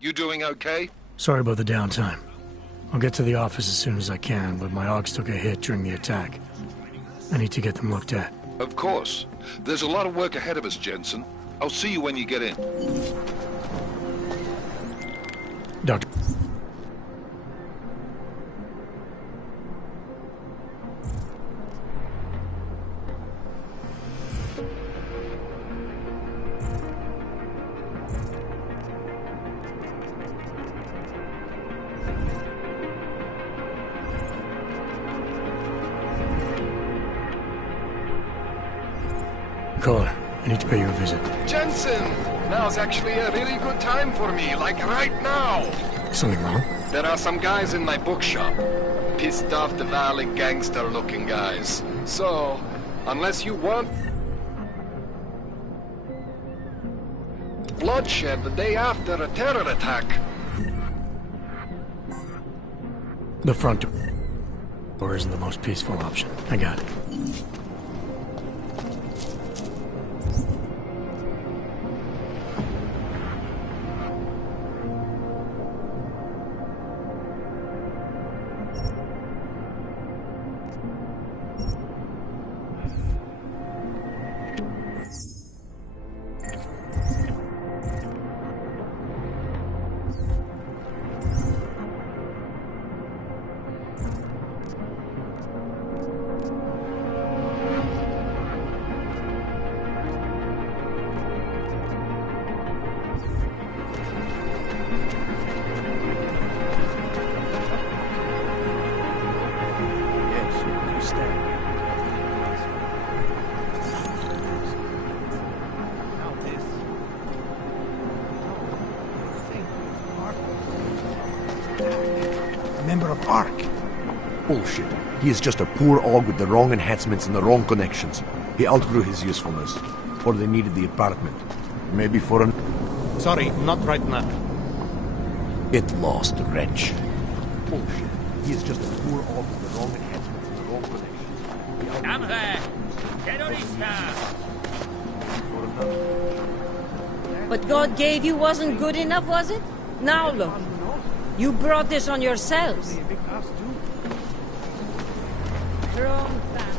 You doing okay? Sorry about the downtime. I'll get to the office as soon as I can, but my Augs took a hit during the attack. I need to get them looked at. Of course. There's a lot of work ahead of us, Jensen. I'll see you when you get in. Doctor... Caller, I need to pay you a visit. Jensen! Now's actually a really good time for me, like right now! Something wrong? There are some guys in my bookshop. Pissed off the valley gangster-looking guys. So, unless you want... bloodshed the day after a terror attack. The front door isn't the most peaceful option. I got it. Member of ARC. Bullshit. He is just a poor AUG with the wrong enhancements and the wrong connections. He outgrew his usefulness. Or they needed the apartment. Maybe for an... Sorry, not right now. It lost, wretch. Bullshit. He is just a poor AUG with the wrong enhancements and the wrong connections. Come here! Terrorista! What God gave you wasn't good enough, was it? Now look. You brought this on yourselves. Wrong path.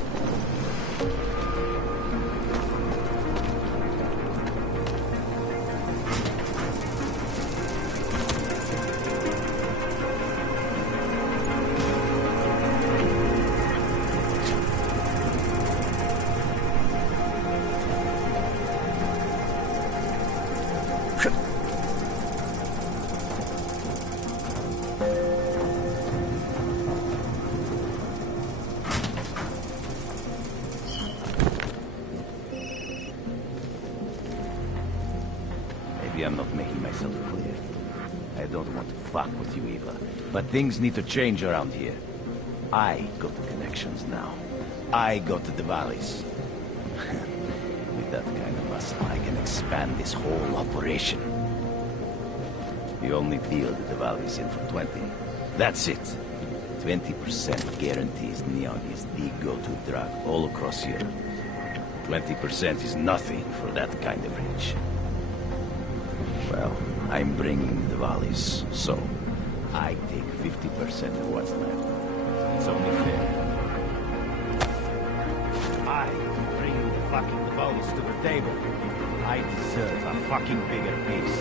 I'm not making myself clear. I don't want to fuck with you either, but things need to change around here. I got the connections now. I got the valleys. With that kind of muscle, I can expand this whole operation. The only deal that the valley's in for 20. That's it. 20% guarantees neon is the go-to drug all across here. 20% is nothing for that kind of reach. Well, I'm bringing the valleys, so I take 50% of what's left. It's only fair. I'm bringing the fucking valleys to the table. I deserve a fucking bigger piece.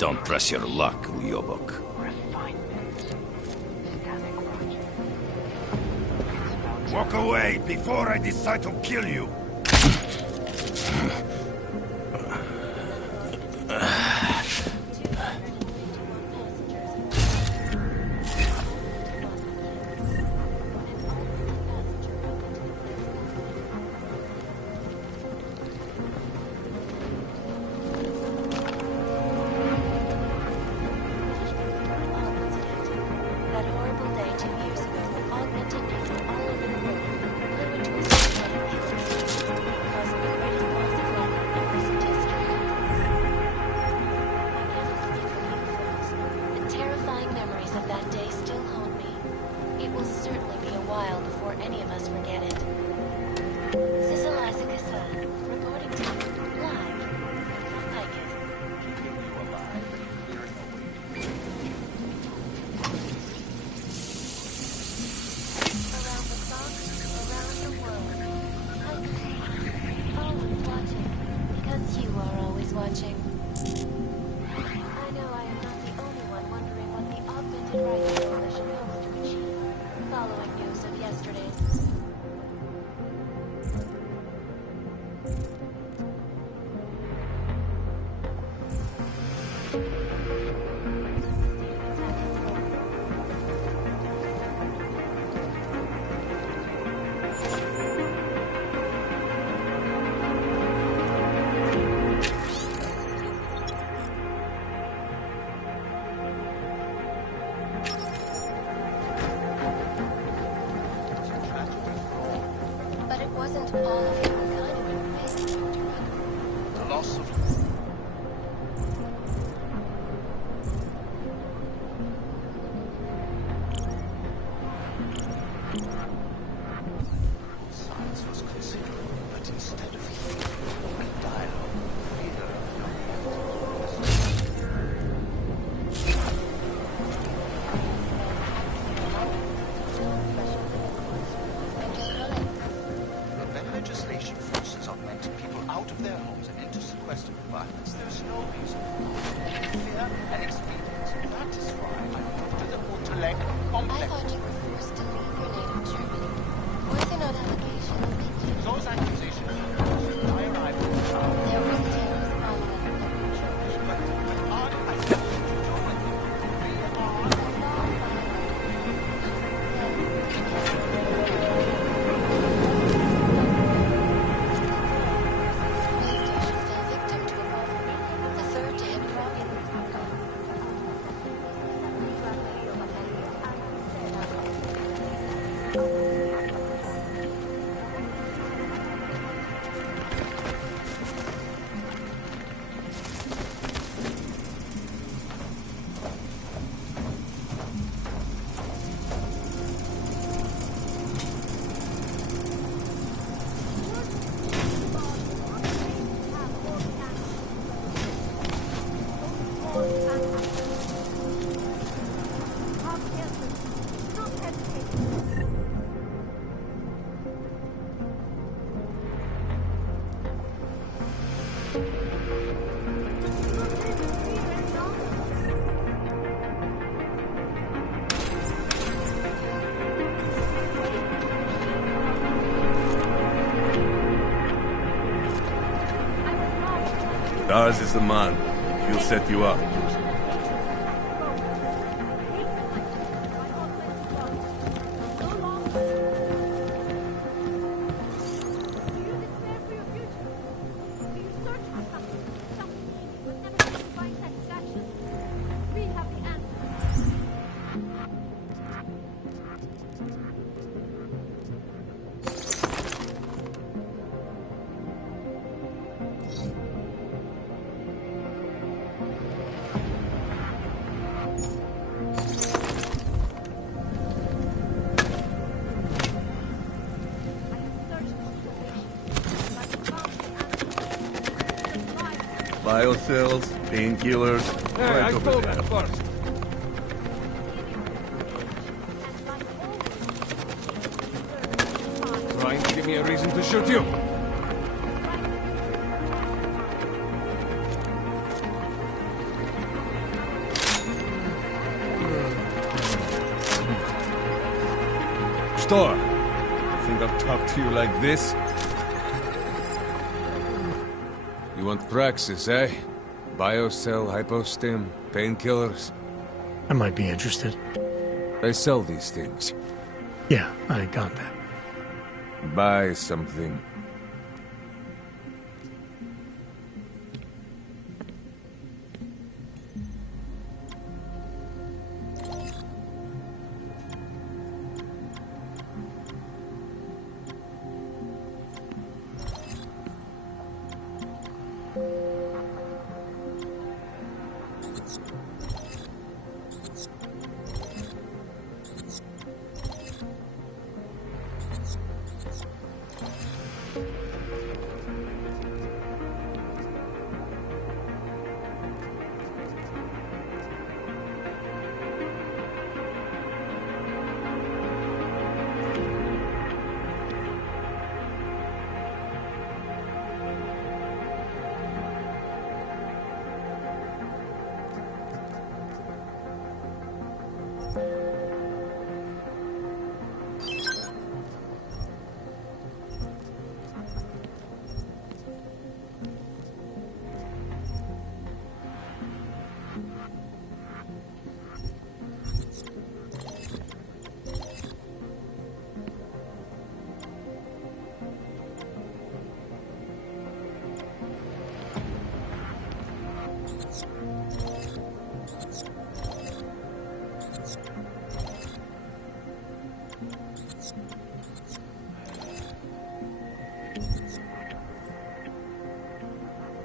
Don't press your luck, Uyobok. Walk away before I decide to kill you. That horrible day 2 years ago when augmented people all over the world flew into a storm of chaos, causing the greatest loss of life in recent history. I cannot speak for you folks. The terrifying memories of that day still haunt me. It will certainly be a while before any of us forget it. This is Eliza Kassan, reporting to you live from Picus. Keeping you alive. Around the clock, around the world. Always watching, because you are always watching. I know I am not the only one wondering what the Augmented Rights Coalition hopes to achieve, following news of yesterday's. But it wasn't all of humankind who went crazy, Dr. Rucker. The loss of science was considerable, but instead of dialogue, fear when legislation forces augmented people out of their homes and into sequestered environments, there is no reason for fear and expedience. That is why I moved to the Unterleck I complex. thought you were forced to leave your native Germany. Were there not allegations? Those accusations were false. I arrived in town. There was terrorist conduct in the church. But odd, I have to do with it. We are PlayStation fell victim to a robbery. The third day of robbery. Ours is the man. He'll set you up. Biocells, painkillers. Right over there. first. Trying to give me a reason to shoot you. store. Think I'll talk to you like this? You want Praxis, eh? Biocell, hypostim, painkillers? I might be interested. They sell these things. Yeah, I got that. Buy something.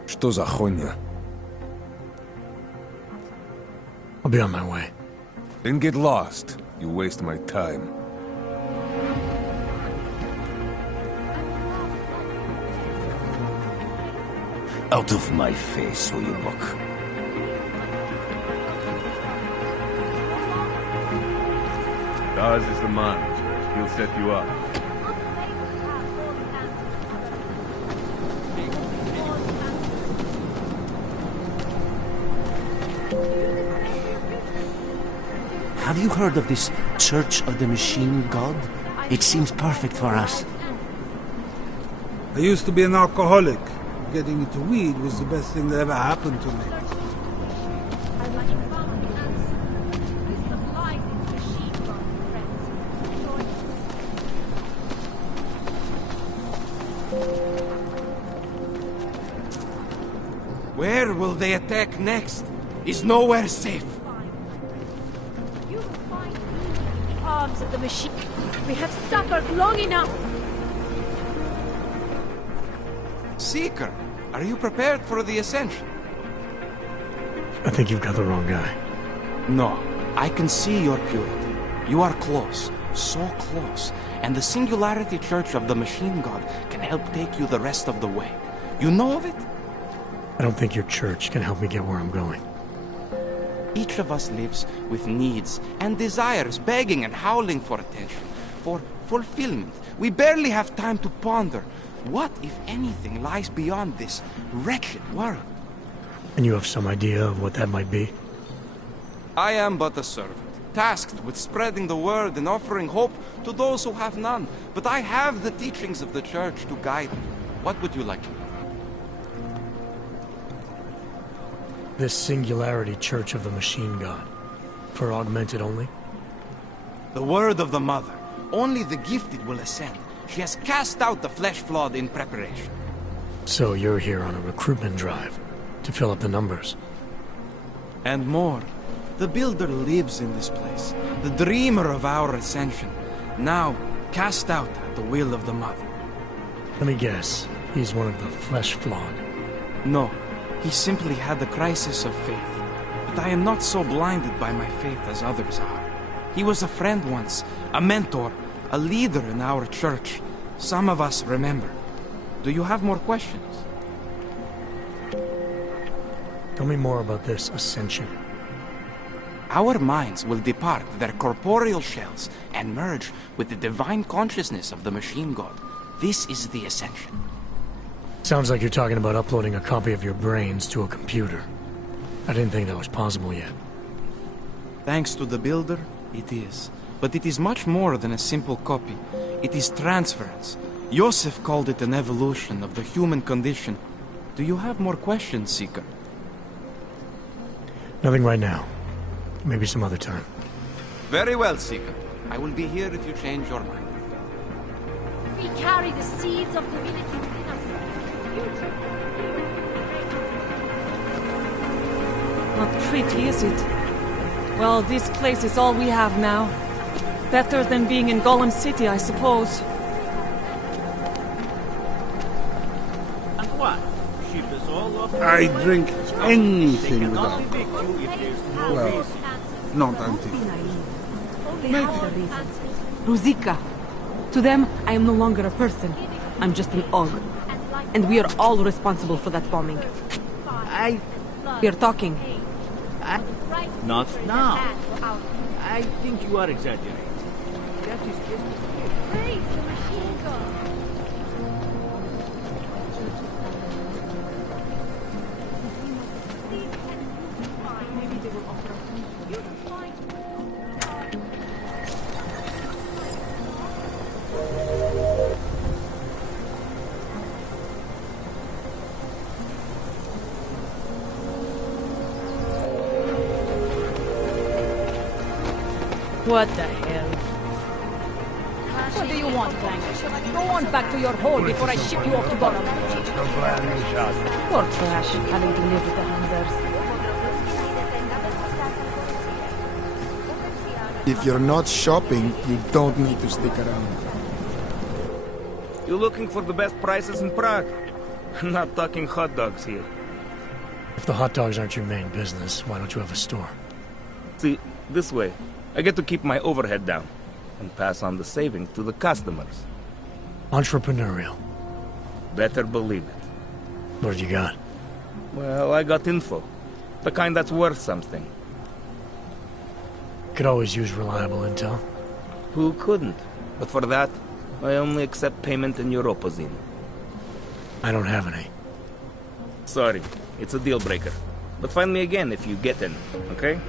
Что за хуйня? I'll be on my way. Then get lost. You waste my time. Out of my face, will you look? Daz is the man. He'll set you up. Have you heard of this Church of the Machine God? It seems perfect for us. I used to be an alcoholic. Getting into weed was the best thing that ever happened to me. Where will they attack next? Is nowhere safe. You will find me in the arms of the machine. We have suffered long enough. Seeker, are you prepared for the ascension? I think you've got the wrong guy. No, I can see your purity. You are close, so close. And the Singularity Church of the Machine God can help take you the rest of the way. You know of it? I don't think your church can help me get where I'm going. Each of us lives with needs and desires, begging and howling for attention, for fulfillment. We barely have time to ponder. What, if anything, lies beyond this wretched world? And you have some idea of what that might be? I am but a servant, tasked with spreading the word and offering hope to those who have none. But I have the teachings of the Church to guide me. What would you like to know? This Singularity Church of the Machine God. For augmented only? The word of the Mother. Only the gifted will ascend. She has cast out the flesh-flawed in preparation. So you're here on a recruitment drive, to fill up the numbers. And more. The Builder lives in this place, the dreamer of our ascension. Now, cast out at the will of the Mother. Let me guess, he's one of the flesh-flawed. No, he simply had a crisis of faith. But I am not so blinded by my faith as others are. He was a friend once, a mentor, a leader in our church. Some of us remember. Do you have more questions? Tell me more about this ascension. Our minds will depart their corporeal shells and merge with the divine consciousness of the Machine God. This is the ascension. Sounds like you're talking about uploading a copy of your brains to a computer. I didn't think that was possible yet. Thanks to the Builder, it is. but it is much more than a simple copy. It is transference. Joseph called it an evolution of the human condition. Do you have more questions, Seeker? Nothing right now. Maybe some other time. Very well, Seeker. I will be here if you change your mind. We carry the seeds of divinity within us. Not pretty, is it? Well, this place is all we have now. Better than being in Golem City, I suppose. And what? Ship us all off. I drink anything with alcohol. Well, not until. Ruzika. To them, I am no longer a person. I'm just an Og. And we are all responsible for that bombing. We are talking. Not now. I think you are exaggerating. That is just... Praise the machine gun. Maybe they will offer us. What the hell? What do you want, Blank? Go on back to your hole before I ship you off to Gotham. Poor trash, having to live with the hunters. If you're not shopping, you don't need to stick around. You looking for the best prices in Prague? Not talking hot dogs here. If the hot dogs aren't your main business, why don't you have a store? See, this way, I get to keep my overhead down and pass on the savings to the customers. Entrepreneurial. Better believe it. What have you got? Well, I got info. The kind that's worth something. Could always use reliable intel. Who couldn't? But for that, I only accept payment in Europozine. I don't have any. Sorry, it's a deal breaker. But find me again if you get any, okay?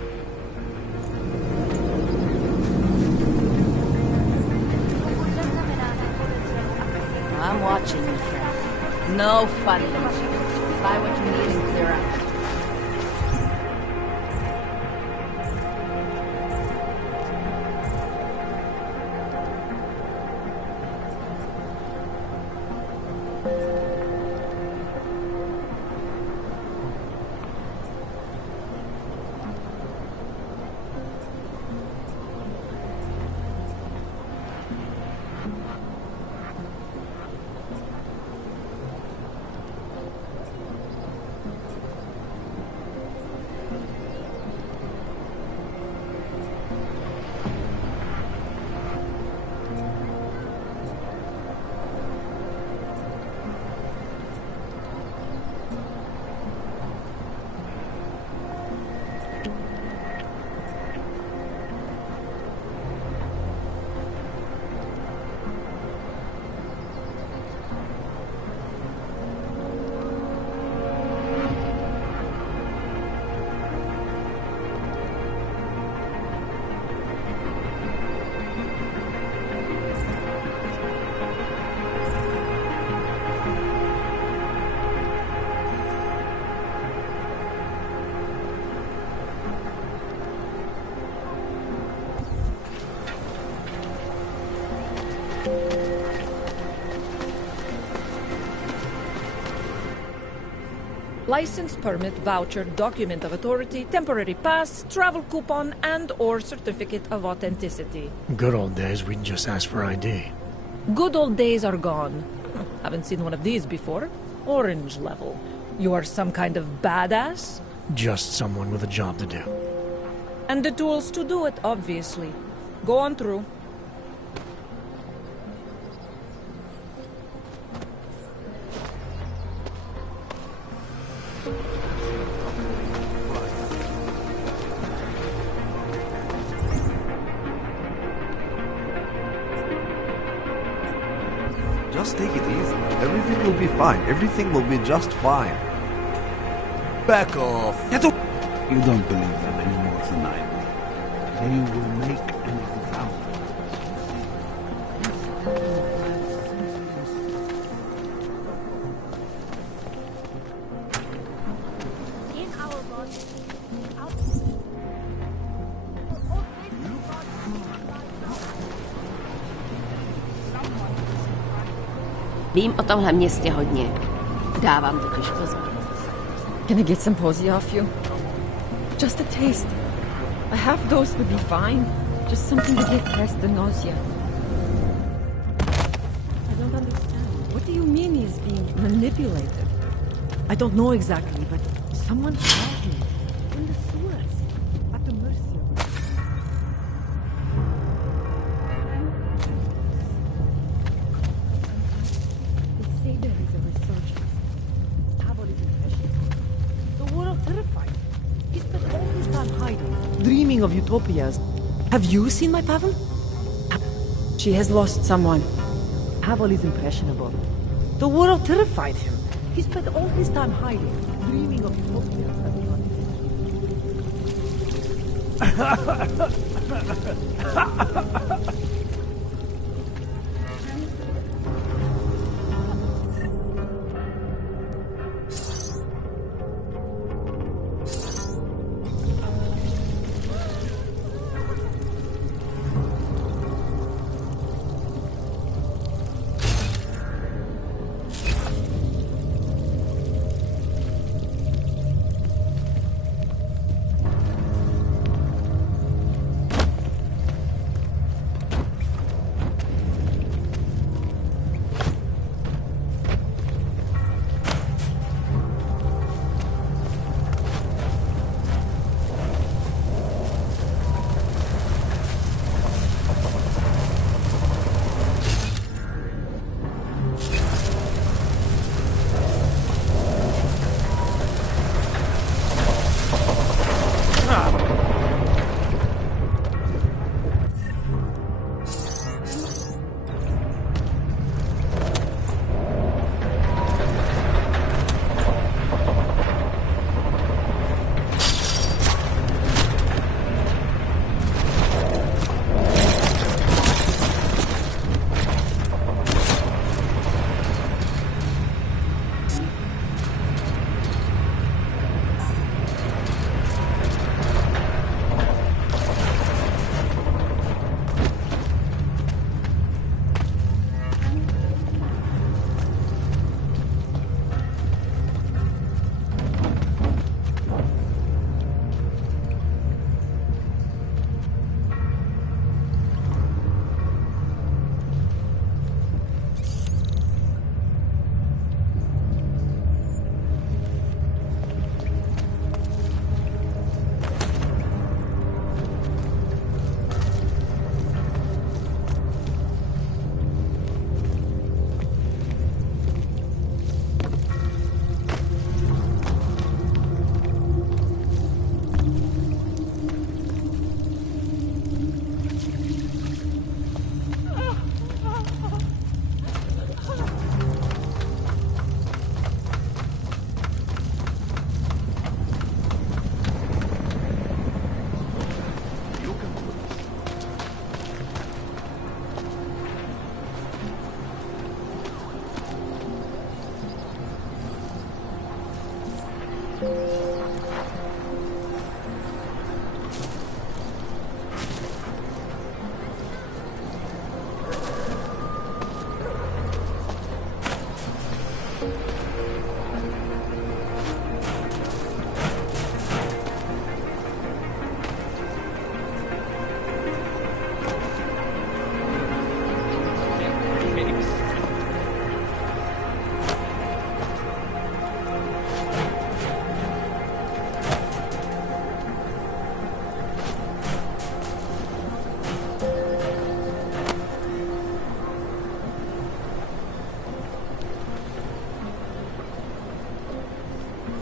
I'm watching you, friend. No fun. Buy what you need and clear out. License, permit, voucher, document of authority, temporary pass, travel coupon, and/or certificate of authenticity. Good old days, we'd just ask for ID. Good old days are gone. Haven't seen one of these before. Orange level. You are some kind of badass? Just someone with a job to do. And the tools to do it, obviously. Go on through. Just take it easy. Everything will be fine. Everything will be just fine. Back off. You don't believe them any more than I do. They will make an example. Vím o tomhle městě hodně. Dávám totiž pozor. Can I get some posy off you? Just a taste. A half dose would be fine. Just something to get past the nausea. I don't understand. What do you mean he's being manipulated? I don't know exactly, but someone found me in the sewers at the mercy of me. They say there is a resurgence. Pavel is impressionable. The world terrified. He spent all his time hiding, dreaming of utopias. Have you seen my Pavel? She has lost someone. Pavel is impressionable. The world terrified him. He spent all his time hiding, dreaming of utopias that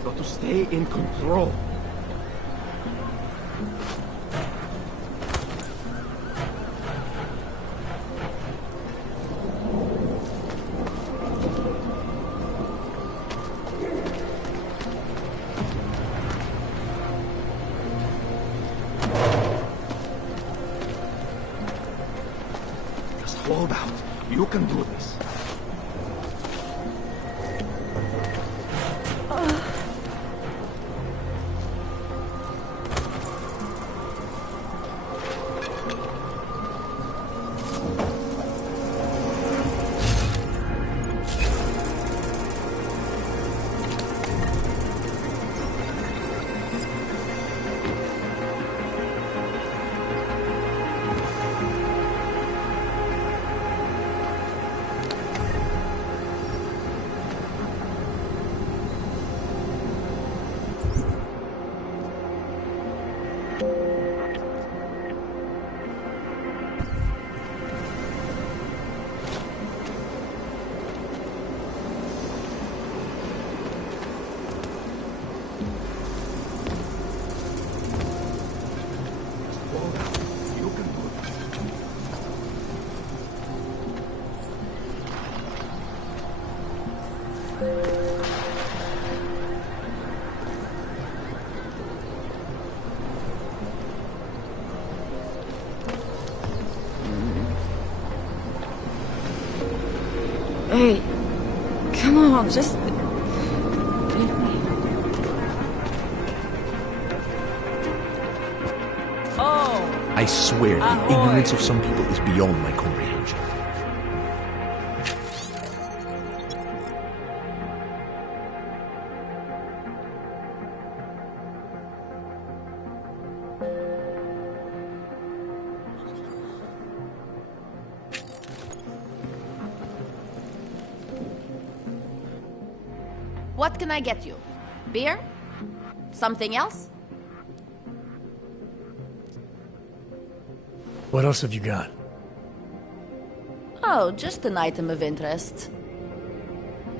Got to stay in control. Just hold out. You can do this. on, just... Oh! I swear, the ignorance of some people is beyond my comprehension. What can I get you? Beer? Something else? What else have you got? Oh, just an item of interest.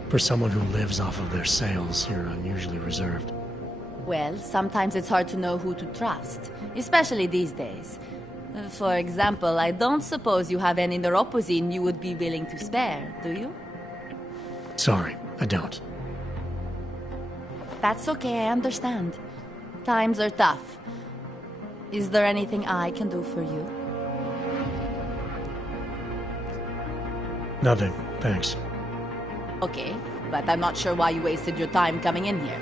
For someone who lives off of their sales, you're unusually reserved. Well, sometimes it's hard to know who to trust, especially these days. For example, I don't suppose you have any neuropozyne you would be willing to spare, do you? Sorry, I don't. That's okay, I understand. Times are tough. Is there anything I can do for you? Nothing, thanks. Okay, but I'm not sure why you wasted your time coming in here.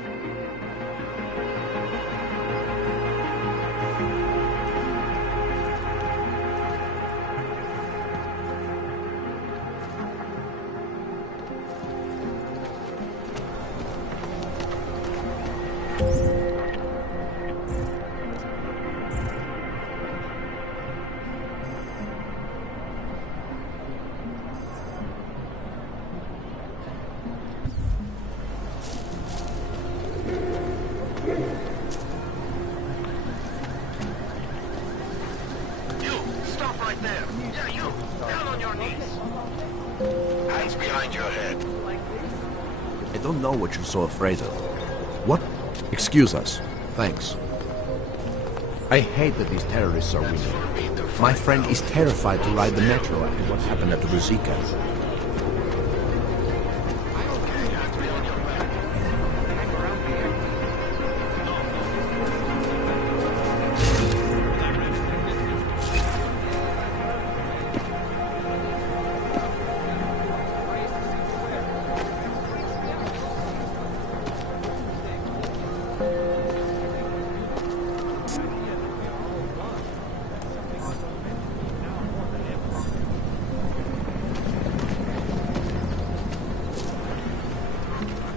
I don't know what you're so afraid of. What? Excuse us. Thanks. I hate that these terrorists are winning. My friend is terrified to ride the metro after what happened at the Ruzika.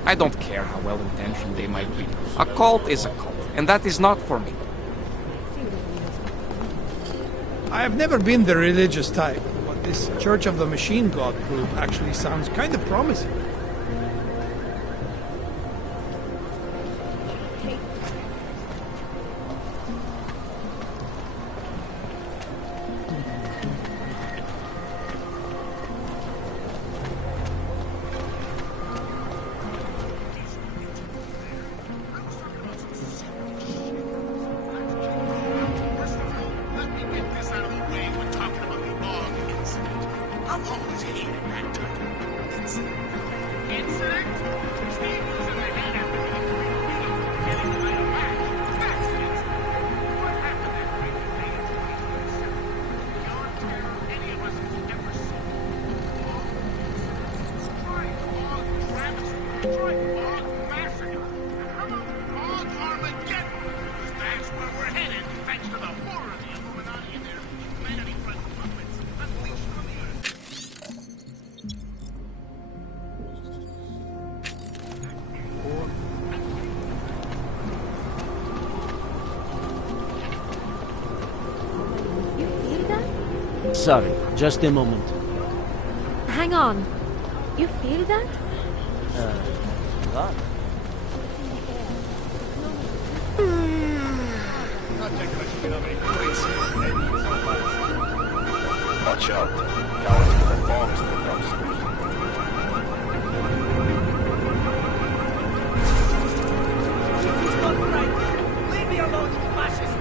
I don't care how well-intentioned they might be. A cult is a cult, and that is not for me. I have never been the religious type, but this Church of the Machine God group actually sounds kind of promising. Sorry, just a moment. Hang on. You feel that? What? Watch out. Cowards with the bombs in the dumpsters. He's not right. Leave me alone, you fascist!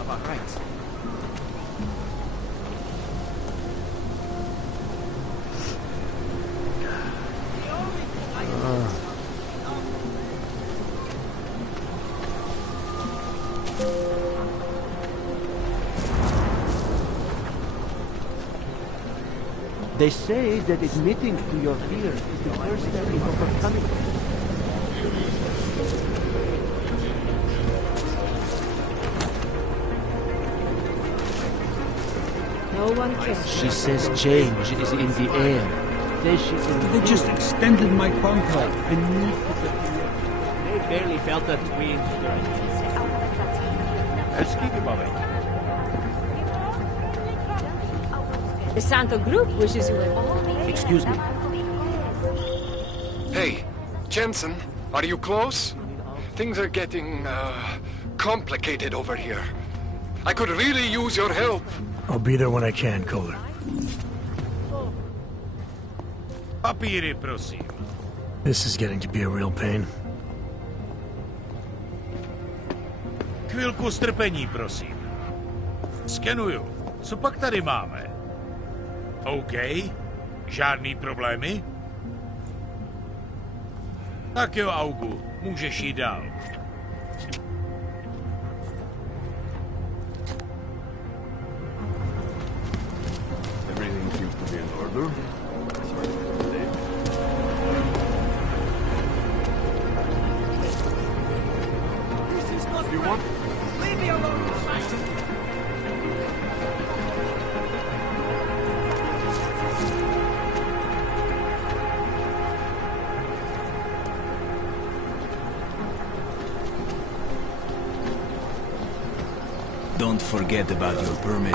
Of our rights. They say that admitting to your fears is the first step in overcoming them. No one cares. She says change is in the air. They just extended my contract. I need to... They barely felt a twinge. Let's keep him away. The Santa Group wishes you well. Excuse me. Hey, Jensen, are you close? Things are getting, complicated over here. I could really use your help. I'll be there when I can, Kohler. Papíry, prosím. This is getting to be a real pain. Chvilku strpení, prosím. Skenuju. Co pak tady máme? OK. Žádný problémy? Tak jo, Augu. Můžeš jít dál. Everything seems to be in order. This is not you want? Leave me alone, you bastard! Don't forget about your permit.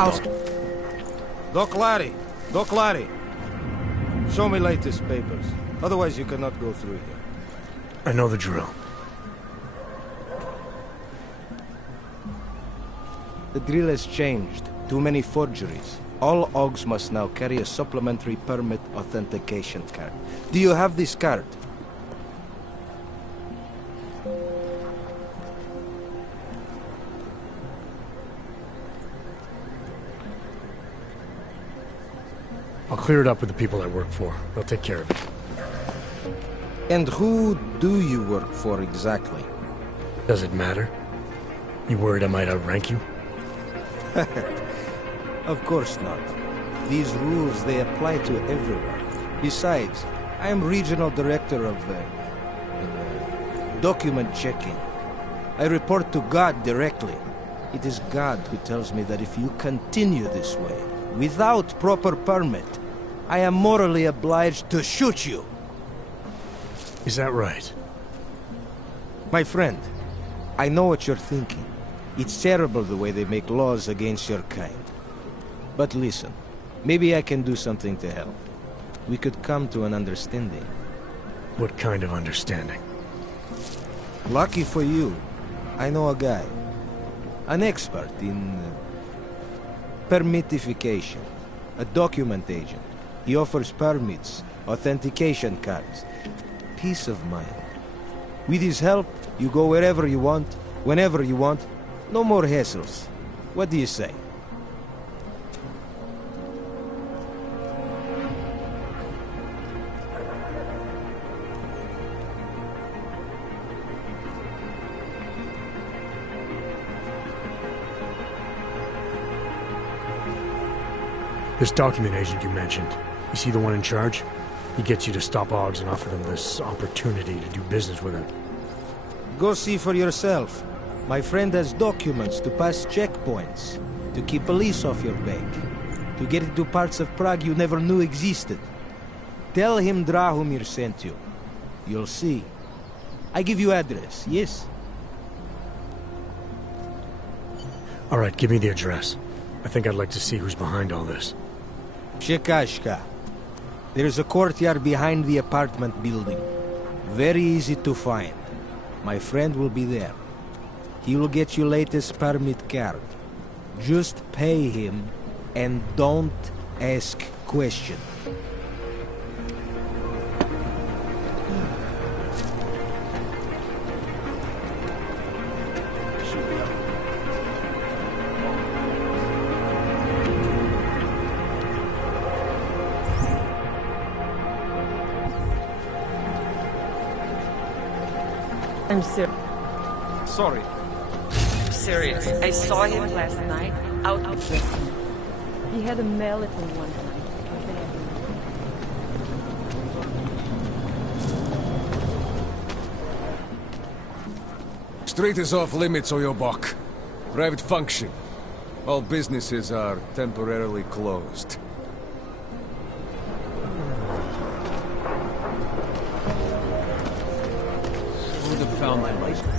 Doc Larry! Doc Larry! Show me latest papers. Otherwise you cannot go through here. I know the drill. The drill has changed. Too many forgeries. All OGs must now carry a supplementary permit authentication card. Do you have this card? I'll clear it up with the people I work for. They'll take care of it. And who do you work for exactly? Does it matter? You worried I might outrank you? Of course not. These rules, they apply to everyone. Besides, I am regional director of document checking. I report to God directly. It is God who tells me that if you continue this way, without proper permit, I am morally obliged to shoot you. Is that right? My friend, I know what you're thinking. It's terrible the way they make laws against your kind. But listen, maybe I can do something to help. We could come to an understanding. What kind of understanding? Lucky for you, I know a guy. An expert in permitification. A document agent. He offers permits, authentication cards. Peace of mind. With his help, you go wherever you want, whenever you want. No more hassles. What do you say? This document agent you mentioned, you see the one in charge? He gets you to stop OGs and offer them this opportunity to do business with him. Go see for yourself. My friend has documents to pass checkpoints, to keep police off your back, to get into parts of Prague you never knew existed. Tell him Drahomir sent you. You'll see. I give you address, yes? All right, give me the address. I think I'd like to see who's behind all this. Chekashka. There is a courtyard behind the apartment building. Very easy to find. My friend will be there. He will get you latest permit card. Just pay him and don't ask question. I'm serious. Sorry. I'm serious. I saw him last night out of VietKong. He had a mallet in one hand. Street is off limits, or your buck. Private function. All businesses are temporarily closed. Would have found my license.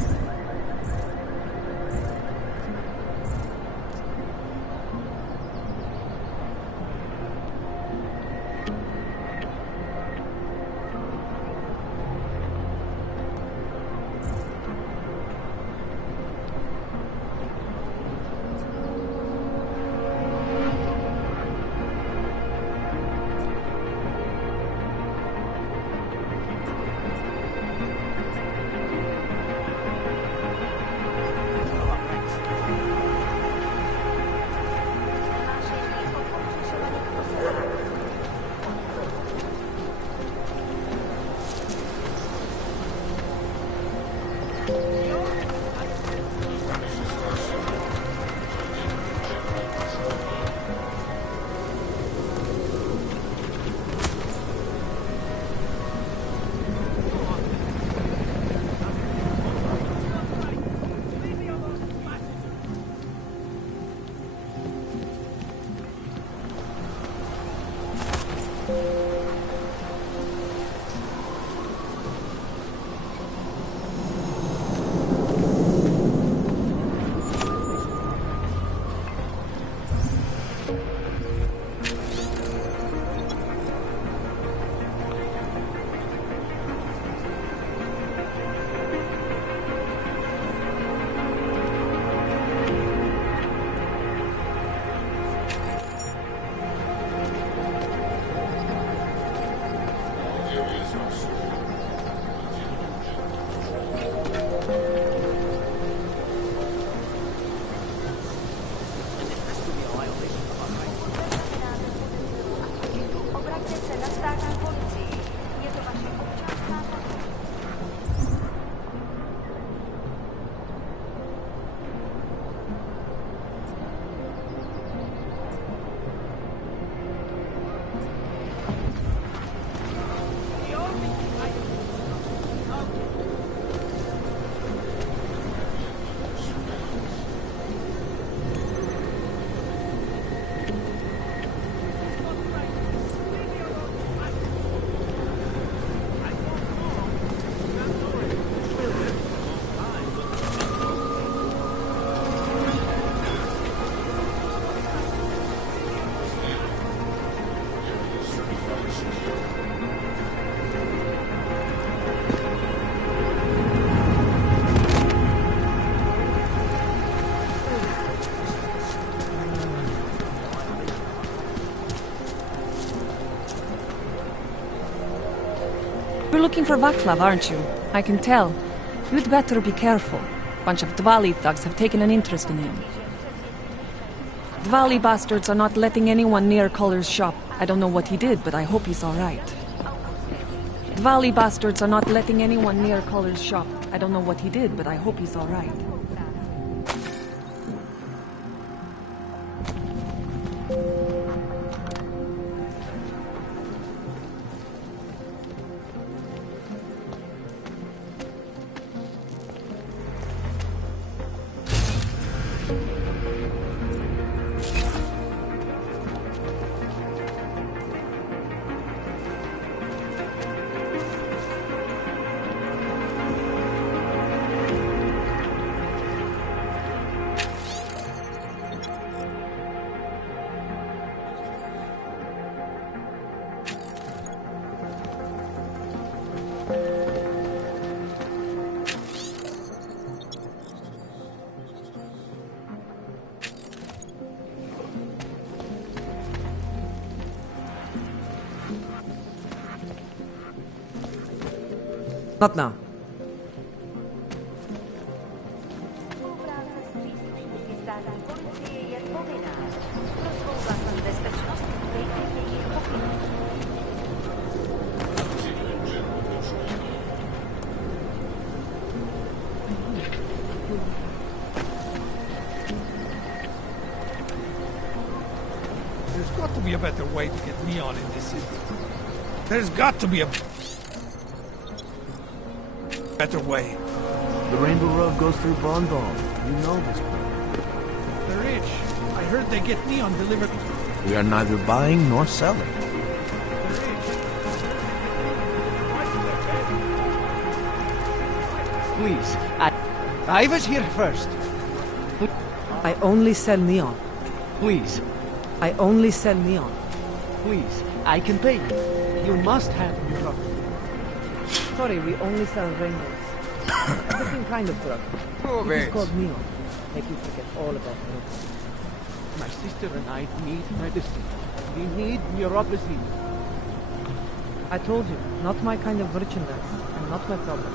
You're looking for Vaclav, aren't you? I can tell. You'd better be careful. Bunch of Dvali thugs have taken an interest in him. Dvali bastards are not letting anyone near Culler's shop. I don't know what he did, but I hope he's alright. Dvali bastards are not letting anyone near Culler's shop. I don't know what he did, but I hope he's alright. Not now. There's got to be a better way to get neon in this city. There's got to be a better way. The Rainbow Road goes through Bon Bon. You know this place. The rich. I heard they get neon delivered. We are neither buying nor selling. Please, I was here first. I only sell neon. Please. I only sell neon. Please, I can pay you. You must have your truck. Sorry, we only sell rainbows. A different kind of drug. Move It is it. called neon. Make you forget all about me. My sister and I need medicine. We need neuropathy. I told you, not my kind of merchandise, and not my problem.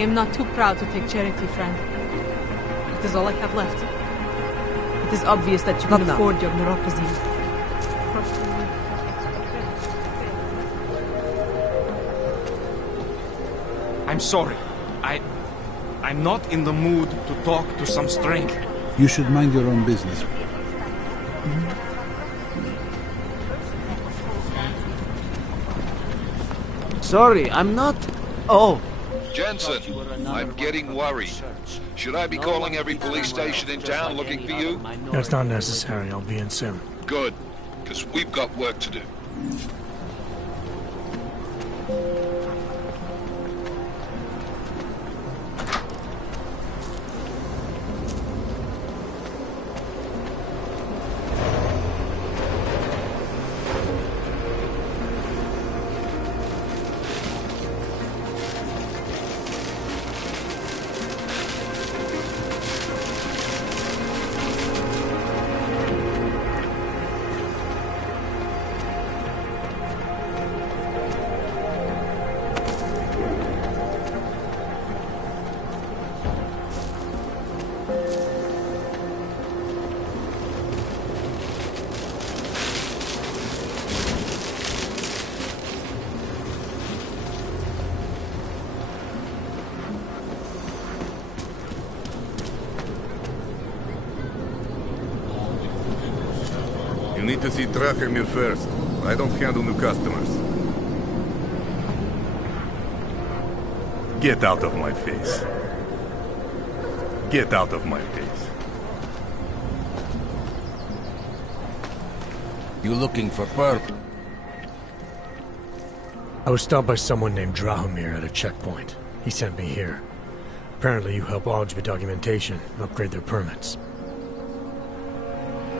am not too proud to take charity, friend. It is all I have left. It is obvious that you can afford your neuropathy. I'm sorry. I'm not in the mood to talk to some stranger. You should mind your own business. Sorry, I'm not... Oh. Jensen, I'm getting worried. Should I be calling every police station in town looking for you? That's not necessary. I'll be in soon. Good, because we've got work to do. You need to see Drachemir first. I don't handle new customers. Get out of my face. Get out of my face. You looking for perp? I was stopped by someone named Drahomir at a checkpoint. He sent me here. Apparently you help Augs with documentation and upgrade their permits.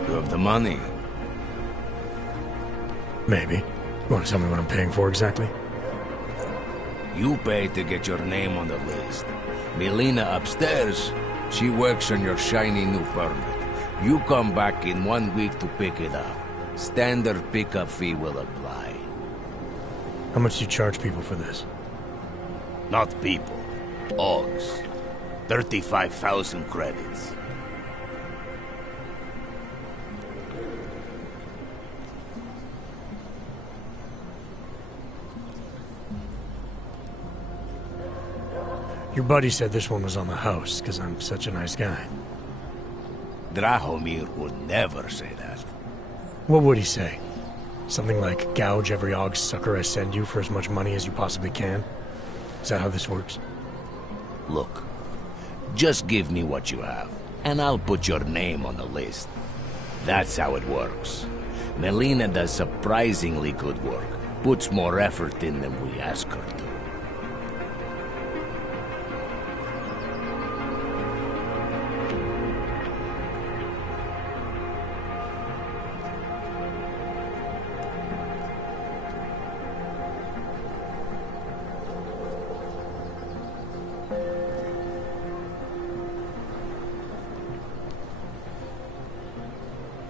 You have the money? Maybe. You want to tell me what I'm paying for exactly? You pay to get your name on the list. Melina upstairs, she works on your shiny new permit. You come back in 1 week to pick it up. Standard pickup fee will apply. How much do you charge people for this? Not people. Augs. 35,000 credits. Your buddy said this one was on the house, because I'm such a nice guy. Drahomir would never say that. What would he say? Something like, gouge every Aug sucker I send you for as much money as you possibly can? Is that how this works? Look, just give me what you have, and I'll put your name on the list. That's how it works. Melina does surprisingly good work. Puts more effort in than we ask her to.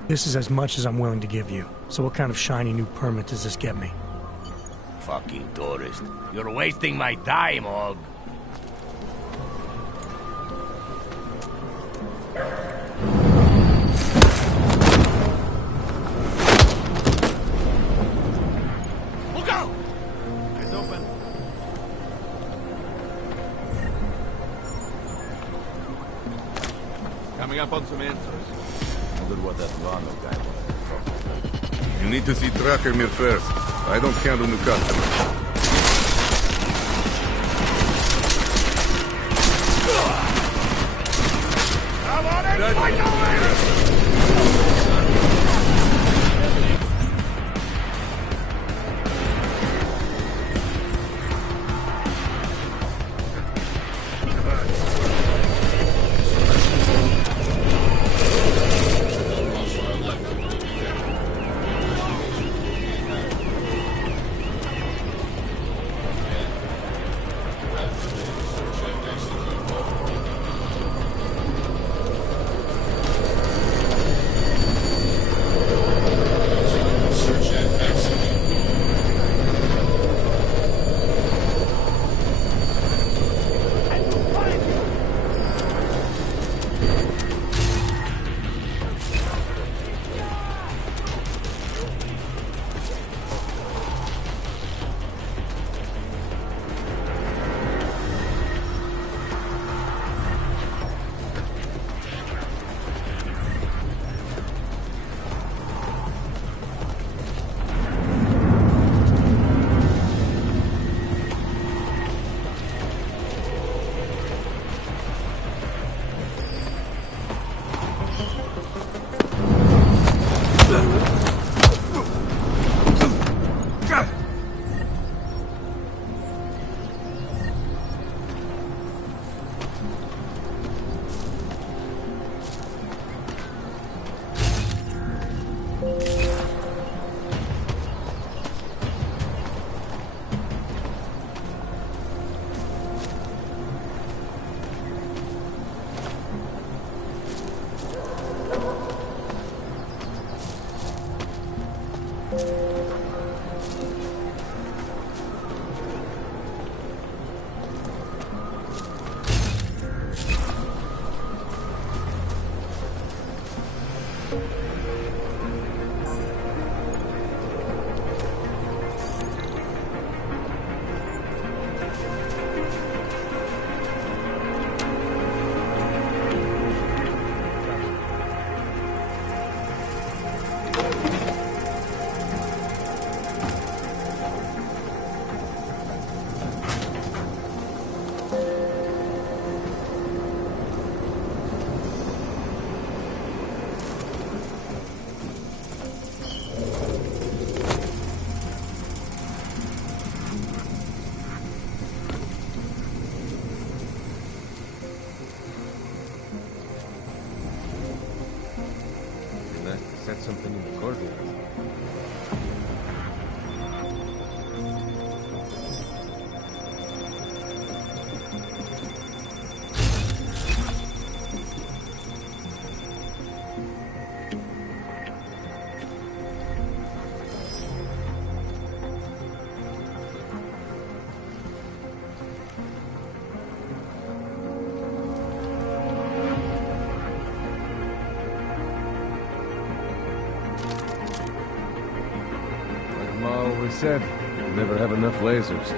This is as much as I'm willing to give you. So what kind of shiny new permit does this get me? Fucking tourist. You're wasting my time, Aug. Look out! Eyes open. Coming up on some answers. What that Rano guy was. You need to see Drachemir first. I don't handle new customers. Come on in, fight away! Something in the courtyard. Said, we'll never have enough lasers.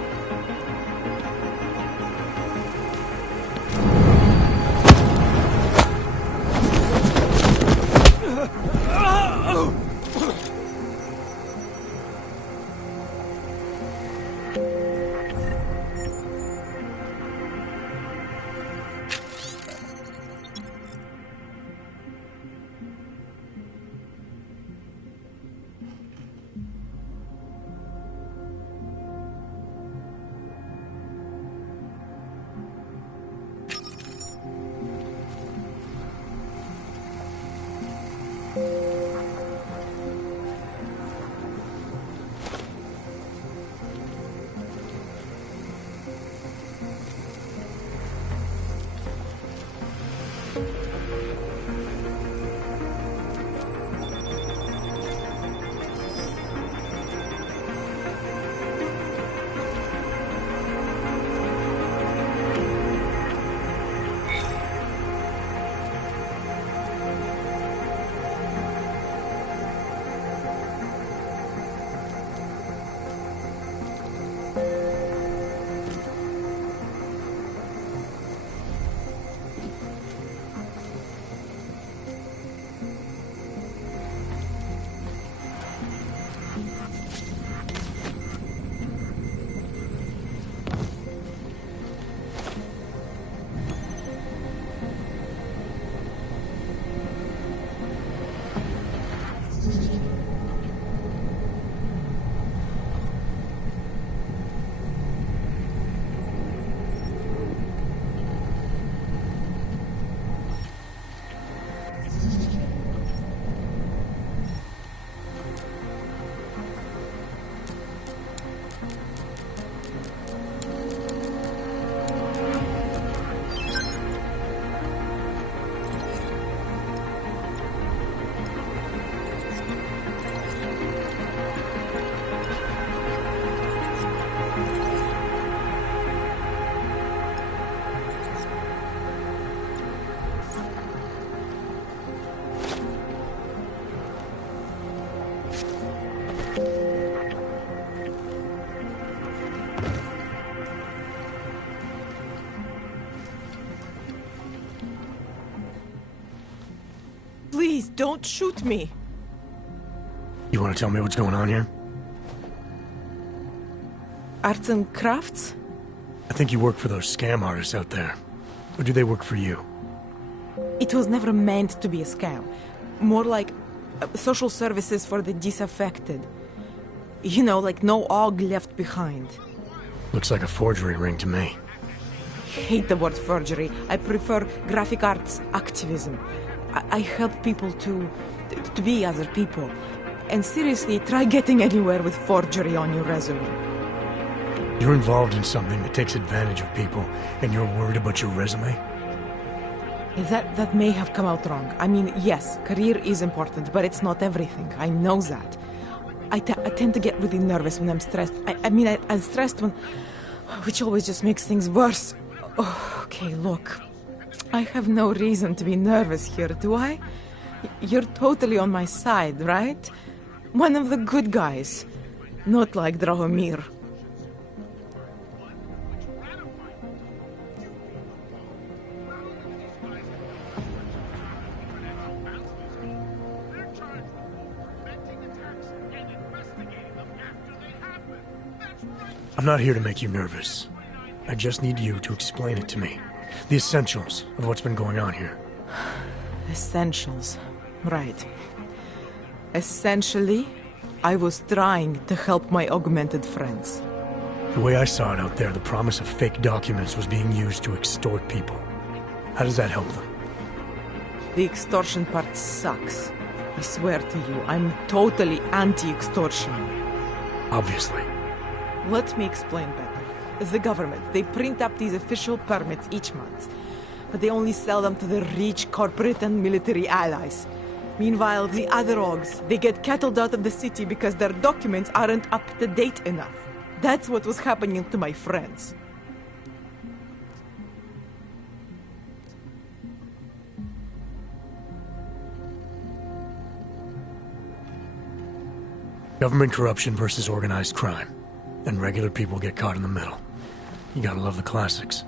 Please, don't shoot me. You want to tell me what's going on here? Arts and crafts? I think you work for those scam artists out there. Or do they work for you? It was never meant to be a scam. More like social services for the disaffected. You know, like no Og left behind. Looks like a forgery ring to me. I hate the word forgery. I prefer graphic arts activism. I help people to be other people. And seriously, try getting anywhere with forgery on your resume. You're involved in something that takes advantage of people, and you're worried about your resume? That may have come out wrong. I mean, yes, career is important, but it's not everything. I know that. I tend to get really nervous when I'm stressed. I'm stressed when... which always just makes things worse. Oh, okay, look. I have no reason to be nervous here, do I? You're totally on my side, right? One of the good guys. Not like Drahomir. I'm not here to make you nervous. I just need you to explain it to me. The essentials of what's been going on here. Essentials. Right. Essentially, I was trying to help my augmented friends. The way I saw it out there, the promise of fake documents was being used to extort people. How does that help them? The extortion part sucks. I swear to you, I'm totally anti-extortion. Obviously. Let me explain better. The government, they print up these official permits each month, but they only sell them to the rich corporate and military allies. Meanwhile, the other Augs, they get cattled out of the city because their documents aren't up to date enough. That's what was happening to my friends. Government corruption versus organized crime. And regular people get caught in the middle. You gotta love the classics.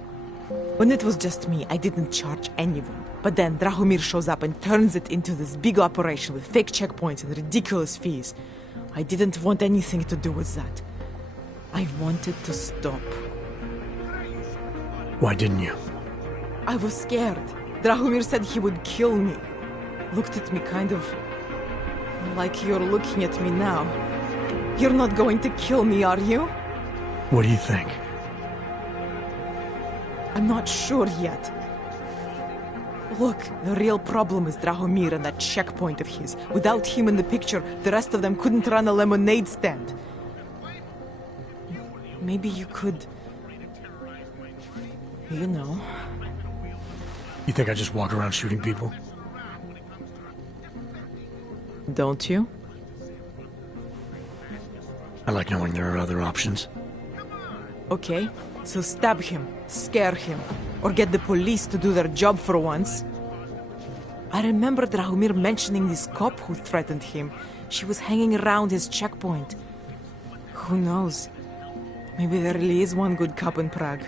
When it was just me, I didn't charge anyone. But then Drahomir shows up and turns it into this big operation with fake checkpoints and ridiculous fees. I didn't want anything to do with that. I wanted to stop. Why didn't you? I was scared. Drahomir said he would kill me. Looked at me kind of like you're looking at me now. You're not going to kill me, are you? What do you think? I'm not sure yet. Look, the real problem is Drahomir and that checkpoint of his. Without him in the picture, the rest of them couldn't run a lemonade stand. Maybe you could... You know... You think I just walk around shooting people? Don't you? I like knowing there are other options. Okay, so stab him, scare him, or get the police to do their job for once. I remember Drahomir mentioning this cop who threatened him. She was hanging around his checkpoint. Who knows? Maybe there really is one good cop in Prague.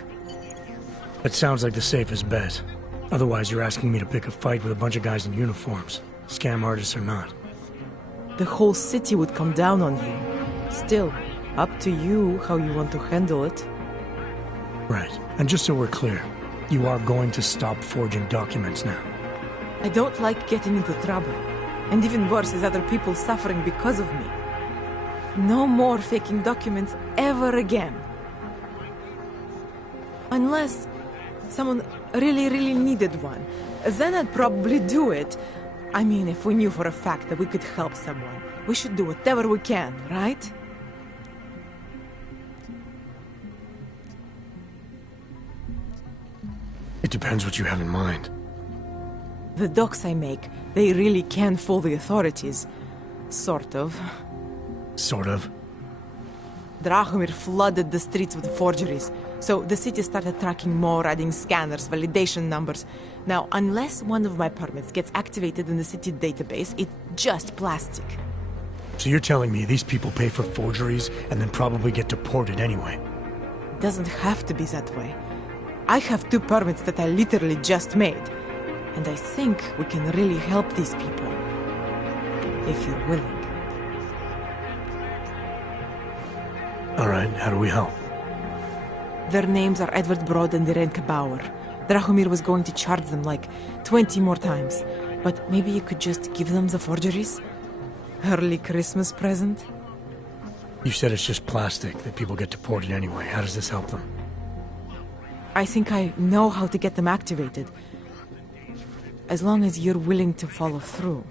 That sounds like the safest bet. Otherwise, you're asking me to pick a fight with a bunch of guys in uniforms, scam artists or not. The whole city would come down on you. Still, up to you how you want to handle it. Right. And just so we're clear, you are going to stop forging documents now. I don't like getting into trouble. And even worse is other people suffering because of me. No more faking documents ever again. Unless someone really needed one. Then I'd probably do it. I mean, if we knew for a fact that we could help someone, we should do whatever we can, right? It depends what you have in mind. The docs I make, they really can fool the authorities. Sort of. Sort of? Drahomir flooded the streets with forgeries, so the city started tracking more, adding scanners, validation numbers. Now, unless one of my permits gets activated in the city database, it's just plastic. So you're telling me these people pay for forgeries and then probably get deported anyway? It doesn't have to be that way. I have 2 permits that I literally just made, and I think we can really help these people. If you're willing. Alright, how do we help? Their names are Edward Broad and Irenka Bauer. Drahomir was going to charge them like 20 more times. But maybe you could just give them the forgeries? Early Christmas present? You said it's just plastic, that people get deported anyway. How does this help them? I think I know how to get them activated. As long as you're willing to follow through.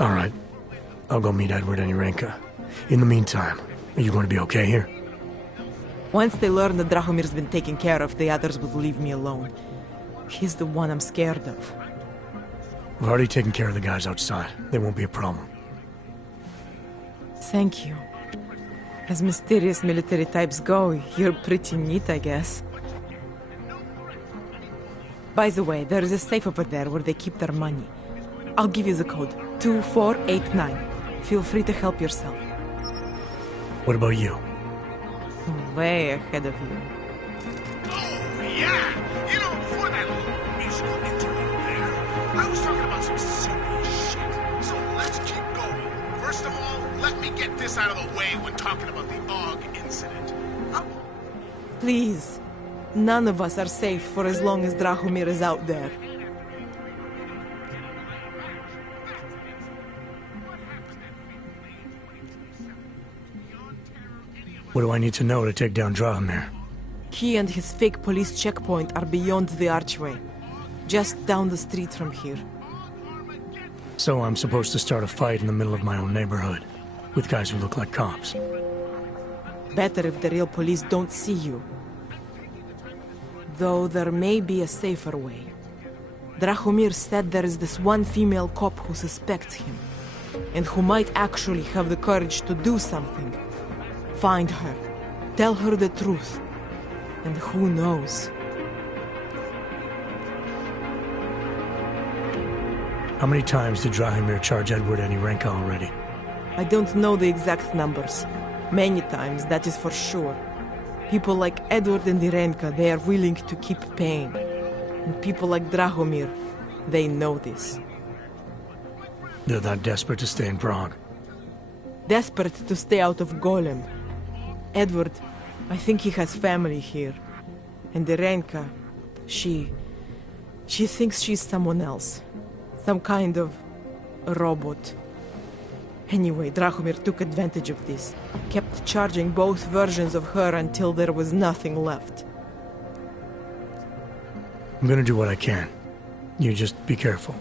Alright. I'll go meet Edward and Irenka. In the meantime, are you going to be okay here? Once they learn that Drahomir's been taken care of, the others will leave me alone. He's the one I'm scared of. We've already taken care of the guys outside. They won't be a problem. Thank you. As mysterious military types go, you're pretty neat, I guess. By the way, there is a safe over there where they keep their money. I'll give you the code. 2489. Feel free to help yourself. What about you? Way ahead of you. Oh, yeah! You know, before that little musical interlude there, I was talking about some serious shit. So let's keep going. First of all, let me get this out of the way when talking about the AUG incident. Please. None of us are safe for as long as Drahomir is out there. What do I need to know to take down Drahomir? He and his fake police checkpoint are beyond the archway. Just down the street from here. So I'm supposed to start a fight in the middle of my own neighborhood, with guys who look like cops. Better if the real police don't see you. Though there may be a safer way. Drahomir said there is this one female cop who suspects him, and who might actually have the courage to do something. Find her, tell her the truth, and who knows? How many times did Drahomir charge Edward and Irenka already? I don't know the exact numbers. Many times, that is for sure. People like Edward and Irenka, they are willing to keep paying. And people like Drahomir, they know this. They're that desperate to stay in Prague. Desperate to stay out of Golem. Edward, I think he has family here. And Irenka, she thinks she's someone else. Some kind of robot. Anyway, Drahomir took advantage of this. Kept charging both versions of her until there was nothing left. I'm gonna do what I can. You just be careful.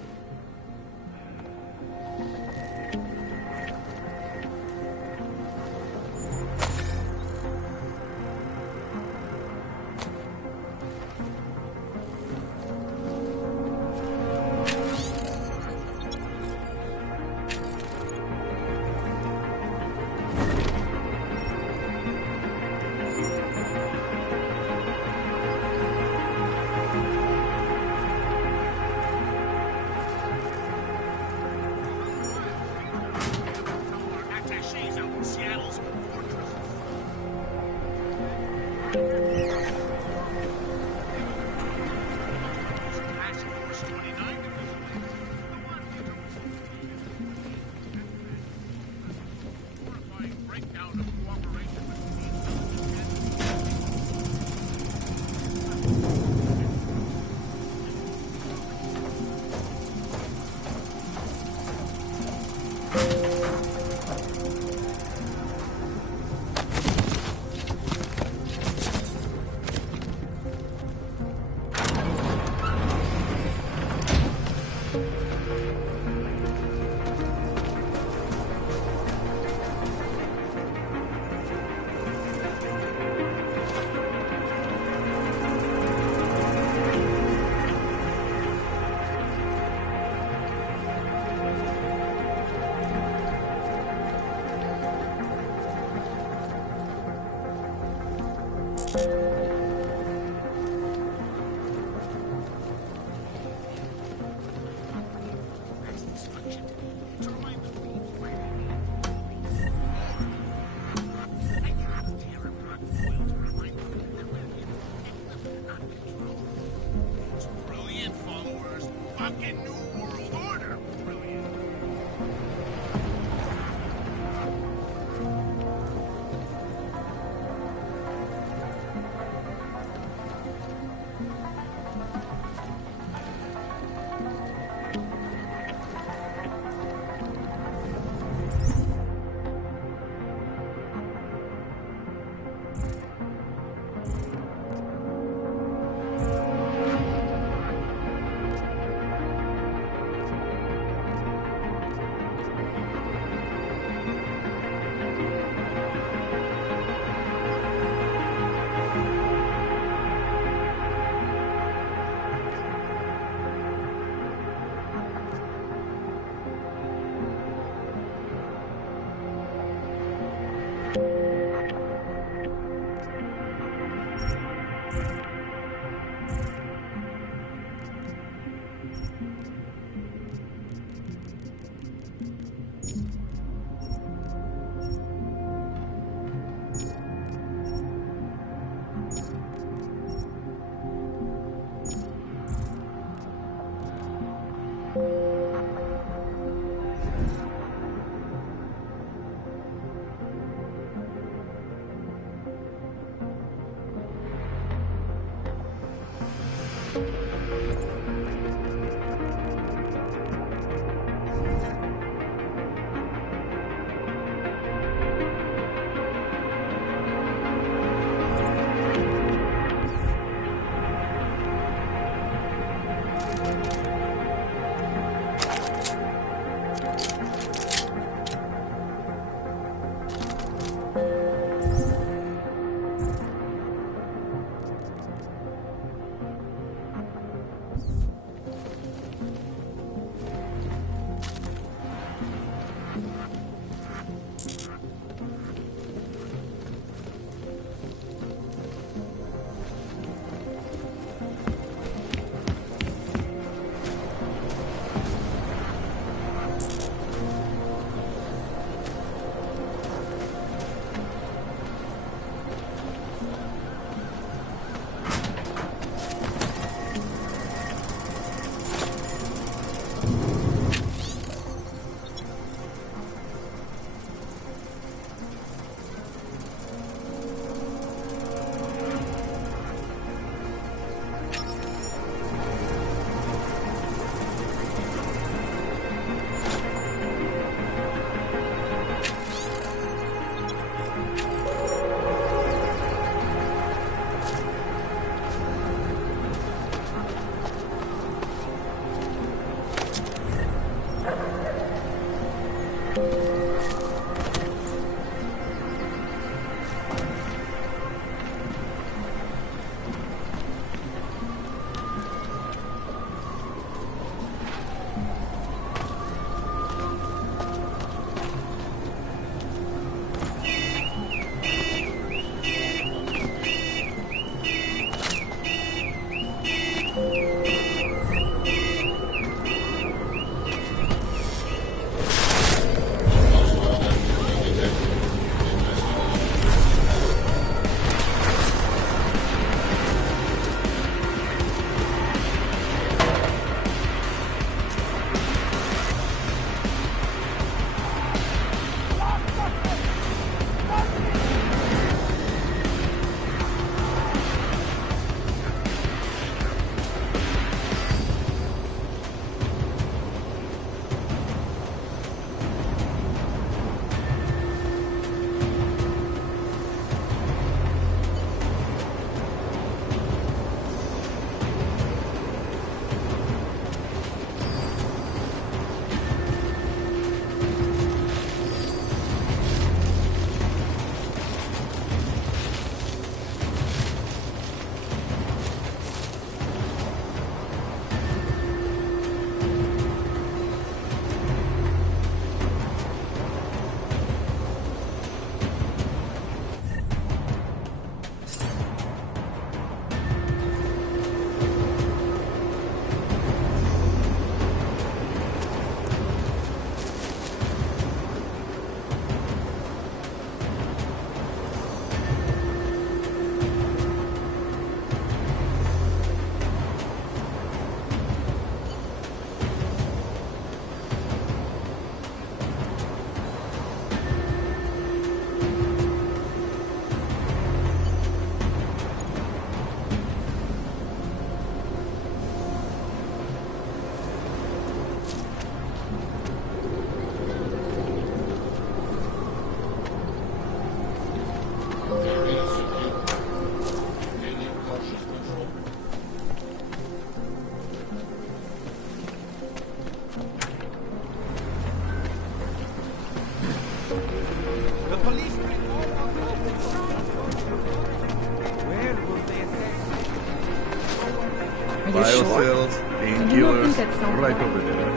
you sure? Biocells, I do not think painkillers, that sounds right bad. over there.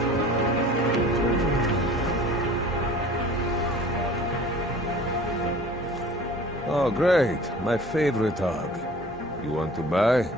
Oh, great. My favorite hog. You want to buy?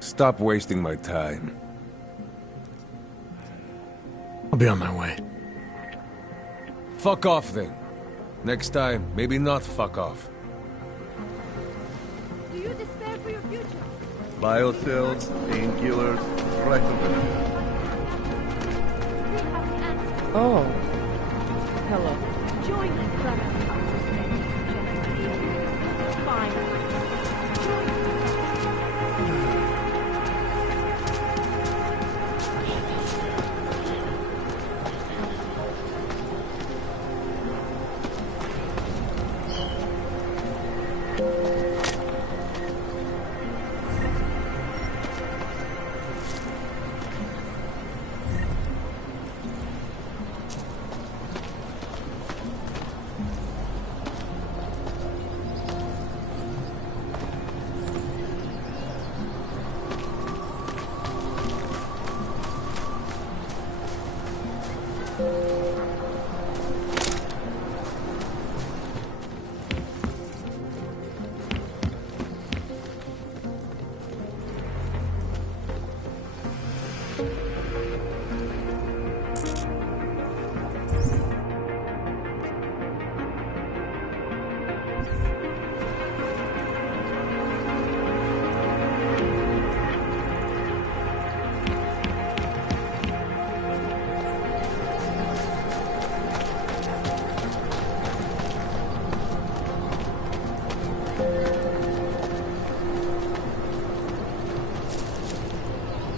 Stop wasting my time. I'll be on my way. Fuck off then. Next time, maybe not fuck off. Do you despair for your future? Biocells, painkillers, right over there. Oh. Hello. Join us, brother. Fine.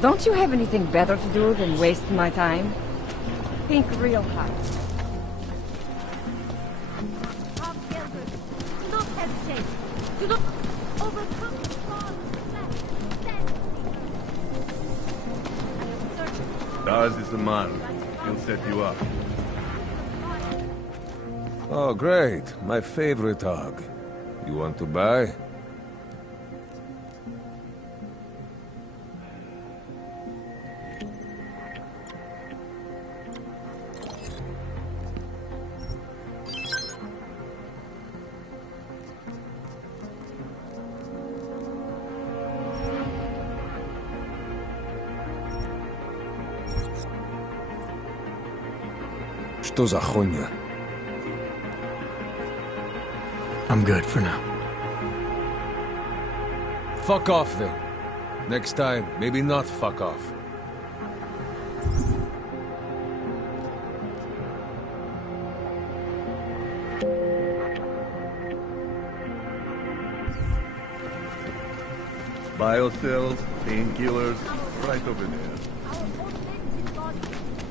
Don't you have anything better to do than waste my time? Think real hard. Come, Gilbert. Do not hesitate. Do not overcome the thought. Stand, I am certain. Daz is the man. He'll set you up. Oh, great. My favorite hog. You want to buy? Что за хуйня? I'm good for now. Fuck off then. Next time, maybe not fuck off. Biocells, painkillers, right over there.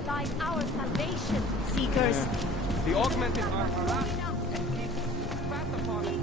Lies our salvation, seekers. The augmented are harassed and keep fat upon it.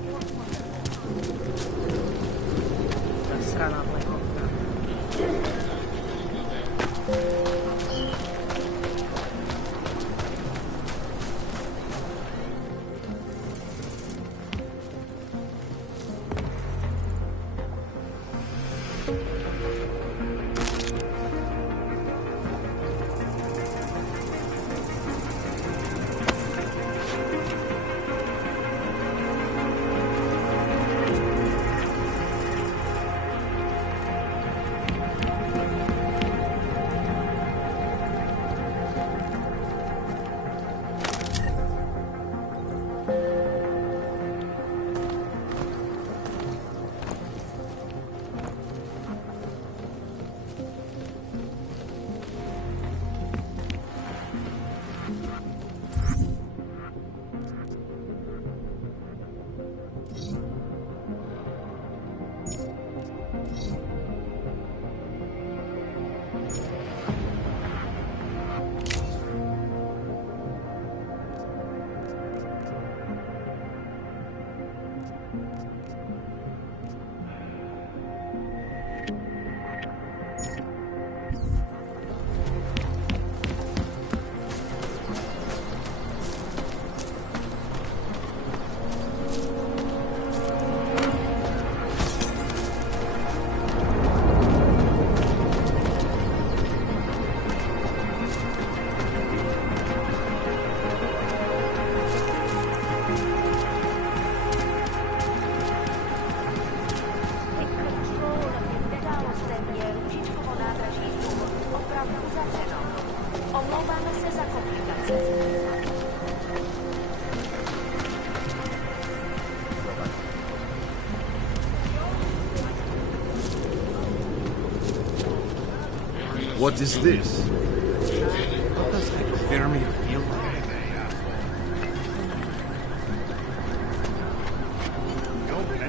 What is this? What does hypothermia feel like?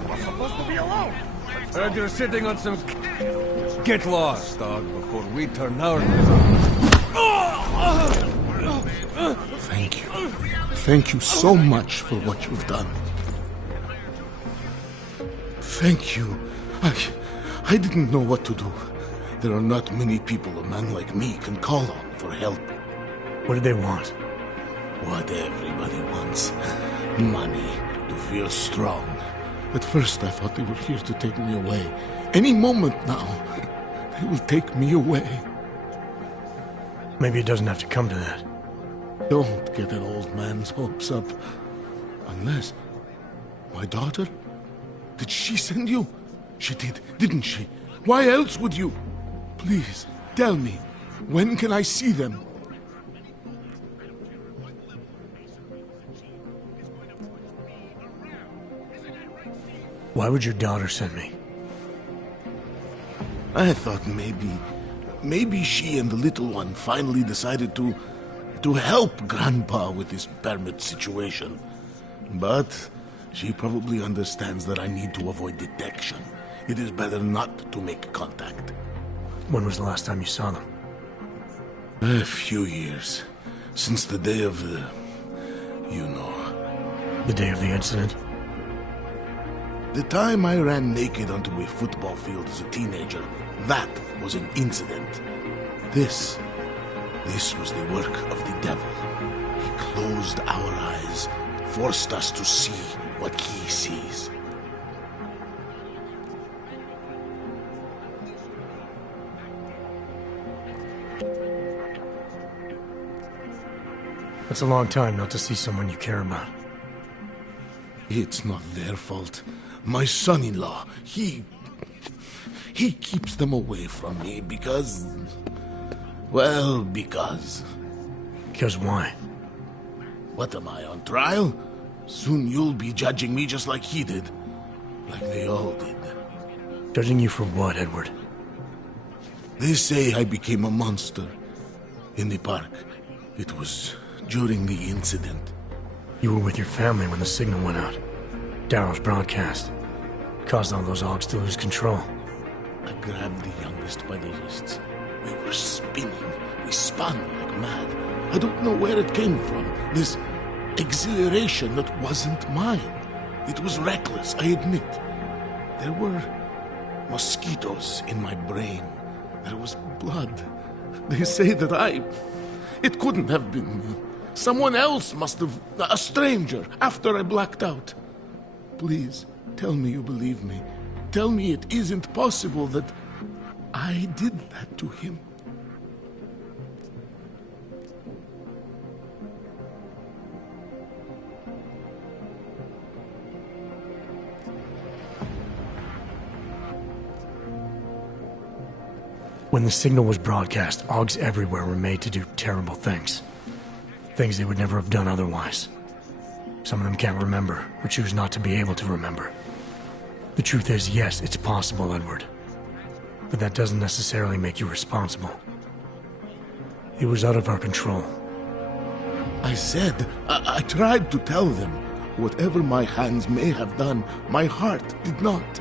We're supposed to be alone. Heard you're sitting on some... Get lost, dog, before we turn our... Thank you. Thank you so much for what you've done. Thank you. I didn't know what to do. There are not many people a man like me can call on for help. What did they want? What everybody wants. Money. To feel strong. At first I thought they were here to take me away. Any moment now, they will take me away. Maybe it doesn't have to come to that. Don't get an old man's hopes up. Unless... My daughter? Did she send you? She did, didn't she? Why else would you? Please, tell me. When can I see them? Why would your daughter send me? I thought maybe she and the little one finally decided to help Grandpa with this permit situation. But she probably understands that I need to avoid detection. It is better not to make contact. When was the last time you saw them? A few years. Since the day of the... you know. The day of the incident? The time I ran naked onto a football field as a teenager, that was an incident. This was the work of the devil. He closed our eyes, forced us to see what he sees. That's a long time not to see someone you care about. It's not their fault. My son-in-law, he keeps them away from me because... well, because... Because why? What am I, on trial? Soon you'll be judging me just like he did. Like they all did. Judging you for what, Edward? They say I became a monster. In the park. It was during the incident. You were with your family when the signal went out. Darrow's broadcast. Caused all those Augs to lose control. I grabbed the youngest by the wrists. We were spinning. We spun like mad. I don't know where it came from. This exhilaration that wasn't mine. It was reckless, I admit. There were mosquitoes in my brain. There was blood. They say that it couldn't have been... someone else must have... a stranger, after I blacked out. Please, tell me you believe me. Tell me it isn't possible that I did that to him. When the signal was broadcast, Augs everywhere were made to do terrible things. Things they would never have done otherwise. Some of them can't remember, or choose not to be able to remember. The truth is, yes, it's possible, Edward. But that doesn't necessarily make you responsible. It was out of our control. I said, I tried to tell them. Whatever my hands may have done, my heart did not.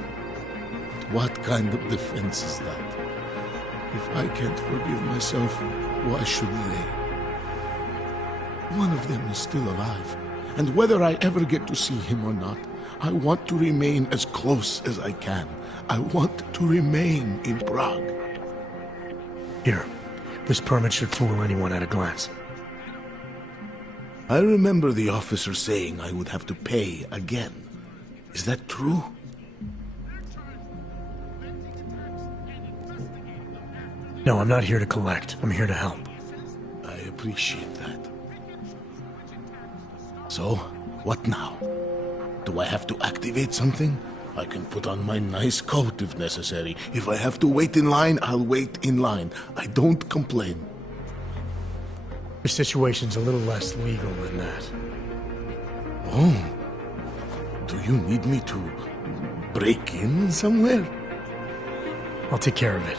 What kind of defense is that? If I can't forgive myself, why should they? One of them is still alive, and whether I ever get to see him or not, I want to remain as close as I can. I want to remain in Prague. Here, this permit should fool anyone at a glance. I remember the officer saying I would have to pay again. Is that true? No, I'm not here to collect. I'm here to help. I appreciate that. So, what now? Do I have to activate something? I can put on my nice coat if necessary. If I have to wait in line, I'll wait in line. I don't complain. The situation's a little less legal than that. Oh. Do you need me to break in somewhere? I'll take care of it.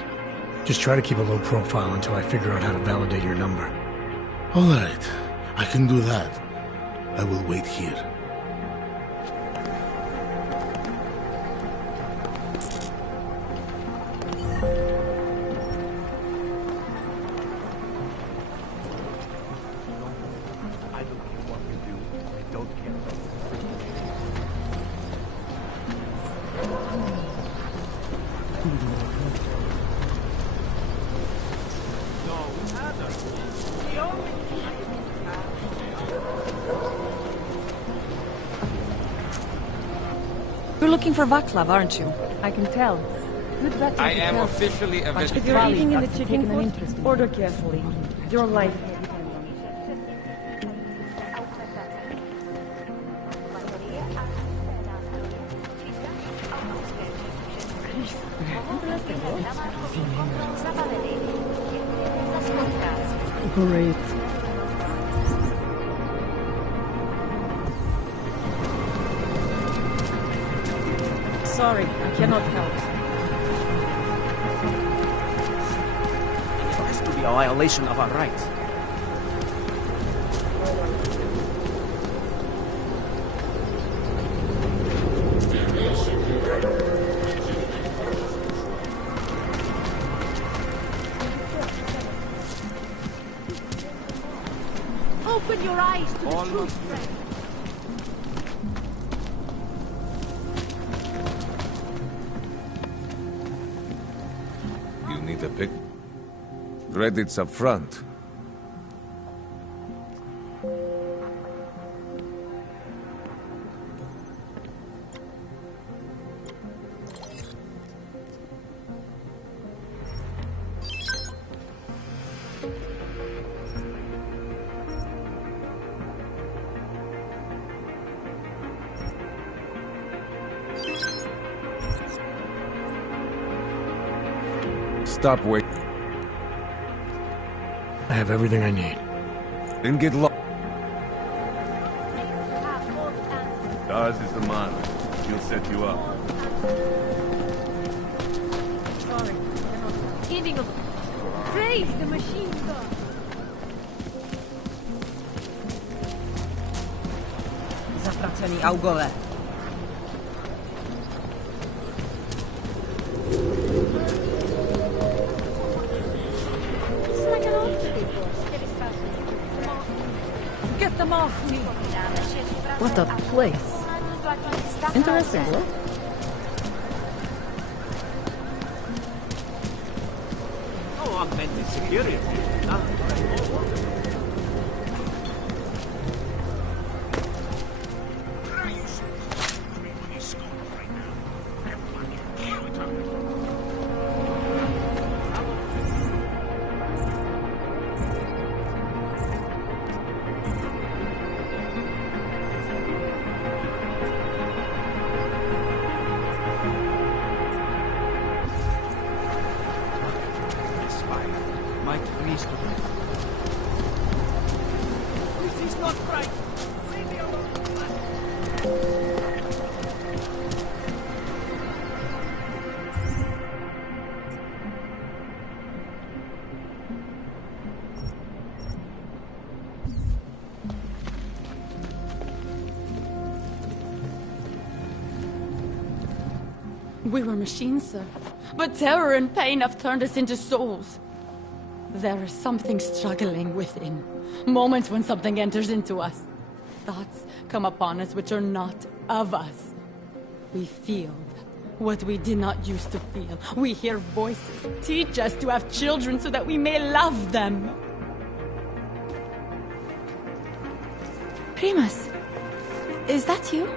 Just try to keep a low profile until I figure out how to validate your number. All right, I can do that. I will wait here. You're looking for Vaclav, aren't you? I can tell. Good bet. I am officially a If vegetarian. you're eating in the chicken food, order carefully. Your life. Great. Sorry, I cannot help. It has to be a violation of our rights. Open your eyes to the truth, friend. You need a pic? Credits up front. Stop waiting. I have everything I need. Then get lost. Daz is the man. He'll set you up. Sorry, giving of praise the machine gun. Zatraceni augowe. Get them off me! What a place. Interesting, look. No augmented security. My priest. This is not right. Leave me alone. We were machines, sir. But terror and pain have turned us into souls. There is something struggling within. Moments when something enters into us. Thoughts come upon us which are not of us. We feel what we did not used to feel. We hear voices. Teach us to have children so that we may love them. Primus, is that you?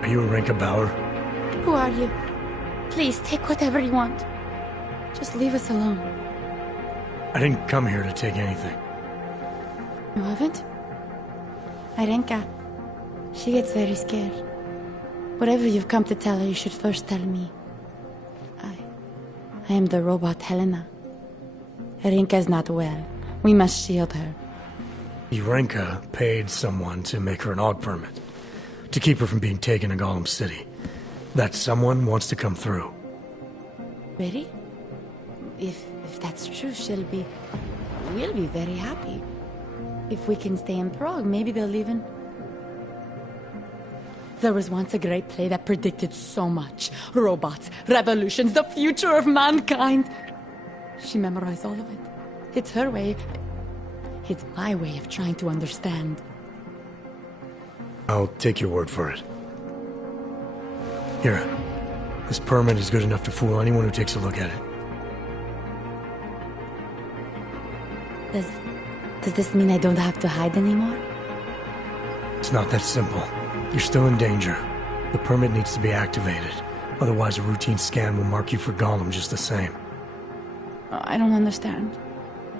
Are you Arenka Bauer? Who are you? Please, take whatever you want. Just leave us alone. I didn't come here to take anything. You haven't? Arenka, she gets very scared. Whatever you've come to tell her, you should first tell me. I am the robot Helena. Arenka's not well. We must shield her. Arenka paid someone to make her an AUG permit. To keep her from being taken to Gollum City. That someone wants to come through. Really? If that's true, we'll be very happy. If we can stay in Prague, maybe they'll even... There was once a great play that predicted so much. Robots, revolutions, the future of mankind. She memorized all of it. It's her way. It's my way of trying to understand. I'll take your word for it. Here. This permit is good enough to fool anyone who takes a look at it. Does this mean I don't have to hide anymore? It's not that simple. You're still in danger. The permit needs to be activated. Otherwise, a routine scan will mark you for Gollum just the same. I don't understand.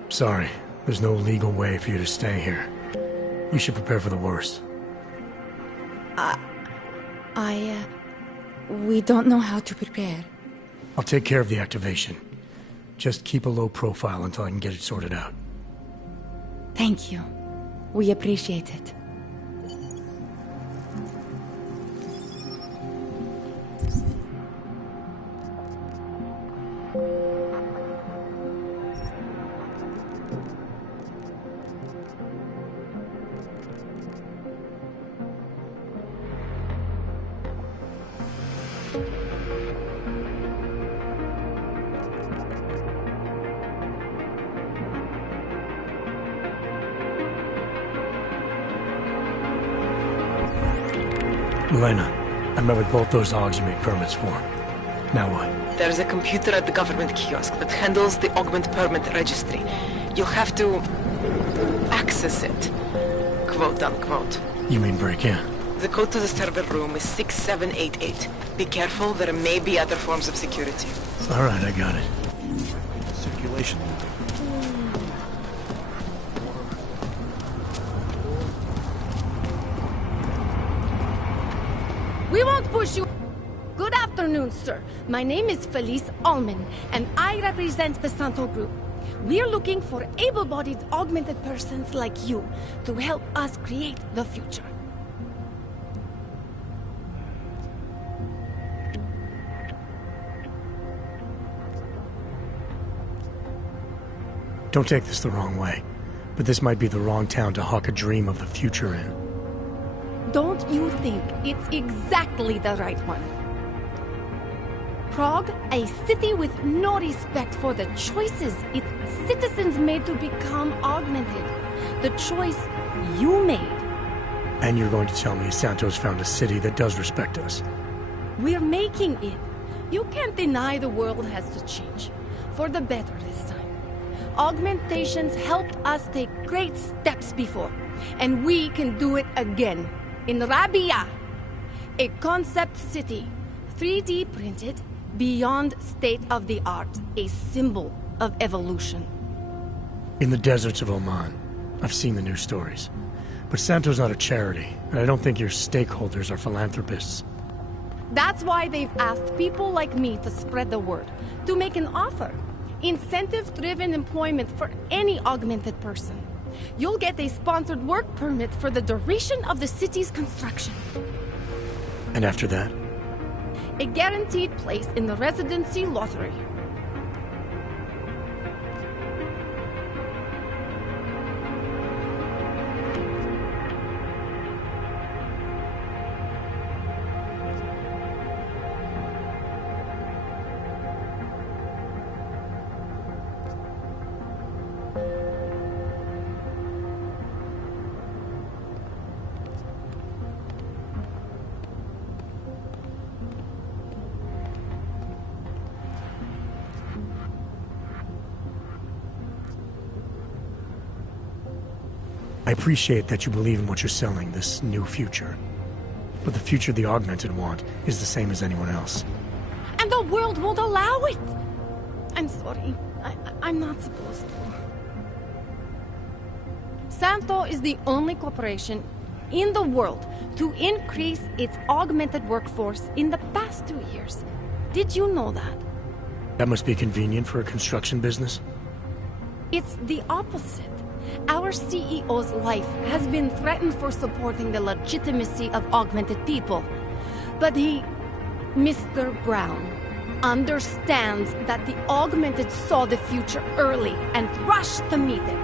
Sorry. There's no legal way for you to stay here. You should prepare for the worst. We don't know how to prepare. I'll take care of the activation. Just keep a low profile until I can get it sorted out. Thank you. We appreciate it. Elena, I met with both those Augs you made permits for. Now what? There's a computer at the government kiosk that handles the augment permit registry. You'll have to access it, quote unquote. You mean break in? The code to the server room is 6788. Be careful, there may be other forms of security. All right, I got it. Circulation. We won't push you. Good afternoon, sir. My name is Felice Allman, and I represent the Santo Group. We're looking for able-bodied augmented persons like you to help us create the future. Don't take this the wrong way, but this might be the wrong town to hawk a dream of the future in. Don't you think it's exactly the right one? Prague, a city with no respect for the choices its citizens made to become augmented. The choice you made. And you're going to tell me Santos found a city that does respect us? We're making it. You can't deny the world has to change. For the better this time. Augmentations helped us take great steps before. And we can do it again. In Rabia, a concept city, 3D printed, beyond state-of-the-art, a symbol of evolution. In the deserts of Oman. I've seen the news stories. But Santo's not a charity, and I don't think your stakeholders are philanthropists. That's why they've asked people like me to spread the word, to make an offer. Incentive-driven employment for any augmented person. You'll get a sponsored work permit for the duration of the city's construction. And after that? A guaranteed place in the residency lottery. I appreciate that you believe in what you're selling, this new future. But the future the Augmented want is the same as anyone else. And the world won't allow it! I'm sorry. I'm not supposed to. Santo is the only corporation in the world to increase its augmented workforce in the past 2 years. Did you know that? That must be convenient for a construction business? It's the opposite. Our CEO's life has been threatened for supporting the legitimacy of augmented people. But he... Mr. Brown understands that the Augmented saw the future early and rushed to meet it.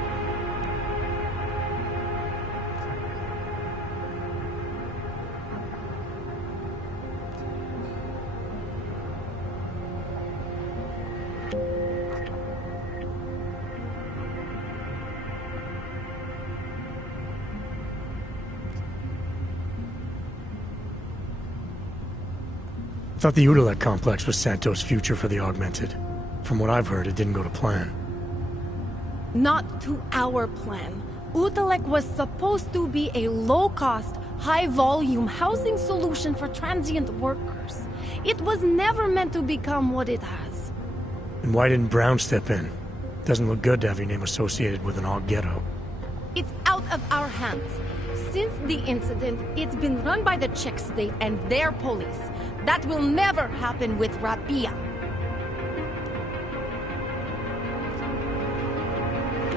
I thought the Udalek complex was Santos' future for the Augmented. From what I've heard, it didn't go to plan. Not to our plan. Udalek was supposed to be a low-cost, high-volume housing solution for transient workers. It was never meant to become what it has. And why didn't Brown step in? Doesn't look good to have your name associated with an Aug ghetto. It's out of our hands. Since the incident, it's been run by the Czech state and their police. That will never happen with Rabia.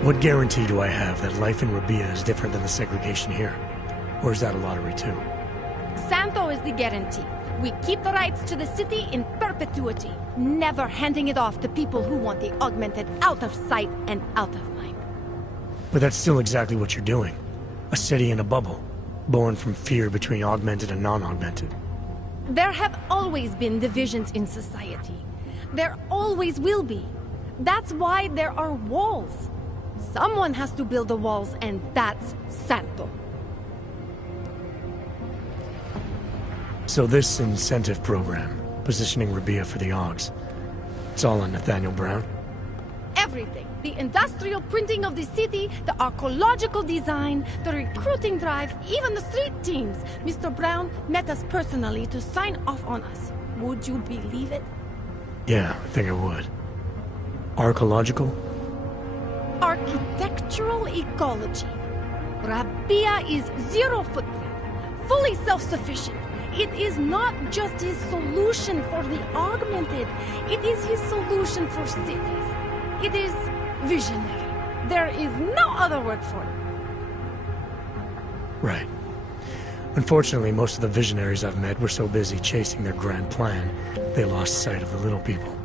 What guarantee do I have that life in Rabia is different than the segregation here? Or is that a lottery too? Santo is the guarantee. We keep the rights to the city in perpetuity, never handing it off to people who want the Augmented out of sight and out of mind. But that's still exactly what you're doing. A city in a bubble, born from fear between Augmented and non-Augmented. There have always been divisions in society. There always will be. That's why there are walls. Someone has to build the walls, and that's Santo. So this incentive program, positioning Rabia for the Augs, it's all on Nathaniel Brown? Everything. The industrial printing of the city, the archaeological design, the recruiting drive, even the street teams. Mr. Brown met us personally to sign off on us. Would you believe it? Yeah, I think I would. Archaeological? Architectural ecology. Rabia is zero footprint, fully self-sufficient. It is not just his solution for the Augmented. It is his solution for cities. It is visionary. There is no other word for it. Right. Unfortunately, most of the visionaries I've met were so busy chasing their grand plan, they lost sight of the little people.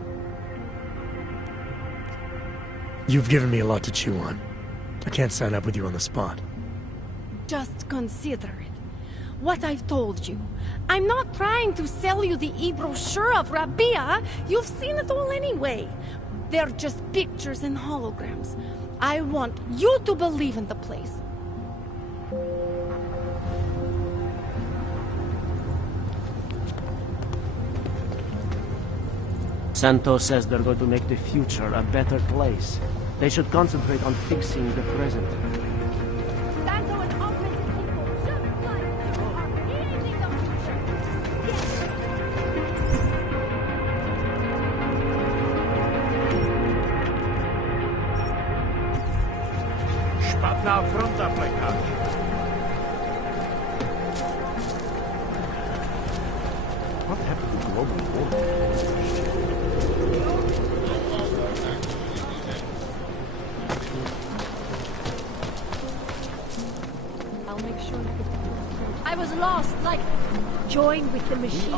You've given me a lot to chew on. I can't sign up with you on the spot. Just consider it. What I've told you. I'm not trying to sell you the e-brochure of Rabia. You've seen it all anyway. They're just pictures and holograms. I want you to believe in the place. Santos says they're going to make the future a better place. They should concentrate on fixing the present. Santo and Augmented people, just like you, are creating the future. Szpatna fronta w lekarzu. What happened to global war? I'll make sure you get I was lost, like, join with the machine.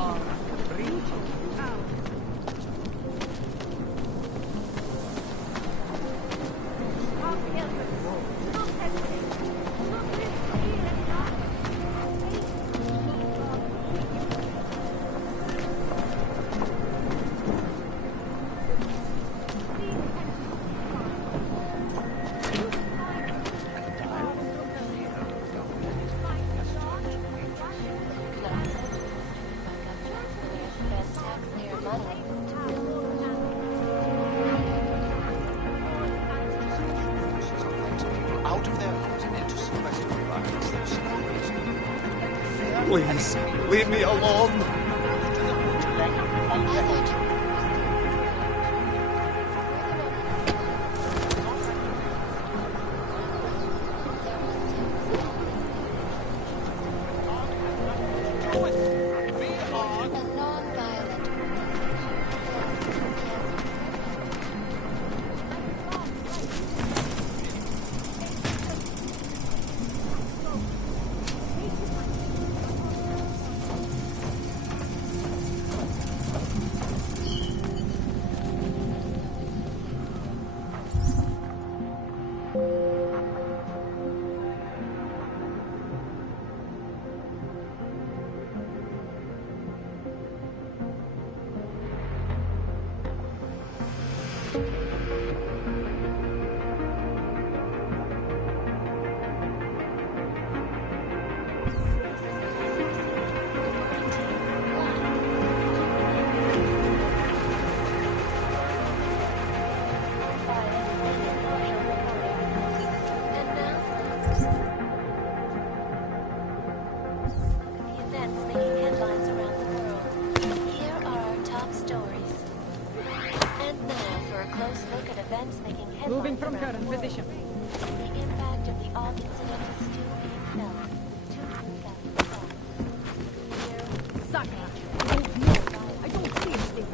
Please, leave me alone. Moving from current position. The impact of the Aug incident is still being felt. 2,000 Sakura, I don't know. I don't see anything.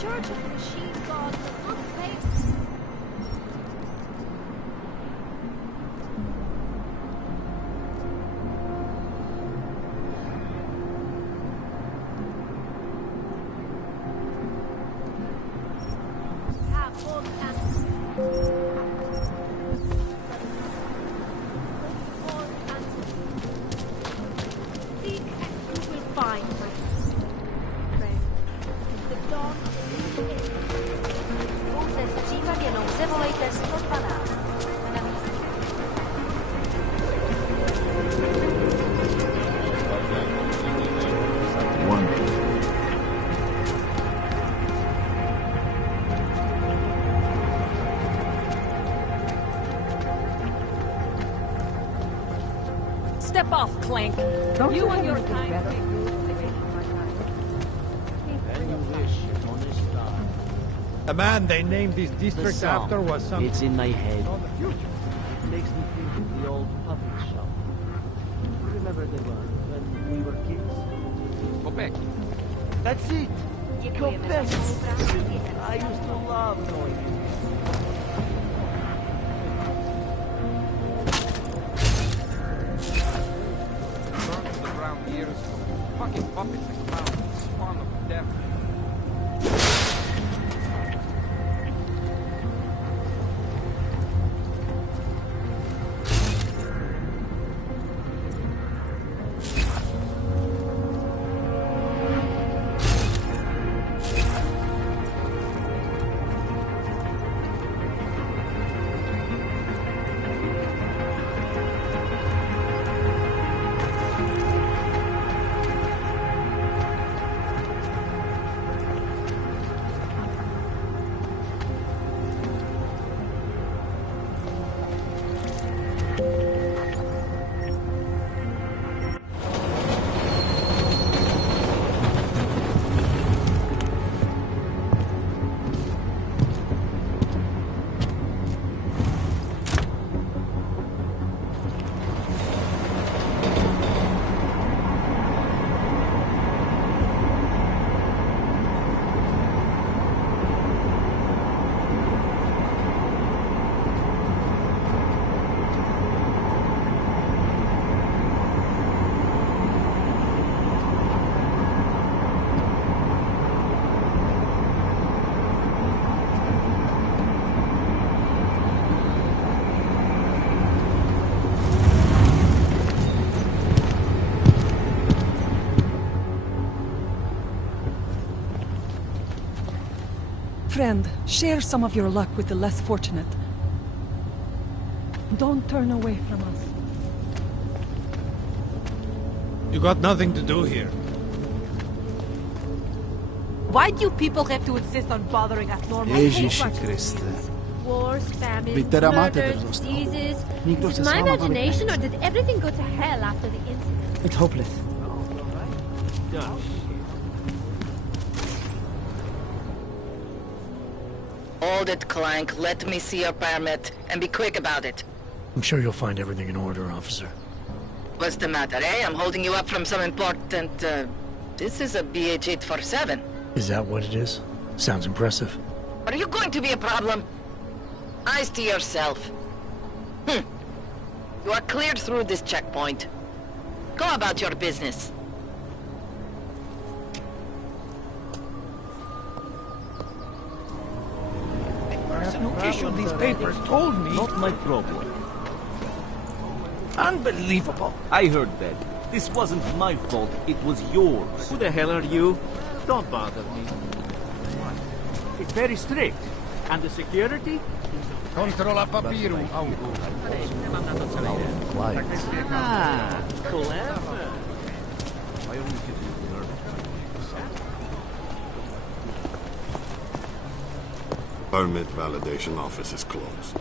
Church of Machine God does not pay. Have all answers. All answers. Seek and you will find, my friend. The dawn of the new age. Pouze v případě nouze volejte 112. Na místě. Step off, Clank. You and your kind. The man they named this district after was some... It's in my head. Oh, the future. It makes me think of the old puppet shop. Remember the one when we were kids? Go back. That's it! Go back! I used to love knowing you. Burn to the ground years ago. Fucking puppets and clowns. Spawn of the devil. Friend, share some of your luck with the less fortunate. Don't turn away from us. You got nothing to do here. Why do you people have to insist on bothering us normal Ježiši people? Kriste. Wars, famines, Vítera máte murders, drzost, no. diseases. Nikdo Is se it s my váma bavit imagination, nechce. or did everything go to hell after the incident? It's hopeless. Hold it, Clank. Let me see your permit, and be quick about it. I'm sure you'll find everything in order, officer. What's the matter, eh? I'm holding you up from some important, This is a BH-847. Is that what it is? Sounds impressive. Are you going to be a problem? Eyes to yourself. You are cleared through this checkpoint. Go about your business. person who issued these papers told me... Not my problem. Unbelievable. I heard that. This wasn't my fault, it was yours. Who the hell are you? Don't bother me. It's very strict. And the security? Controla papiru, Augu. Ah, clever. Permit validation office is closed.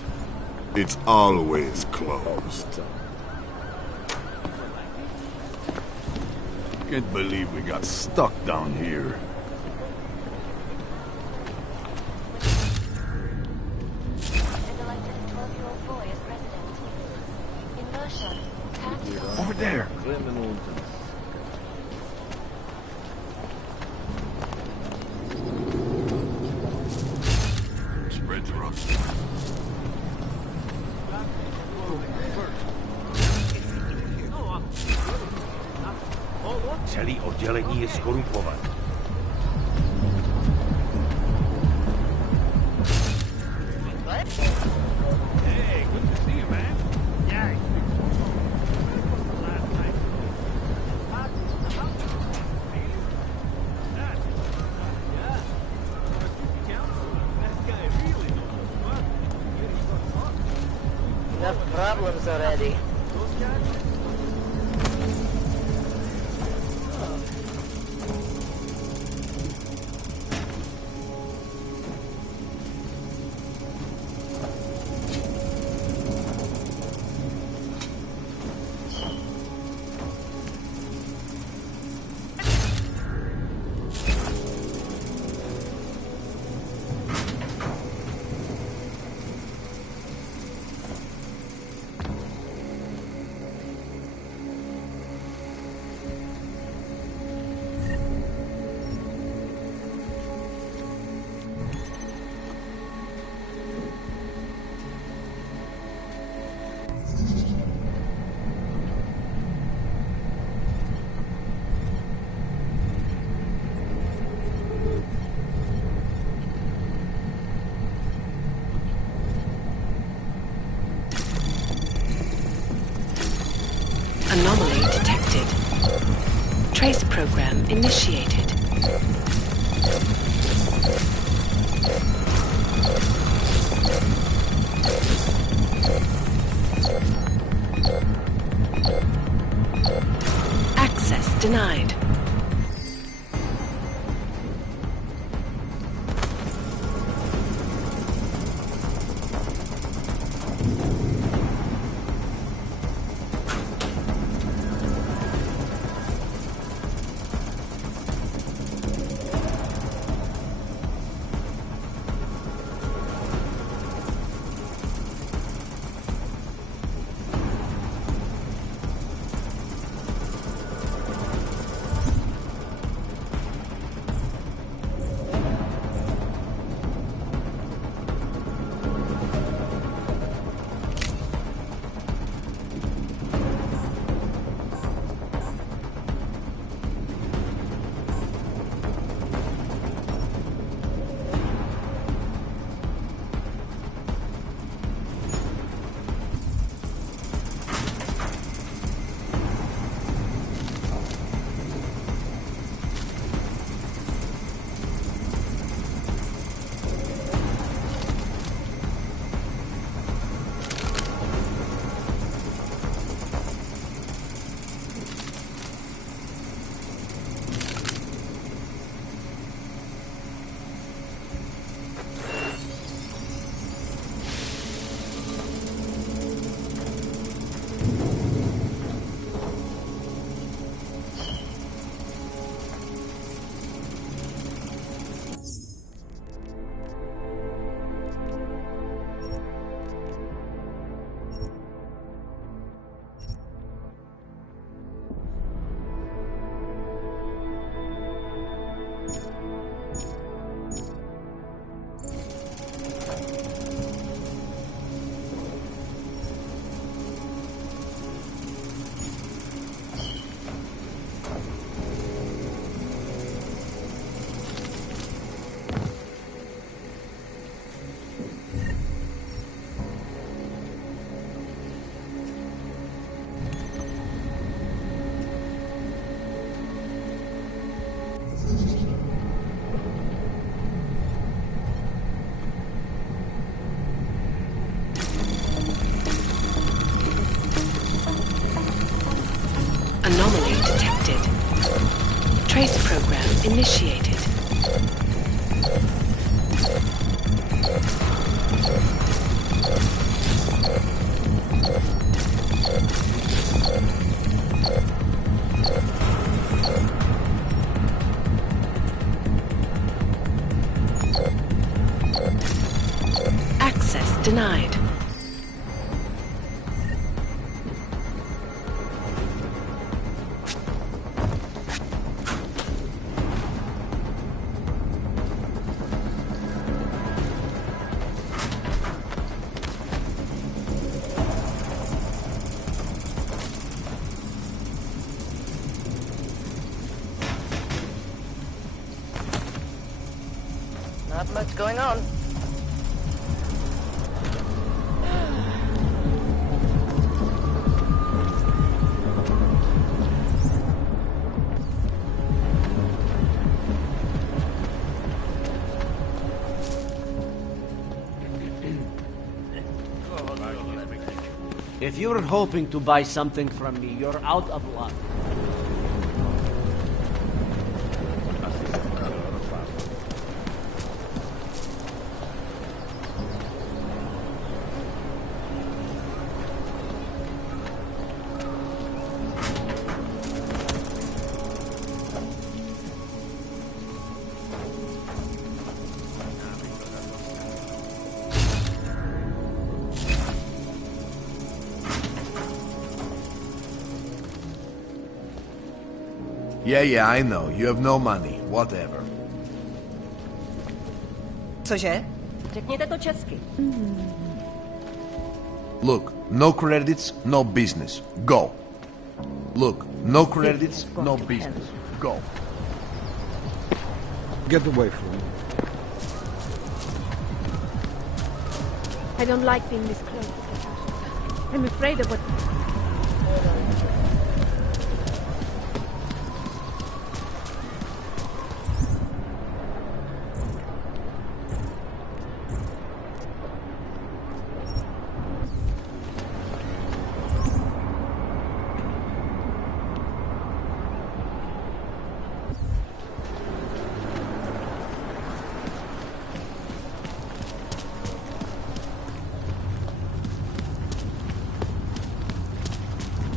It's always closed. Can't believe we got stuck down here. Over there. Spreads are up. Celý oddělení je skorumpované. Hey, good to see you, man. Yeah. Enough problems already. Anomaly detected. Trace program initiated. Access denied. Anomaly detected. Trace program initiated. Access denied. Not much going on. If you're hoping to buy something from me, you're out of luck. Yeah, I know. You have no money. Whatever. Cože? Řekněte to česky. Look, no credits, no business. Go. Look, no credits, no business. Go. Get away from me. I don't like being this close. I'm afraid of what...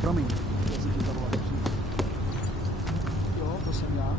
Promiň. Jo, to jsem já.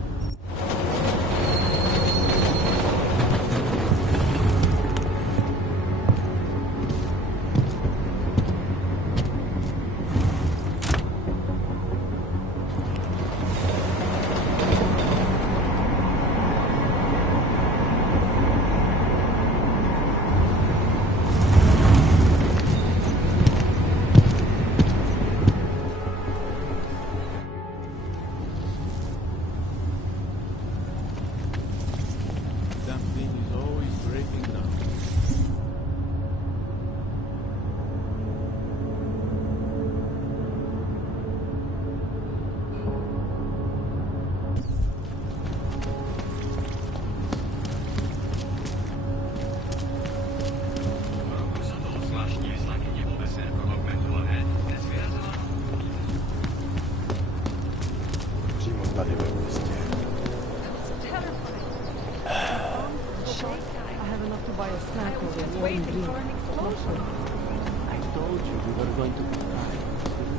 I told you we were going to be fine.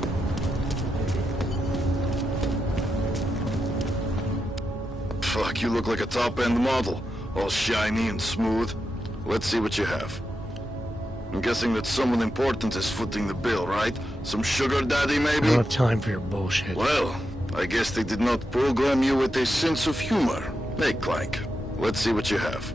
back, you look like a top-end model. All shiny and smooth. Let's see what you have. I'm guessing that someone important is footing the bill, right? Some sugar daddy, maybe? I don't have time for your bullshit. Well, I guess they did not program you with a sense of humor. Hey, Clank. Let's see what you have.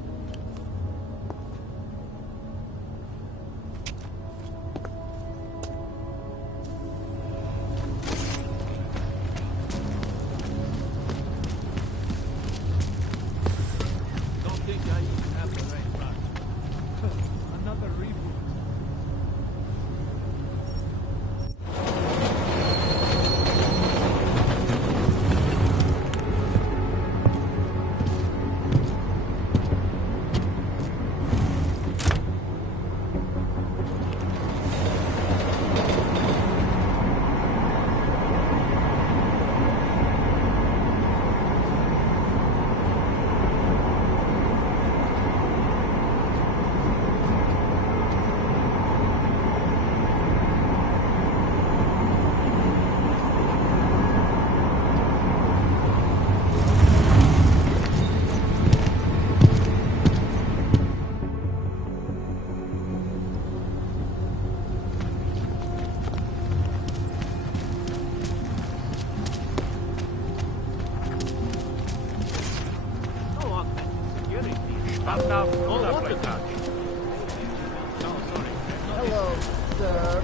Hello, sir.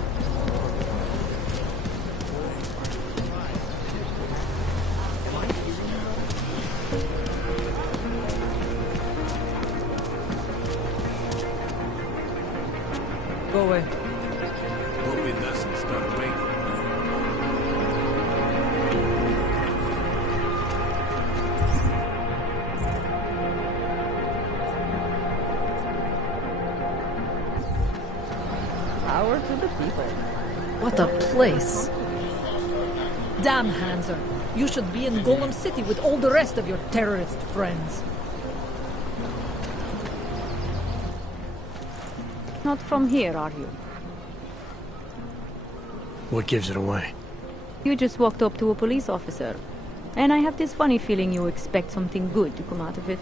Go away. Hope it doesn't start raining. Power to the people. What a place. Damn, Hanser. You should be in Golem City with all the rest of your terrorist friends. Not from here, are you? What gives it away? You just walked up to a police officer. And I have this funny feeling you expect something good to come out of it.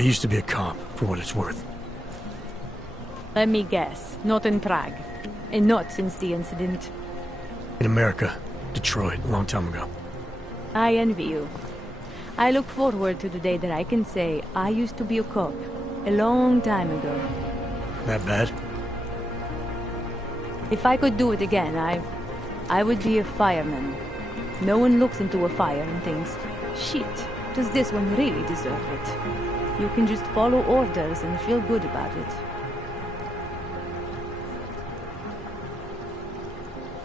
I used to be a cop, for what it's worth. Let me guess. Not in Prague. And not since the incident. In America. Detroit, a long time ago. I envy you. I look forward to the day that I can say I used to be a cop. A long time ago. That bad? If I could do it again, I would be a fireman. No one looks into a fire and thinks, shit, does this one really deserve it? You can just follow orders and feel good about it.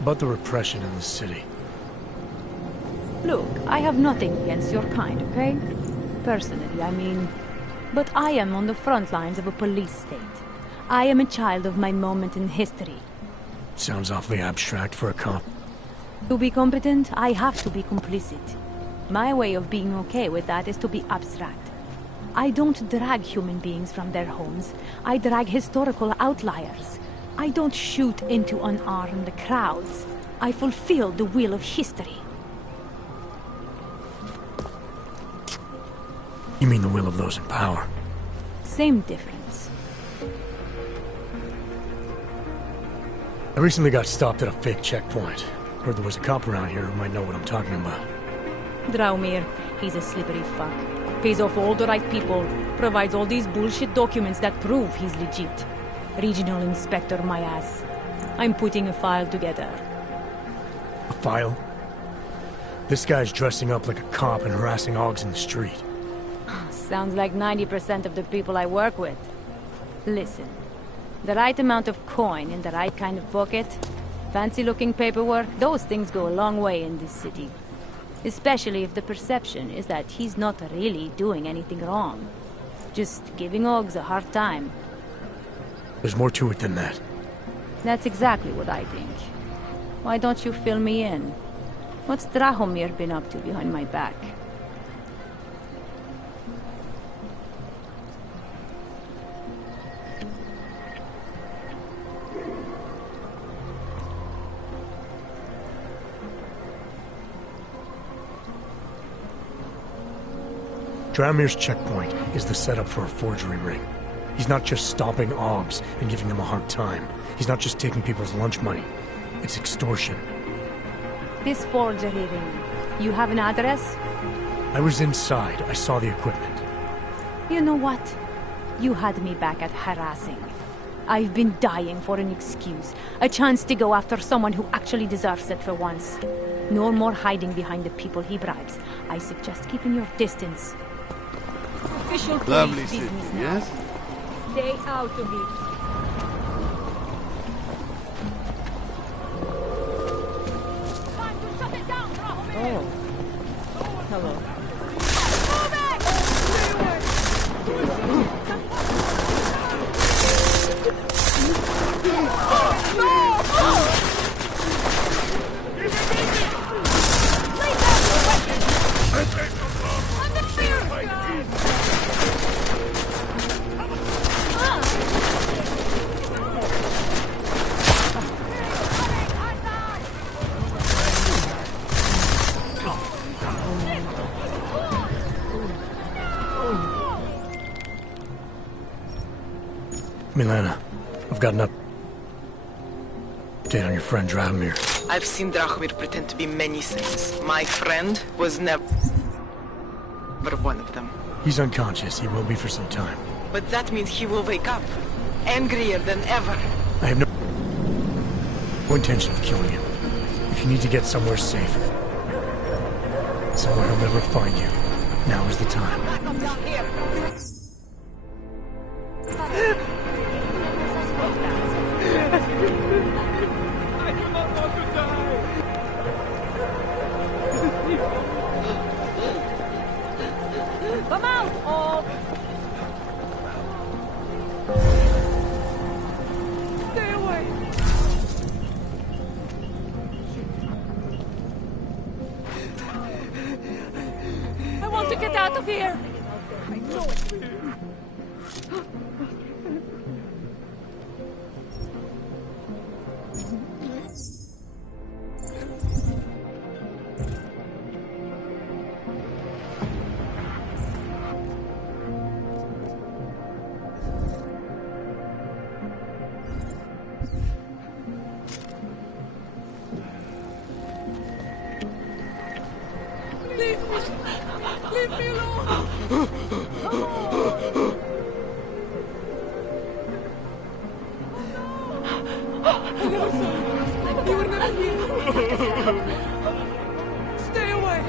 About the repression in the city. Look, I have nothing against your kind, okay? Personally, I mean. But I am on the front lines of a police state. I am a child of my moment in history. Sounds awfully abstract for a cop. To be competent, I have to be complicit. My way of being okay with that is to be abstract. I don't drag human beings from their homes. I drag historical outliers. I don't shoot into unarmed crowds. I fulfill the will of history. You mean the will of those in power? Same difference. I recently got stopped at a fake checkpoint. Heard there was a cop around here who might know what I'm talking about. Draumir, he's a slippery fuck. Pays off all the right people. Provides all these bullshit documents that prove he's legit. Regional inspector, my ass. I'm putting a file together. A file? This guy's dressing up like a cop and harassing Augs in the street. Sounds like 90% of the people I work with. Listen, the right amount of coin in the right kind of pocket, fancy-looking paperwork, those things go a long way in this city. Especially if the perception is that he's not really doing anything wrong. Just giving Augs a hard time. There's more to it than that. That's exactly what I think. Why don't you fill me in? What's Drahomir been up to behind my back? Dramir's checkpoint is the setup for a forgery ring. He's not just stopping Augs and giving them a hard time. He's not just taking people's lunch money. It's extortion. This forgery ring, you have an address? I was inside. I saw the equipment. You know what? You had me back at harassing. I've been dying for an excuse. A chance to go after someone who actually deserves it for once. No more hiding behind the people he bribes. I suggest keeping your distance. Official Lovely police city, business now. yes? Stay out of it. Oh. Hello. Milena, I've got an update on your friend Drahomir. I've seen Drahomir pretend to be many things. My friend was never one of them. He's unconscious. He will be for some time. But that means he will wake up, angrier than ever. I have no intention of killing him. If you need to get somewhere safer, somewhere he'll never find you, now is the time. Come out! Oh! Stay away! I want to get out of here! I know it! Leave me! Leave me alone! I never saw you. You were never here. Stay away!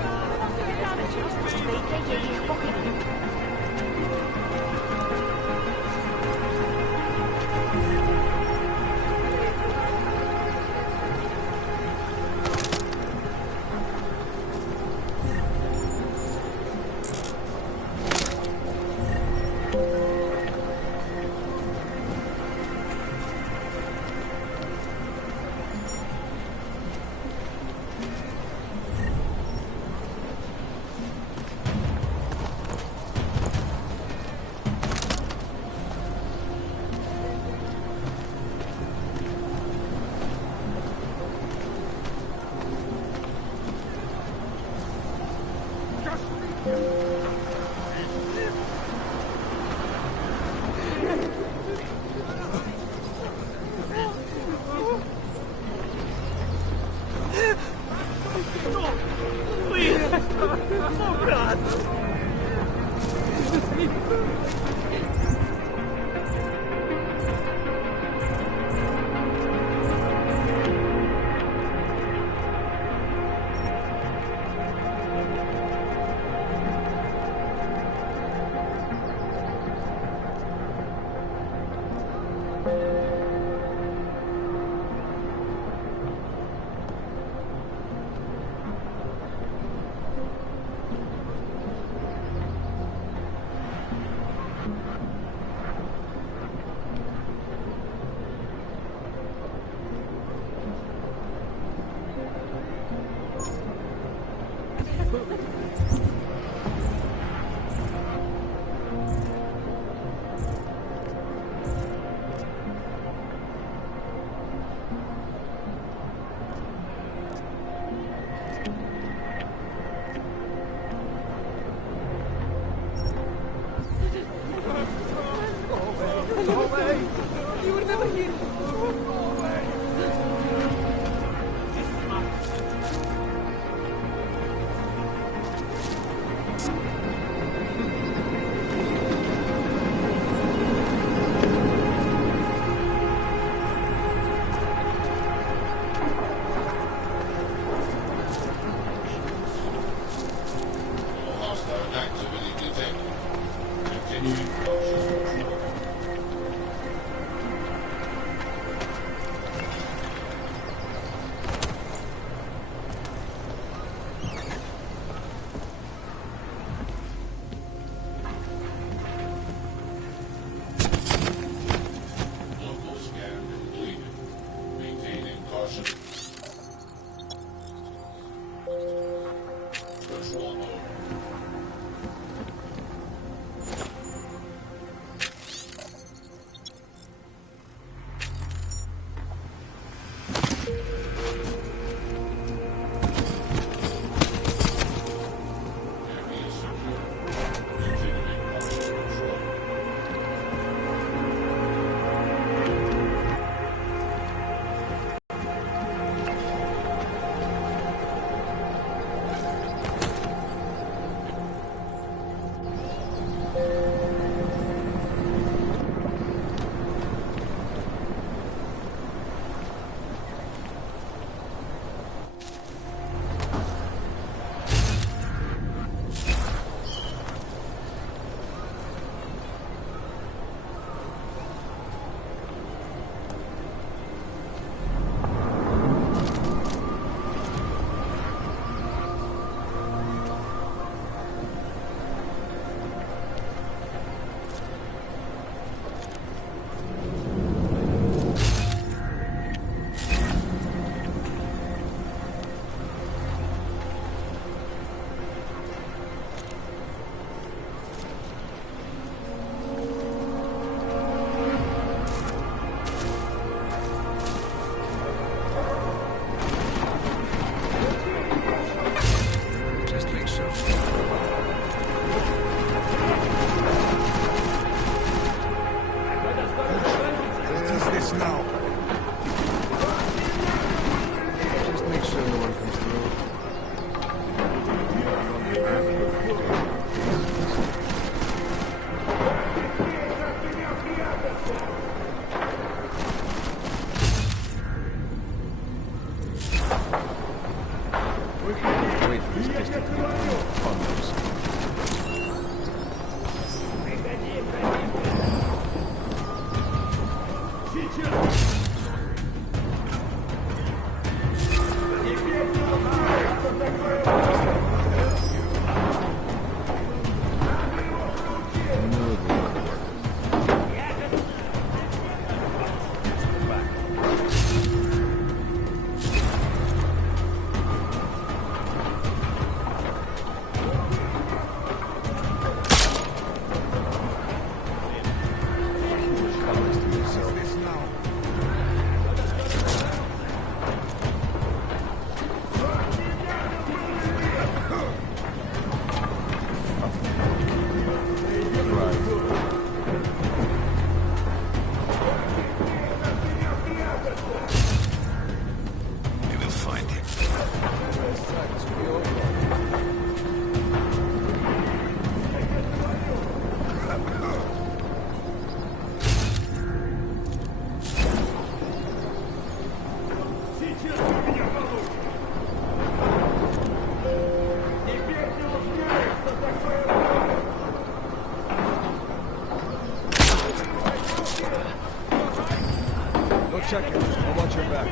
check it. I'll watch your back.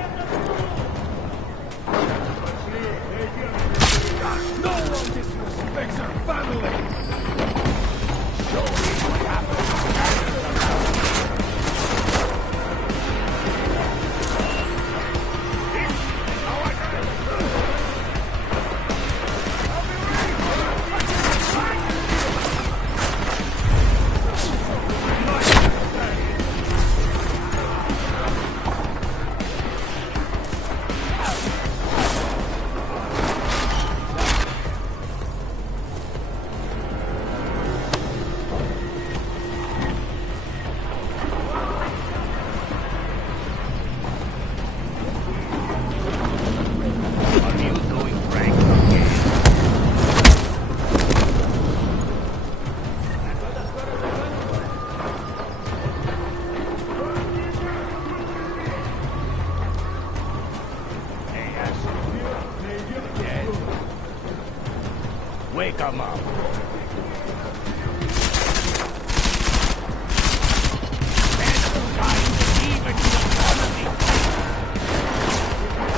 No one disrespects our family! Show me what happens. Wake 'em up.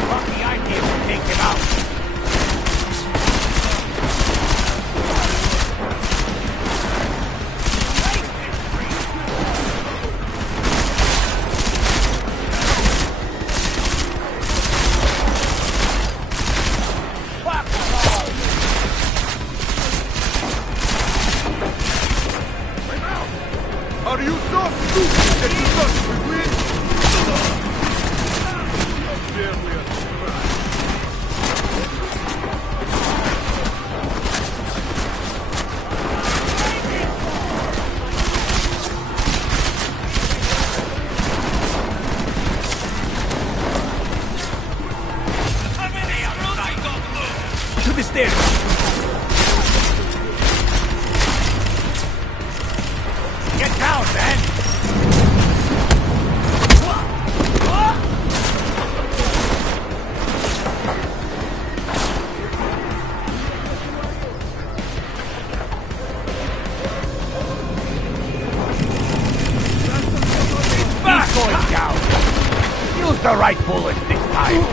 Lucky I'm here to take him out. Are you so stupid that you thought we win? There we are. To the stairs! Get down, man! He's going down! Use the right bullet this time!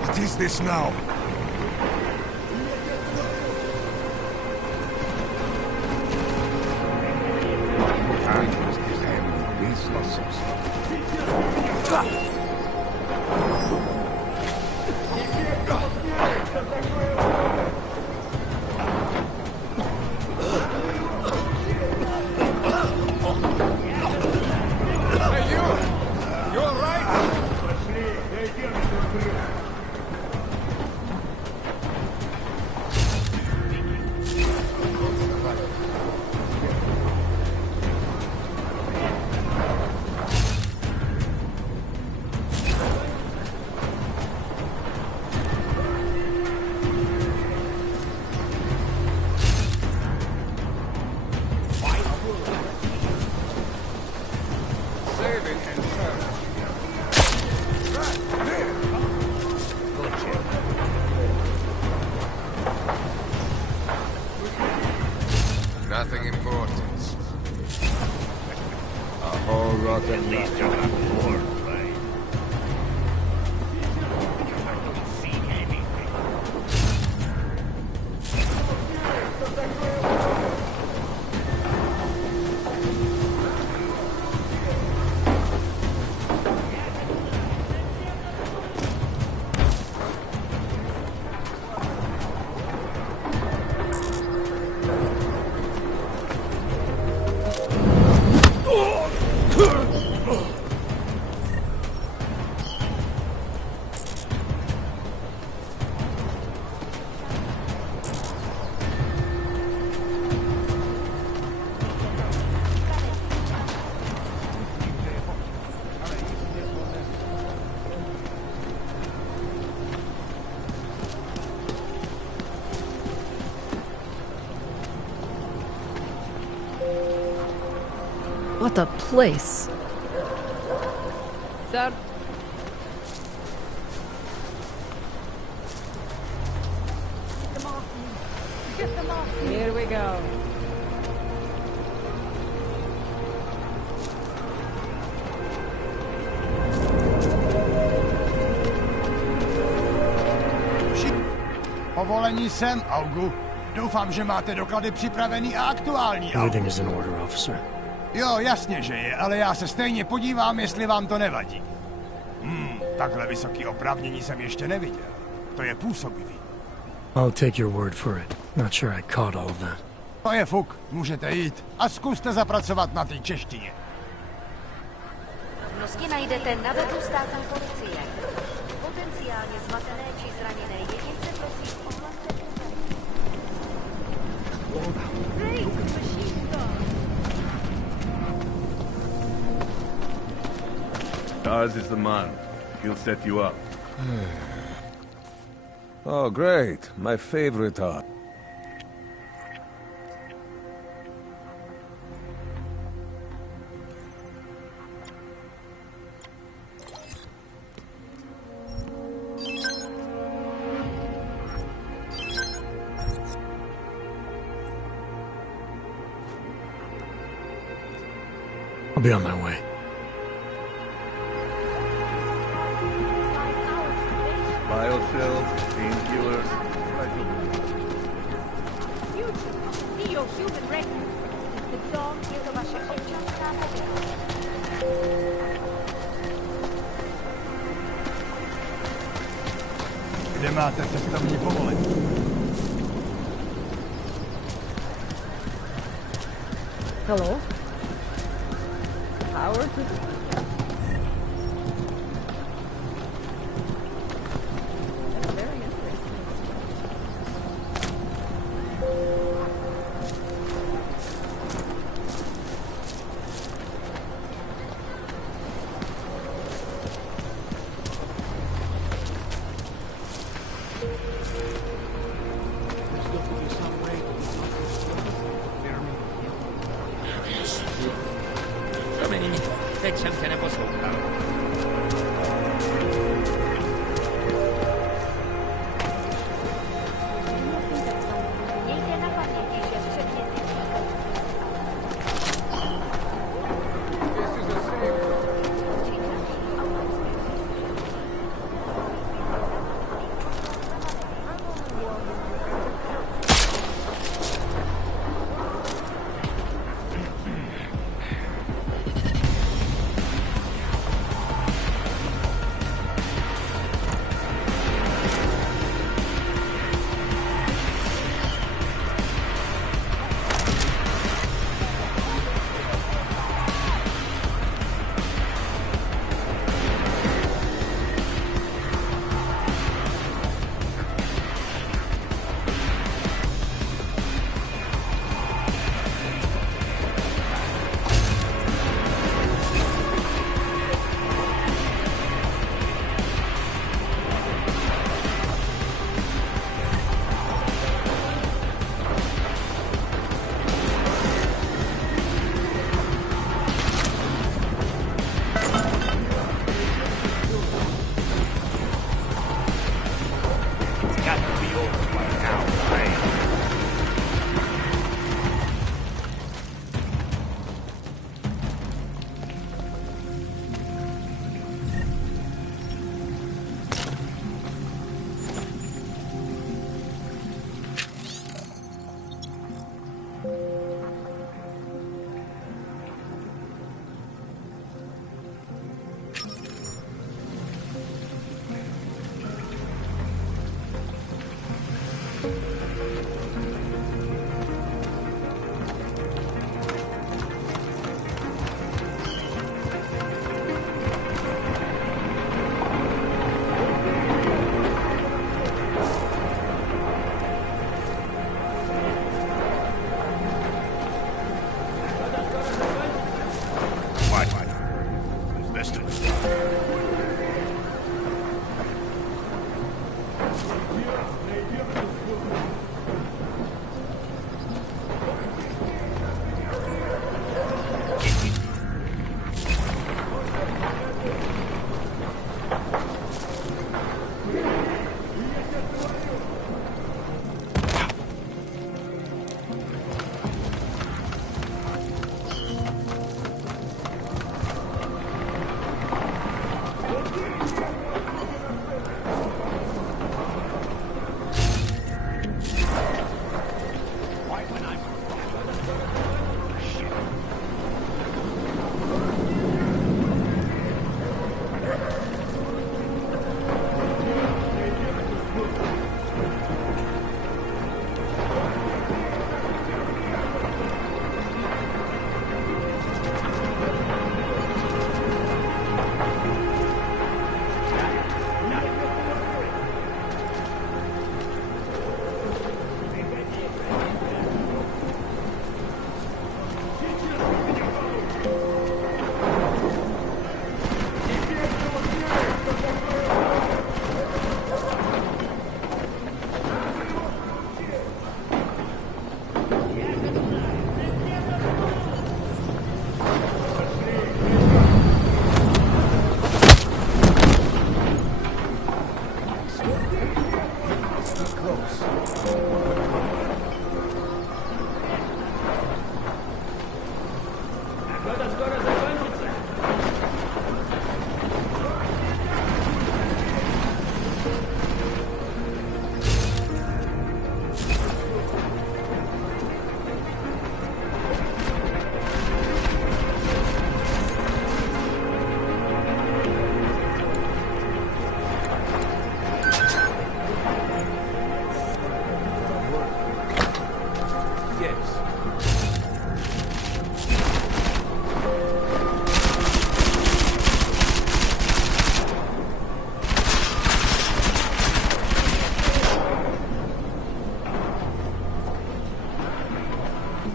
What is this now? Nothing important. A whole rotten lot. What a place. Sir? Here we go. Povolení sem, Augu. Doufám, že máte doklady připravený a aktuální, Augu. Everything is in order, officer. Jo, jasně, že je, ale já se stejně podívám, jestli vám to nevadí. Takhle vysoký oprávnění jsem ještě neviděl. To je působivý. I'll take your word for it. Not sure I caught all of that. To je fuk, můžete jít a zkuste zapracovat na té češtině. Množky najdete na webu státní policie. Potenciálně zmatené či zraněné jedince prosím ohlaste Ours is the man. He'll set you up. Oh, great. My favorite art. I'll be on my way. Biocells, painkillers, Human record. The dog je to vaše občanská povinnost. Kde máte cestovní povolení? Hello? Howard? Teď jsem tě neposlouchal. Mějte na paměti, že předměty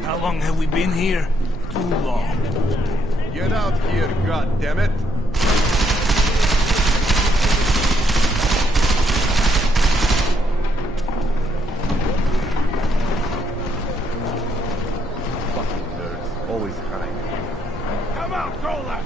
How long have we been here? Too long. Get out here, goddammit! Fucking nerds, always hiding. Come out, Cola!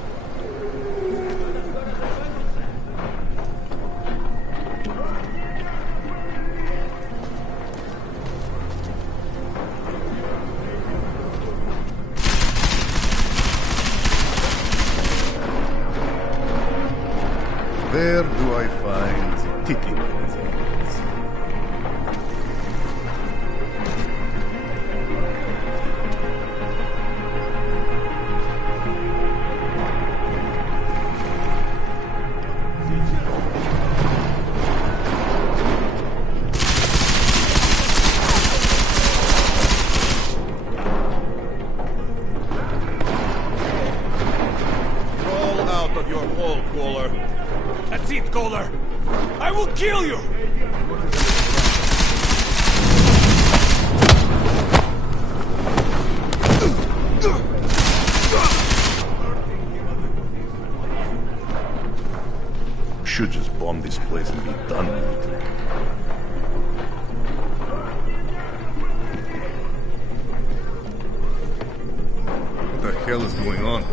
Where do I find the ticket things? Roll out of your hole, Caller. That's it, Kohler! I will kill you! Should just bomb this place and be done with it. What the hell is going on?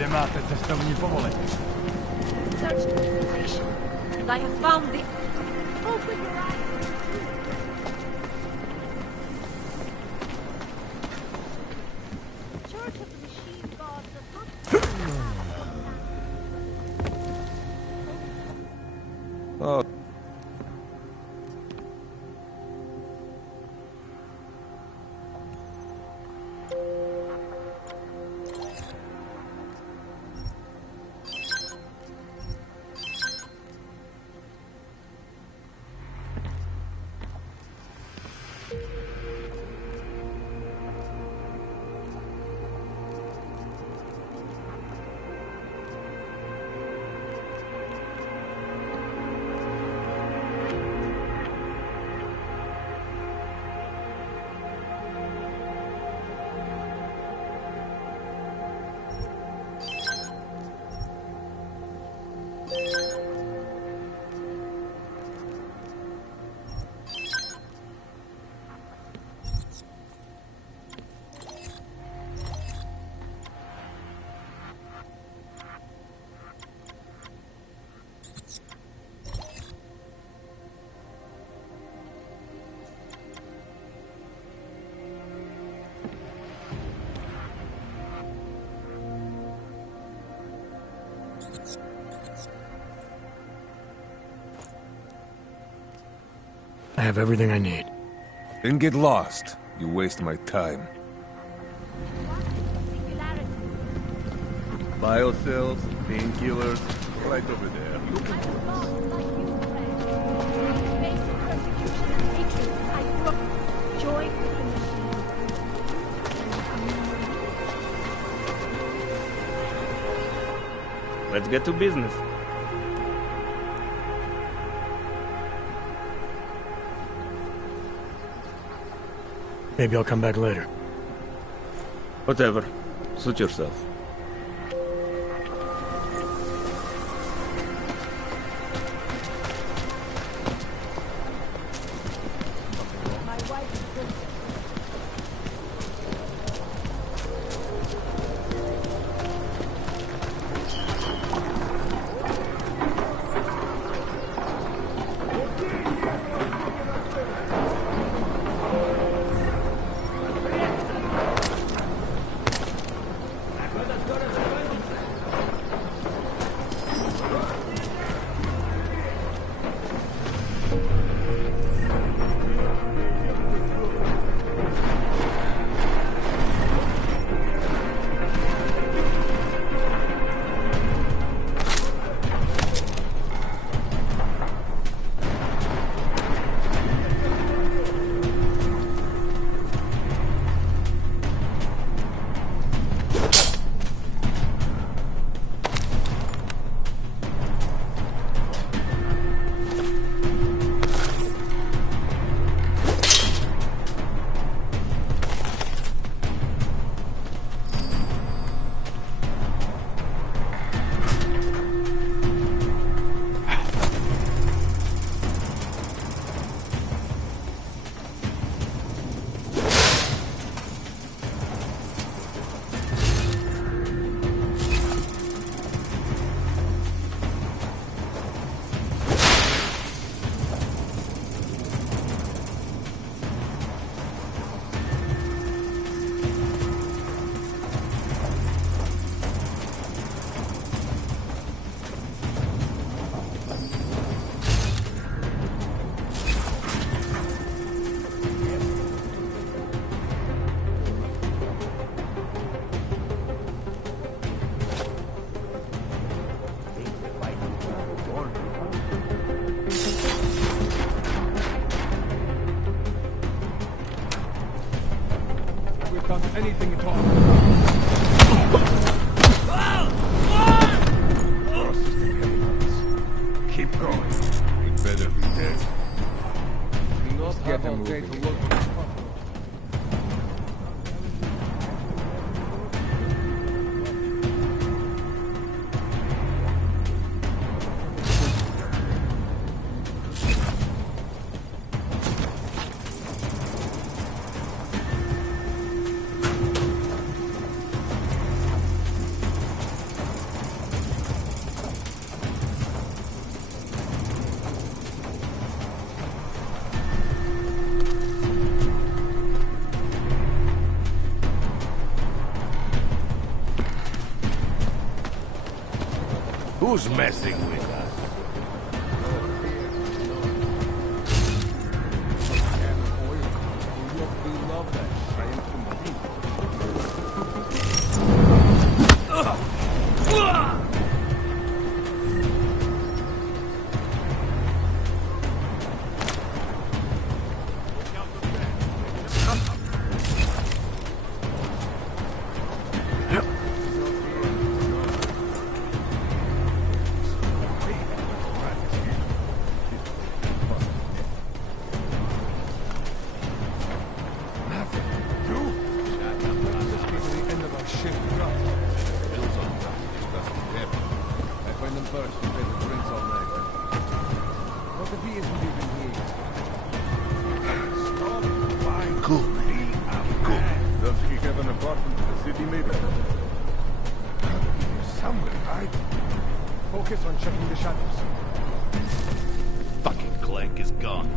Kde máte cestovní povolení? Searched the station, and I have found the... Open your eyes! Church of the Machine Gods of... Oh. I have everything I need. Then get lost. You waste my time. Biocells, painkillers, right over there. Let's get to business. Maybe I'll come back later. Whatever. Suit yourself. Anything at all. Keep going. He'd better be dead. Let's get him moving. Who's messing with us? Focus on checking the shadows. Fucking Clank is gone.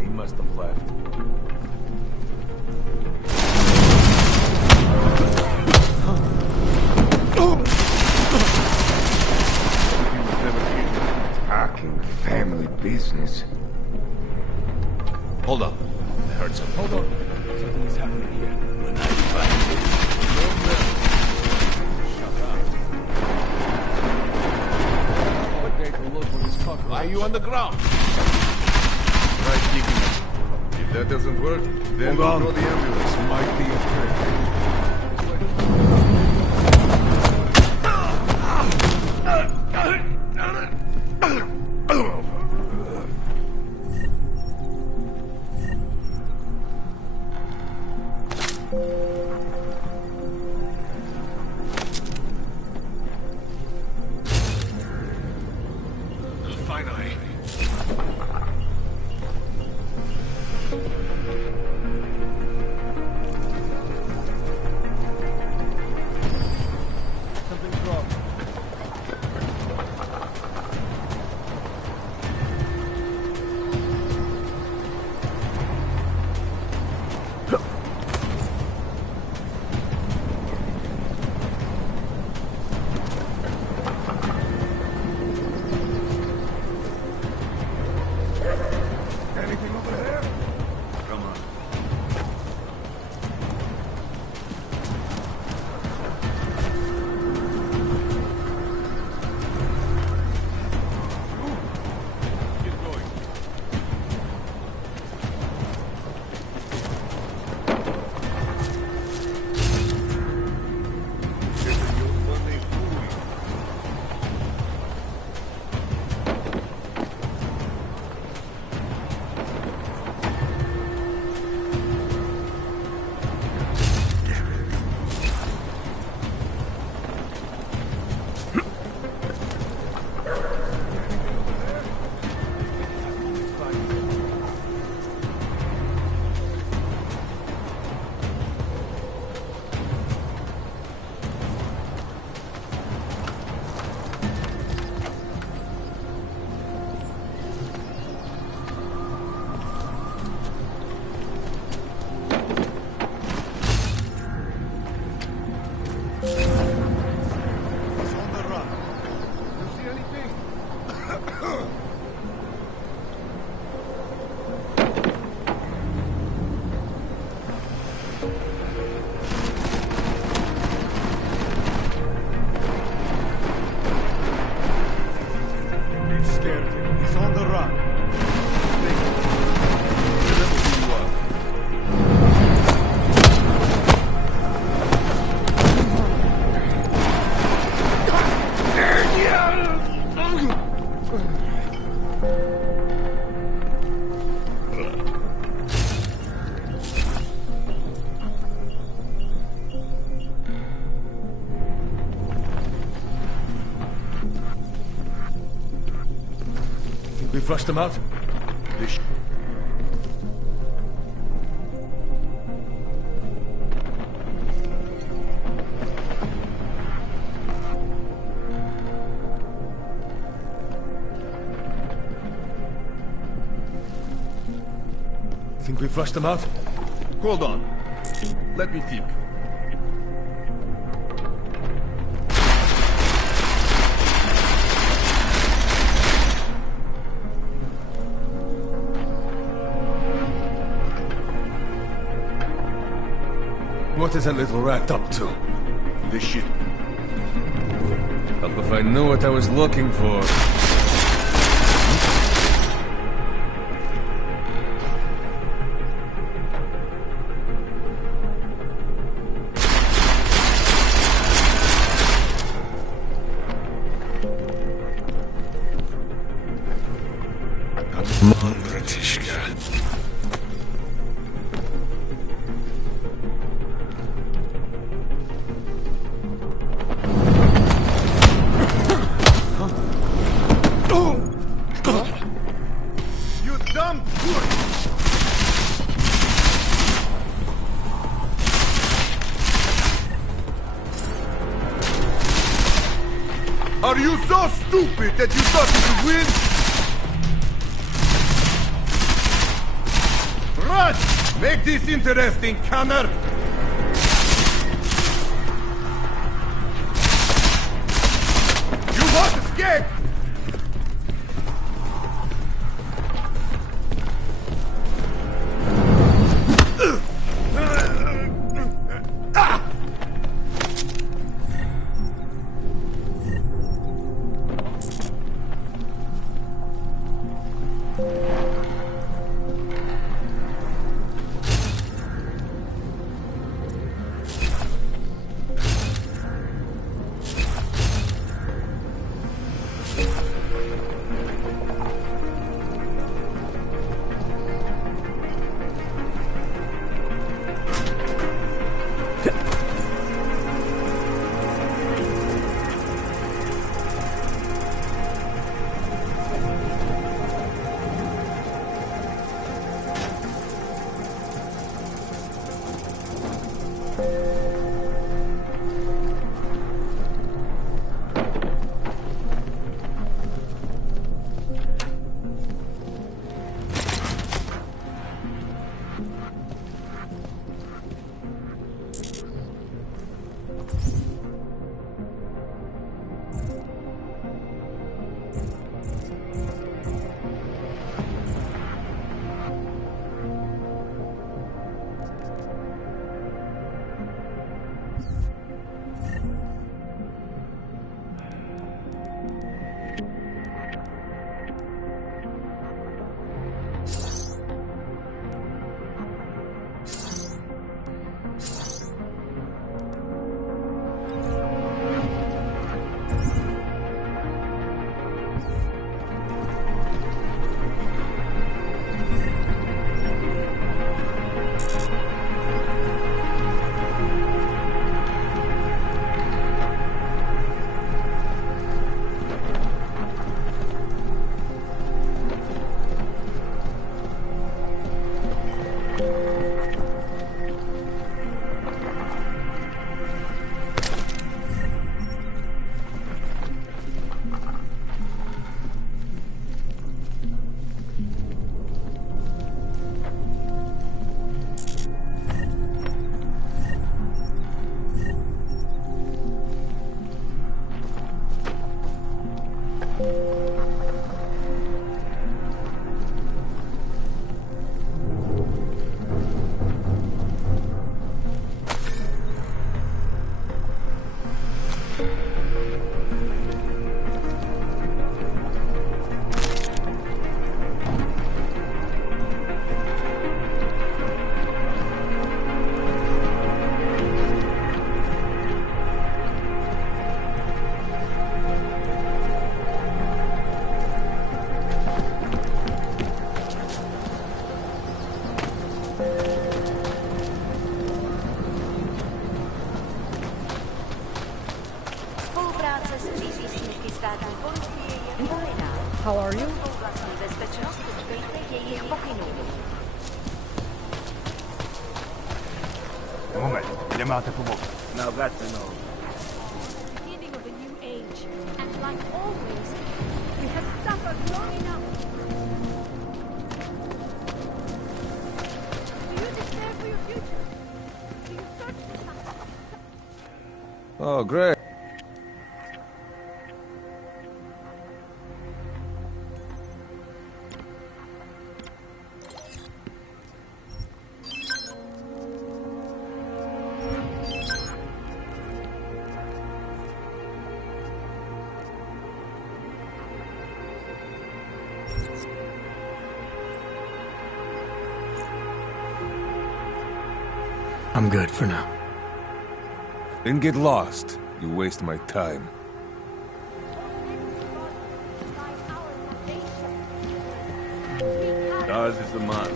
He must have left. He was never here. heard something. Hold on. Something is happening here. When I find it, don't know. Shut up. One day to look for this cockroach. Why are you on the ground? Try kicking it. If that doesn't work, then we'll call the ambulance. Might be a trick. Finally. Something's wrong. Anything over there? Come on. Get going. He's on the run. You see anything? It scared him. He's on the run. We flushed them out? Think we flushed them out? Hold on. Let me think. What is that little rat up to? This shit. Help if I knew what I was looking for. Come on, bratishka. You dumb fool! Are you so stupid that you thought you could win? Run! Make this interesting, Connor! You won't escape! How are you? Moment, kde máte poboku? Now that's to know. Beginning of a new age, and like always, we have suffered long enough. Do you despair for your future? Do you search for something? Oh, great. I'm good for now. Then get lost. You waste my time. Daz is the man.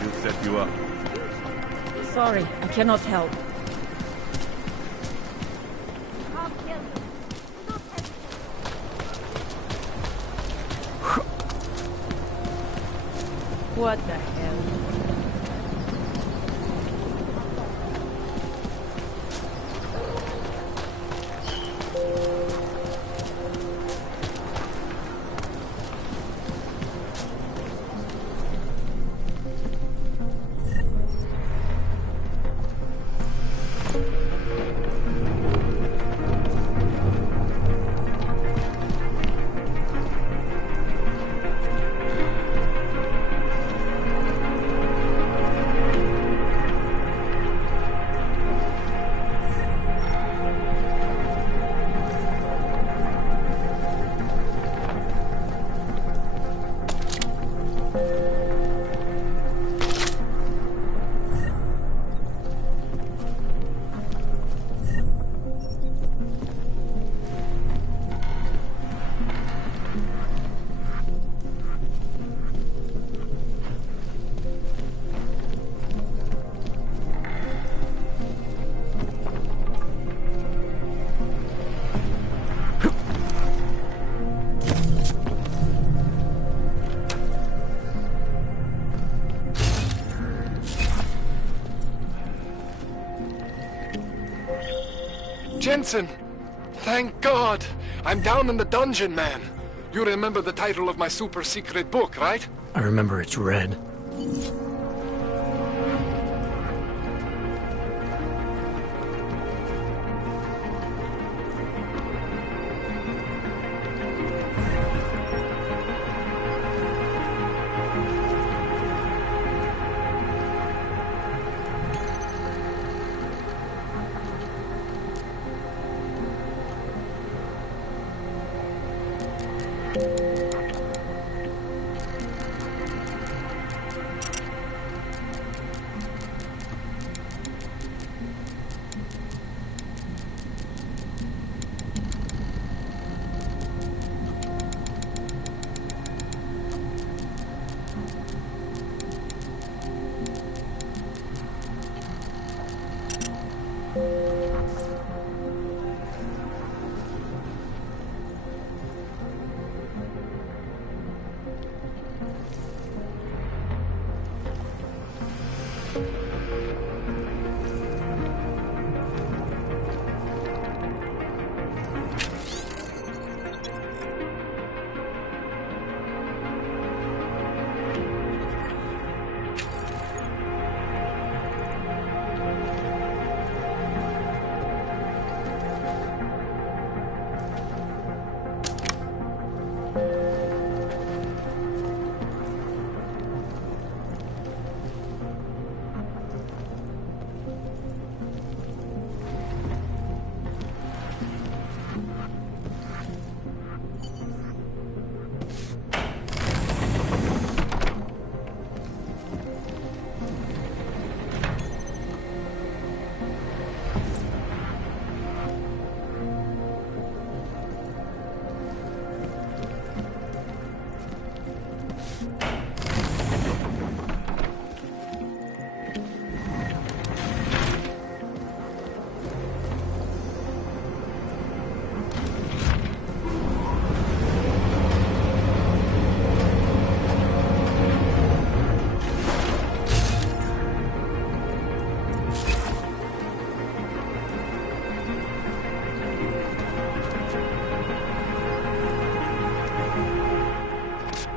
He'll set you up. Sorry, I cannot help. What the hell? Jensen! Thank God! I'm down in the dungeon, man. You remember the title of my super secret book, right? I remember it's red.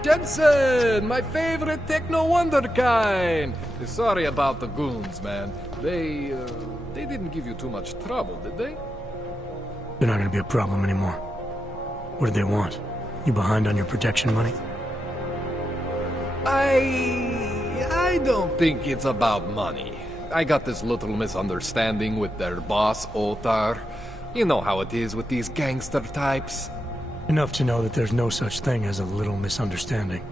Jensen! My favorite techno wonderkind! Sorry about the goons, man. They didn't give you too much trouble, did they? They're not gonna be a problem anymore. What do they want? You behind on your protection money? I don't think it's about money. I got this little misunderstanding with their boss, Otar. You know how it is with these gangster types. Enough to know that there's no such thing as a little misunderstanding.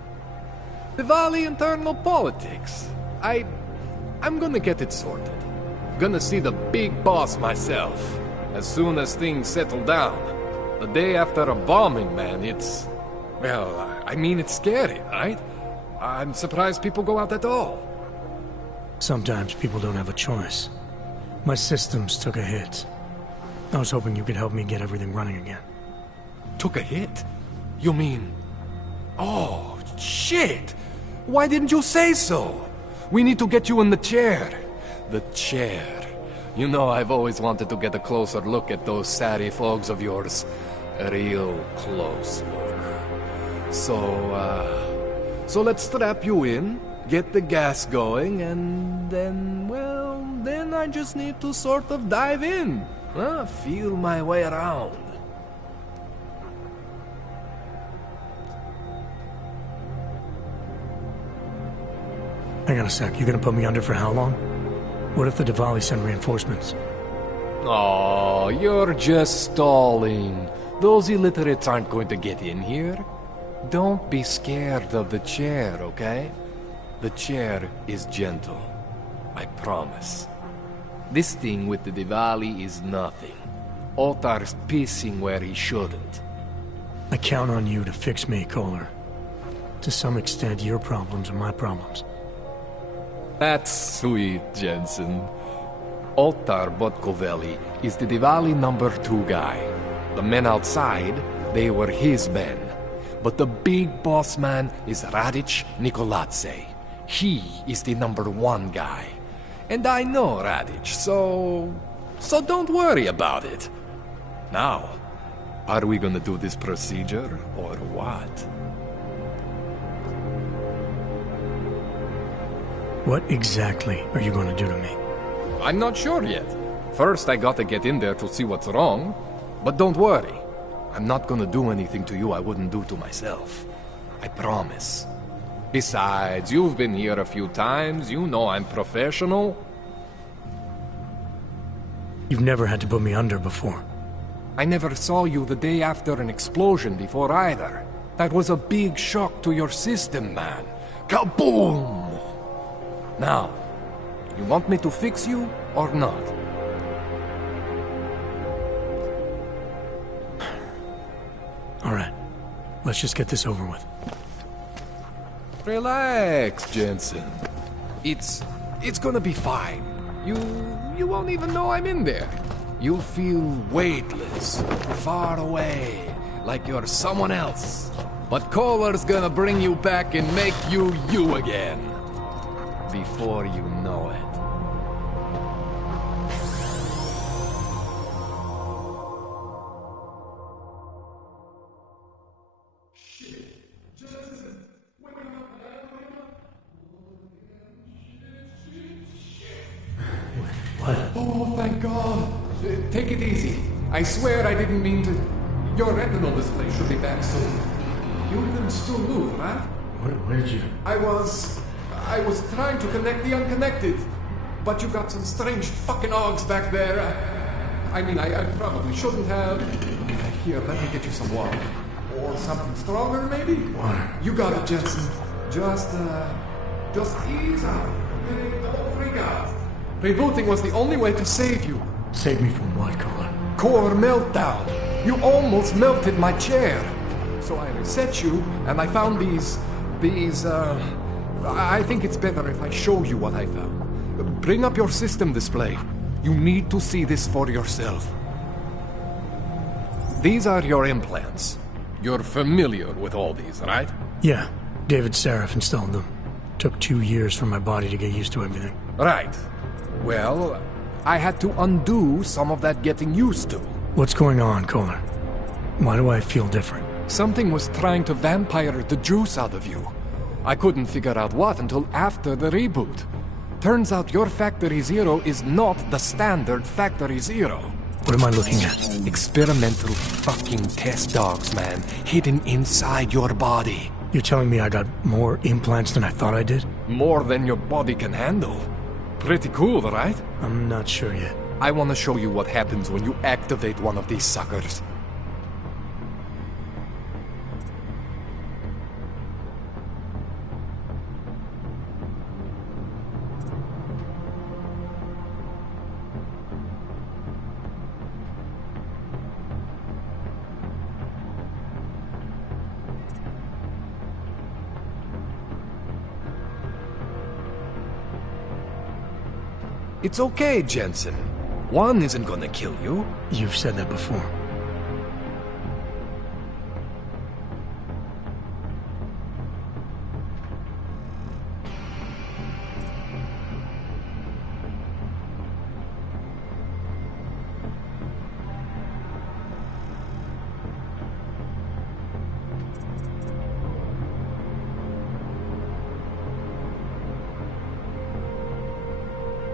Diwali internal politics. I'm gonna get it sorted. Gonna see the big boss myself. As soon as things settle down. The day after a bombing, man, it's... Well, I mean, it's scary, right? I'm surprised people go out at all. Sometimes people don't have a choice. My systems took a hit. I was hoping you could help me get everything running again. Took a hit? You mean... Oh, shit! Why didn't you say so? We need to get you in the chair. The chair. You know, I've always wanted to get a closer look at those satty folks of yours. A real close look. So let's strap you in, get the gas going, and then, well, then I just need to sort of dive in. Feel my way around. Hang on a sec, you gonna put me under for how long? What if the Diwali send reinforcements? Oh, you're just stalling. Those illiterates aren't going to get in here. Don't be scared of the chair, okay? The chair is gentle. I promise. This thing with the Diwali is nothing. Otar's pissing where he shouldn't. I count on you to fix me, Kohler. To some extent, your problems are my problems. That's sweet, Jensen. Otar Botkoveli is the Diwali #2 guy. The men outside, they were his men. But the big boss man is Radic Nikoladze. He is the #1 guy. And I know Radic, so don't worry about it. Now, are we gonna do this procedure, or what? What exactly are you gonna do to me? I'm not sure yet. First, I gotta get in there to see what's wrong. But don't worry. I'm not gonna do anything to you I wouldn't do to myself. I promise. Besides, you've been here a few times. You know I'm professional. You've never had to put me under before. I never saw you the day after an explosion before either. That was a big shock to your system, man. Kaboom! Now, you want me to fix you or not? All right, let's just get this over with. Relax, Jensen. It's gonna be fine. You won't even know I'm in there. You'll feel weightless, far away, like you're someone else. But Kohler's gonna bring you back and make you you again. Before you know it. What? Oh, thank God. Take it easy. I swear I didn't mean to... Your retinal display should be back soon. You can still move, right? Where did you... I was trying to connect the unconnected, but you got some strange fucking ogs back there. I mean, I probably shouldn't have. Here, let me get you some water. Or something stronger, maybe? Water. You got it, Jensen. Just ease out. Don't freak out. Rebooting was the only way to save you. Save me from what, Kohler? Core meltdown. You almost melted my chair. So I reset you, and I found these, I think it's better if I show you what I found. Bring up your system display. You need to see this for yourself. These are your implants. You're familiar with all these, right? Yeah, David Seraph installed them. Took 2 years for my body to get used to everything. Right. Well, I had to undo some of that getting used to. What's going on, Kohler? Why do I feel different? Something was trying to vampire the juice out of you. I couldn't figure out what until after the reboot. Turns out your Factory Zero is not the standard Factory Zero. What am I looking at? Experimental fucking test dogs, man. Hidden inside your body. You're telling me I got more implants than I thought I did? More than your body can handle. Pretty cool, right? I'm not sure yet. I want to show you what happens when you activate one of these suckers. It's okay, Jensen. One isn't gonna kill you. You've said that before.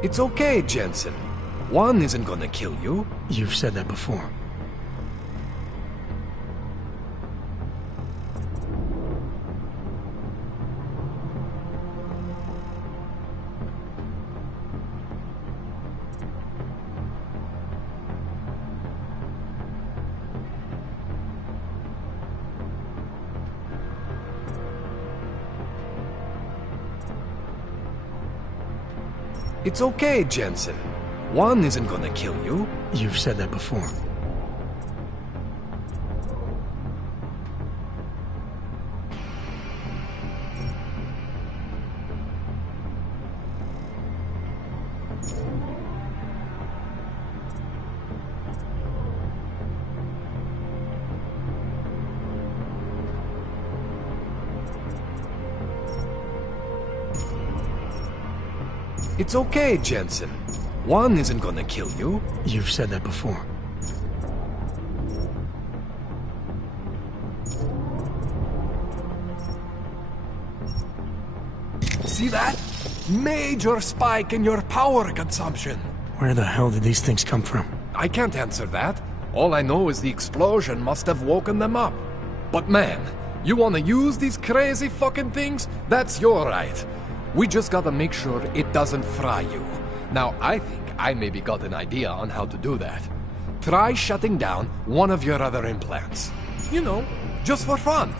It's okay, Jensen. One isn't gonna kill you. You've said that before. It's okay, Jensen. One isn't gonna kill you. You've said that before. It's okay, Jensen. One isn't gonna kill you. You've said that before. See that? Major spike in your power consumption. Where the hell did these things come from? I can't answer that. All I know is the explosion must have woken them up. But man, you wanna use these crazy fucking things? That's your right. We just gotta make sure it doesn't fry you. Now, I think I maybe got an idea on how to do that. Try shutting down one of your other implants. You know, just for fun.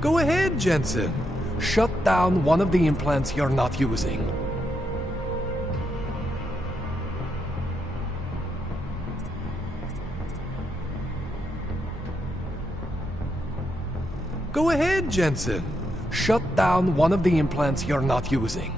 Go ahead, Jensen. Shut down one of the implants you're not using. Go ahead, Jensen. Shut down one of the implants you're not using.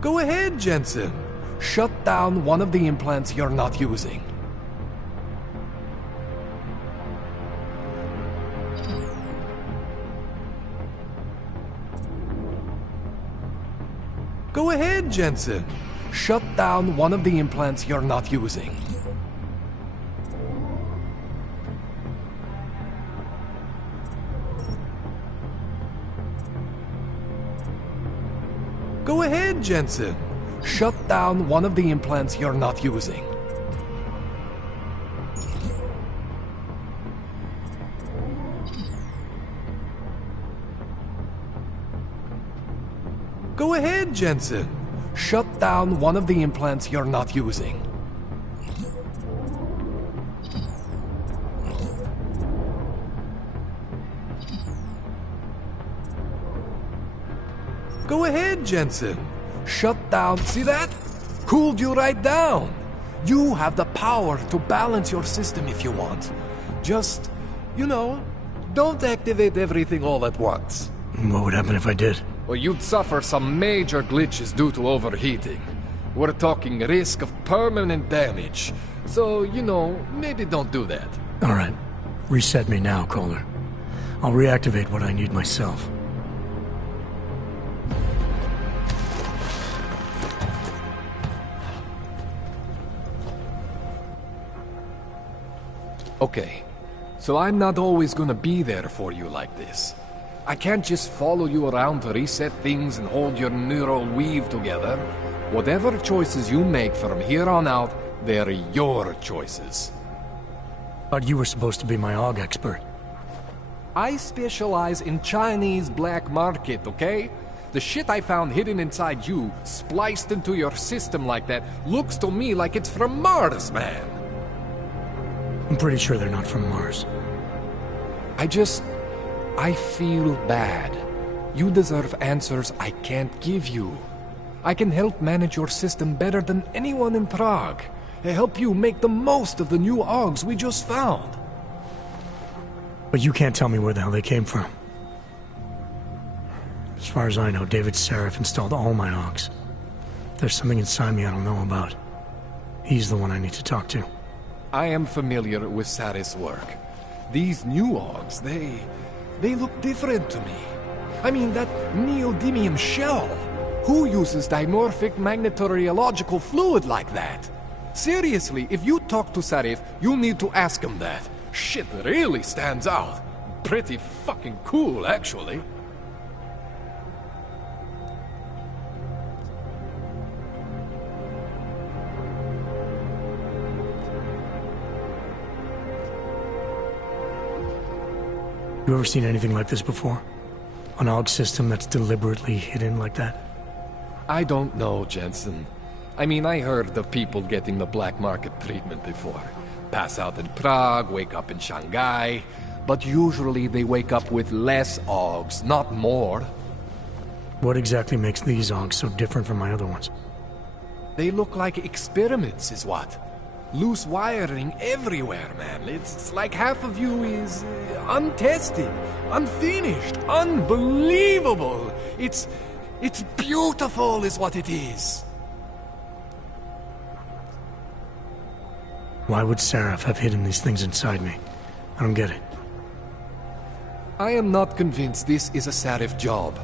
Go ahead, Jensen. Shut down one of the implants you're not using. Go ahead, Jensen. Shut down one of the implants you're not using. Go ahead, Jensen. Shut down one of the implants you're not using. Go ahead, Jensen. Shut down one of the implants you're not using. Go ahead, Jensen. Shut down. See that? Cooled you right down. You have the power to balance your system if you want. Just, you know, don't activate everything all at once. What would happen if I did? Well, you'd suffer some major glitches due to overheating. We're talking risk of permanent damage. So, you know, maybe don't do that. All right. Reset me now, Kohler. I'll reactivate what I need myself. Okay, so I'm not always gonna be there for you like this. I can't just follow you around to reset things and hold your neural weave together. Whatever choices you make from here on out, they're your choices. But you were supposed to be my AUG expert. I specialize in Chinese black market, okay? The shit I found hidden inside you, spliced into your system like that, looks to me like it's from Mars, man. I'm pretty sure they're not from Mars. I feel bad. You deserve answers I can't give you. I can help manage your system better than anyone in Prague. I help you make the most of the new AUGs we just found. But you can't tell me where the hell they came from. As far as I know, David Seraph installed all my AUGs. There's something inside me I don't know about. He's the one I need to talk to. I am familiar with Sarif's work. These new AUGs, they look different to me. I mean, that neodymium shell. Who uses dimorphic magnetorheological fluid like that? Seriously, if you talk to Sarif, you need to ask him that. Shit really stands out. Pretty fucking cool, actually. You ever seen anything like this before? An AUG system that's deliberately hidden like that? I don't know, Jensen. I mean, I heard of people getting the black market treatment before. Pass out in Prague, wake up in Shanghai. But usually they wake up with less AUGs, not more. What exactly makes these AUGs so different from my other ones? They look like experiments, is what. Loose wiring everywhere, man. It's like half of you is untested, unfinished, unbelievable. It's beautiful is what it is. Why would Seraph have hidden these things inside me? I don't get it. I am not convinced this is a Sarif job.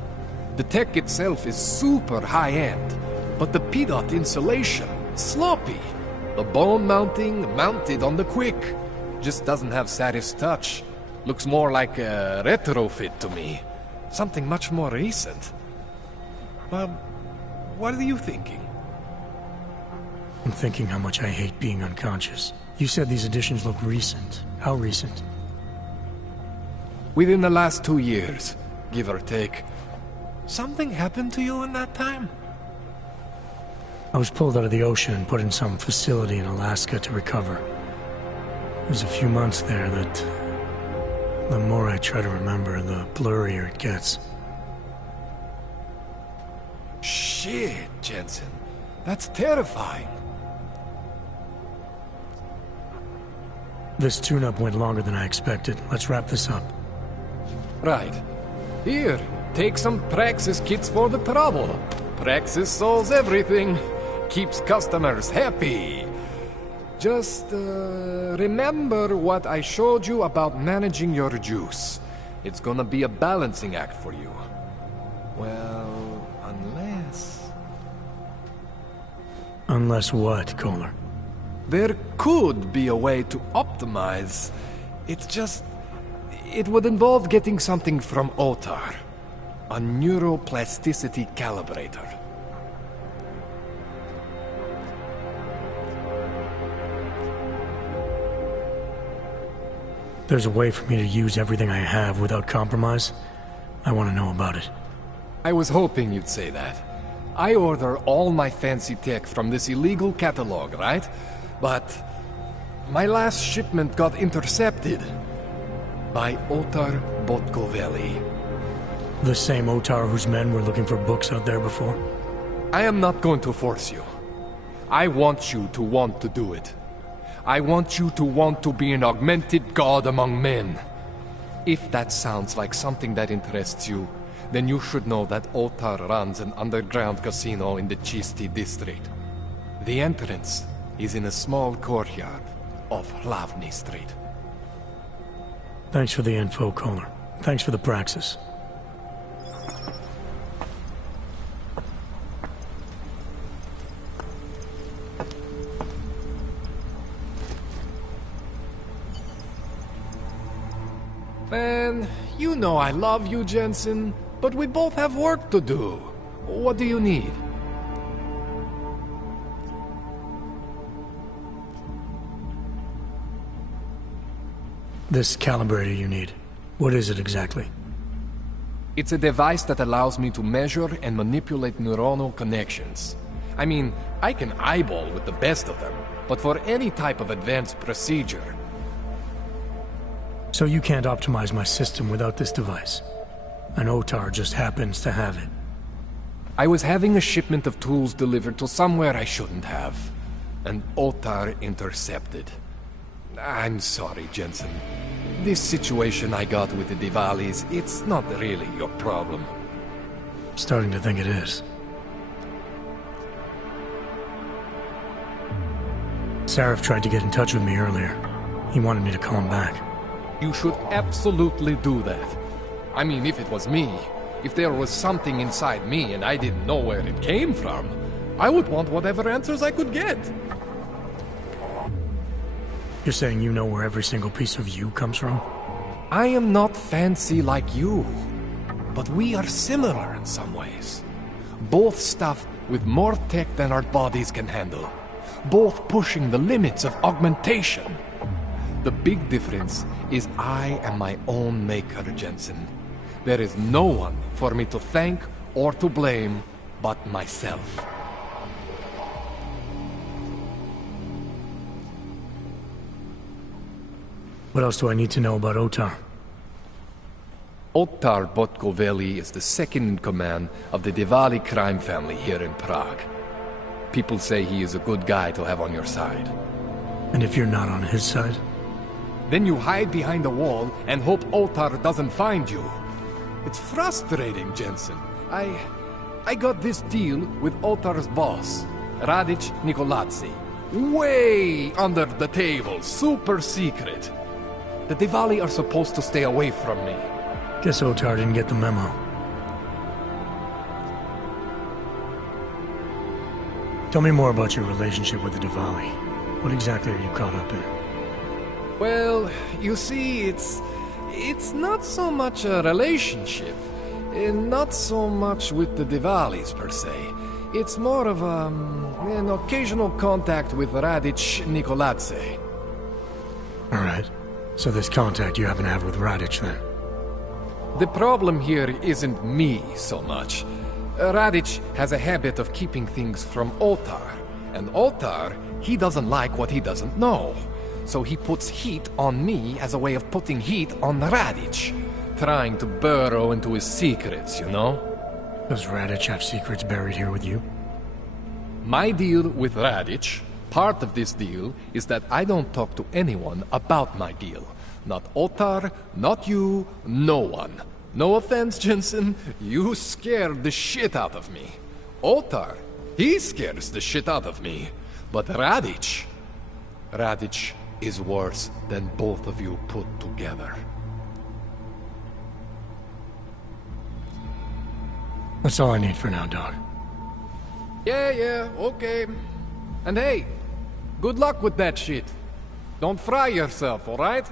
The tech itself is super high-end, but the PDOT insulation, sloppy. The bone mounting, mounted on the quick. Just doesn't have Sarif's touch. Looks more like a retrofit to me. Something much more recent. Well, what are you thinking? I'm thinking how much I hate being unconscious. You said these additions look recent. How recent? Within the last 2 years, give or take. Something happened to you in that time? I was pulled out of the ocean and put in some facility in Alaska to recover. There's a few months there that... the more I try to remember, the blurrier it gets. Shit, Jensen. That's terrifying. This tune-up went longer than I expected. Let's wrap this up. Right. Here, take some Praxis kits for the trouble. Praxis solves everything. Keeps customers happy. Just, remember what I showed you about managing your juice. It's gonna be a balancing act for you. Well, unless... Unless what, Kohler? There could be a way to optimize. It's just... it would involve getting something from Otar. A neuroplasticity calibrator. There's a way for me to use everything I have without compromise? I want to know about it. I was hoping you'd say that. I order all my fancy tech from this illegal catalog, right? But my last shipment got intercepted by Otar Botkoveli. The same Otar whose men were looking for books out there before? I am not going to force you. I want you to want to do it. I want you to want to be an augmented god among men. If that sounds like something that interests you, then you should know that Otar runs an underground casino in the Chisti district. The entrance is in a small courtyard off Hlavny Street. Thanks for the info, Kohler. Thanks for the praxis. Man, you know I love you, Jensen, but we both have work to do. What do you need? This calibrator you need. What is it exactly? It's a device that allows me to measure and manipulate neuronal connections. I mean, I can eyeball with the best of them, but for any type of advanced procedure... So you can't optimize my system without this device? An OTAR just happens to have it. I was having a shipment of tools delivered to somewhere I shouldn't have. And OTAR intercepted. I'm sorry, Jensen. This situation I got with the Diwalis, it's not really your problem. Starting to think it is. Sarif tried to get in touch with me earlier. He wanted me to call him back. You should absolutely do that. I mean, if it was me, if there was something inside me and I didn't know where it came from, I would want whatever answers I could get. You're saying you know where every single piece of you comes from? I am not fancy like you, but we are similar in some ways. Both stuffed with more tech than our bodies can handle. Both pushing the limits of augmentation. The big difference is I am my own maker, Jensen. There is no one for me to thank or to blame but myself. What else do I need to know about OTAR? Otar Botkoveli is the second in command of the Diwali crime family here in Prague. People say he is a good guy to have on your side. And if you're not on his side? Then you hide behind a wall and hope Otar doesn't find you. It's frustrating, Jensen. I got this deal with Otar's boss, Radic Nikoladze. Way under the table, super secret. The Diwali are supposed to stay away from me. Guess Otar didn't get the memo. Tell me more about your relationship with the Diwali. What exactly are you caught up in? Well, you see, it's not so much a relationship. Not so much with the Diwalis, per se. It's more of an occasional contact with Radic Nikoladze. Alright. So this contact you happen to have with Radic, then? The problem here isn't me so much. Radic has a habit of keeping things from Otar. And Otar, he doesn't like what he doesn't know. So he puts heat on me as a way of putting heat on Radic. Trying to burrow into his secrets, you know? Does Radic have secrets buried here with you? My deal with Radic, part of this deal, is that I don't talk to anyone about my deal. Not Otar, not you, no one. No offense, Jensen, you scared the shit out of me. Otar, he scares the shit out of me. But Radic is worse than both of you put together. That's all I need for now, Doc. Yeah, okay. And hey, good luck with that shit. Don't fry yourself, alright?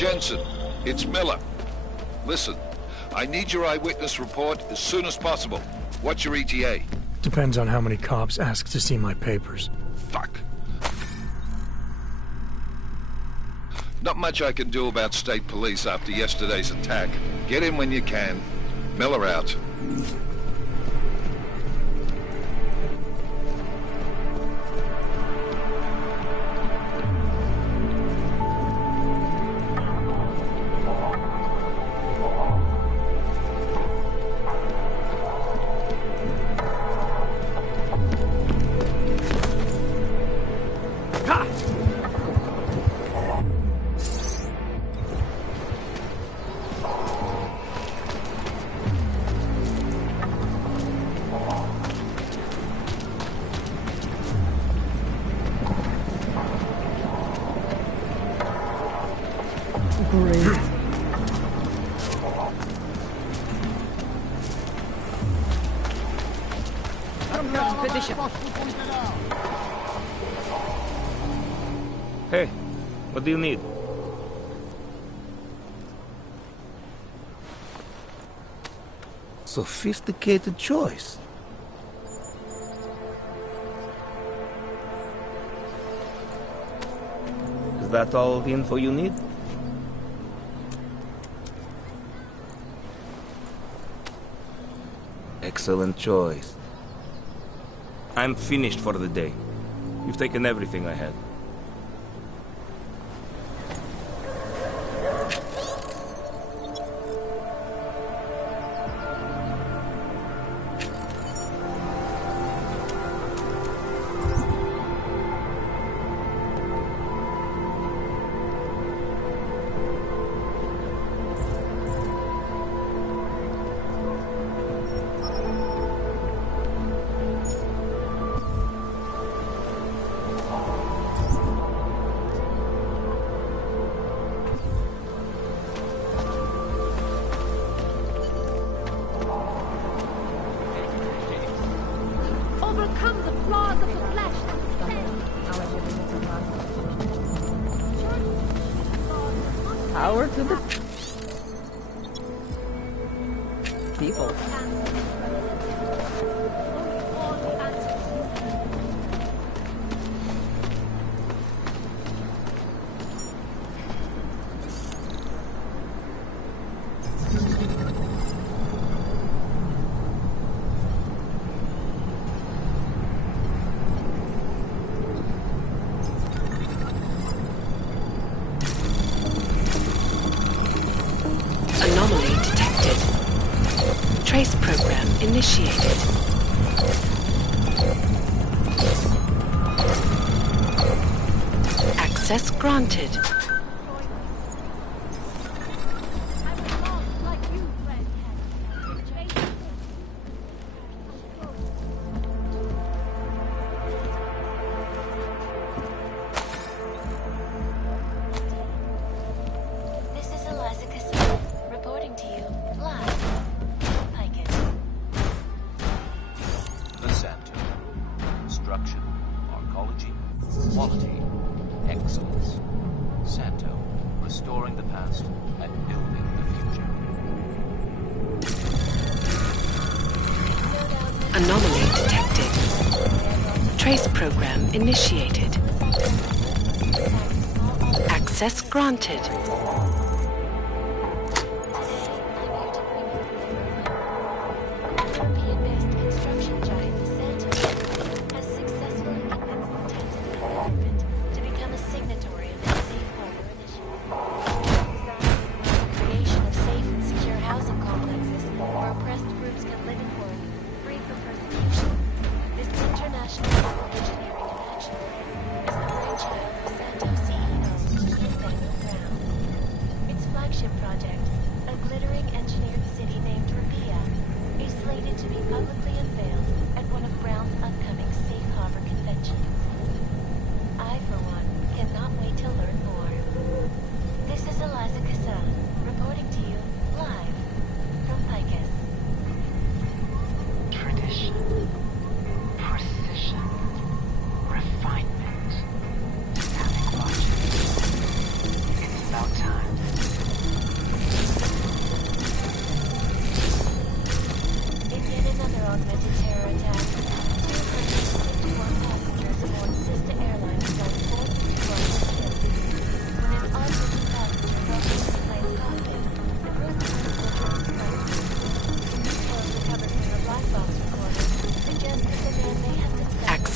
Jensen, it's Miller. Listen, I need your eyewitness report as soon as possible. What's your ETA? Depends on how many cops ask to see my papers. Fuck. Not much I can do about state police after yesterday's attack. Get in when you can. Miller out. Hey, what do you need? Sophisticated choice. Is that all the info you need? Excellent choice. I'm finished for the day. You've taken everything I had. Overcome the flaws of the flesh that Power to the people. Anomaly detected. Trace program initiated. Access granted. Quality, excellence. Santo, restoring the past and building the future. Anomaly detected. Trace program initiated. Access granted.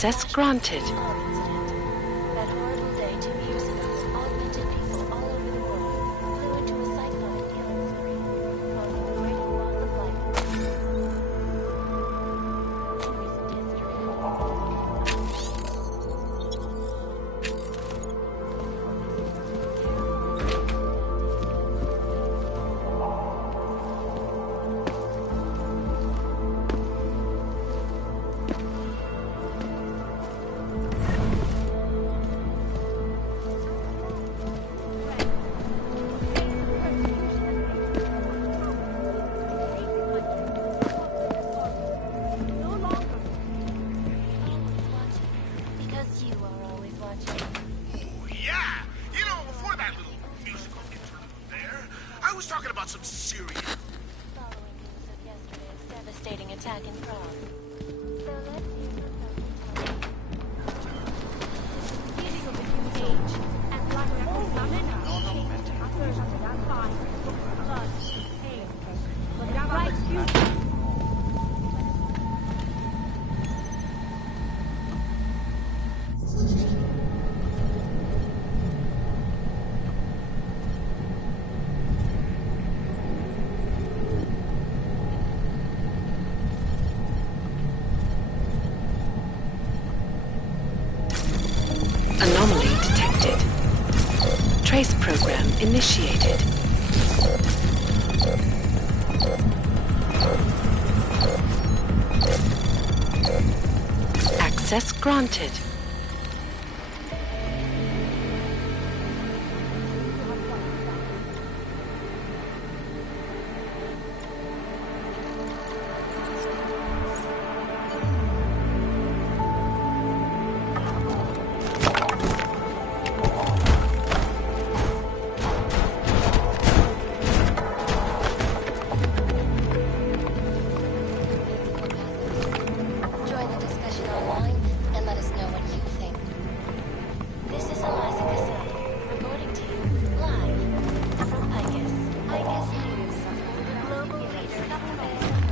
Access granted. That horrible day 2 years ago augmented people all over the world, flew into a cyclone killing spree, causing the greatest loss of life in recent Anomaly detected. Trace program initiated. Access granted. Join the discussion online and let us know what you think. This is Eliza Cassell, reporting to you live from ICUS. ICUS News, global leader,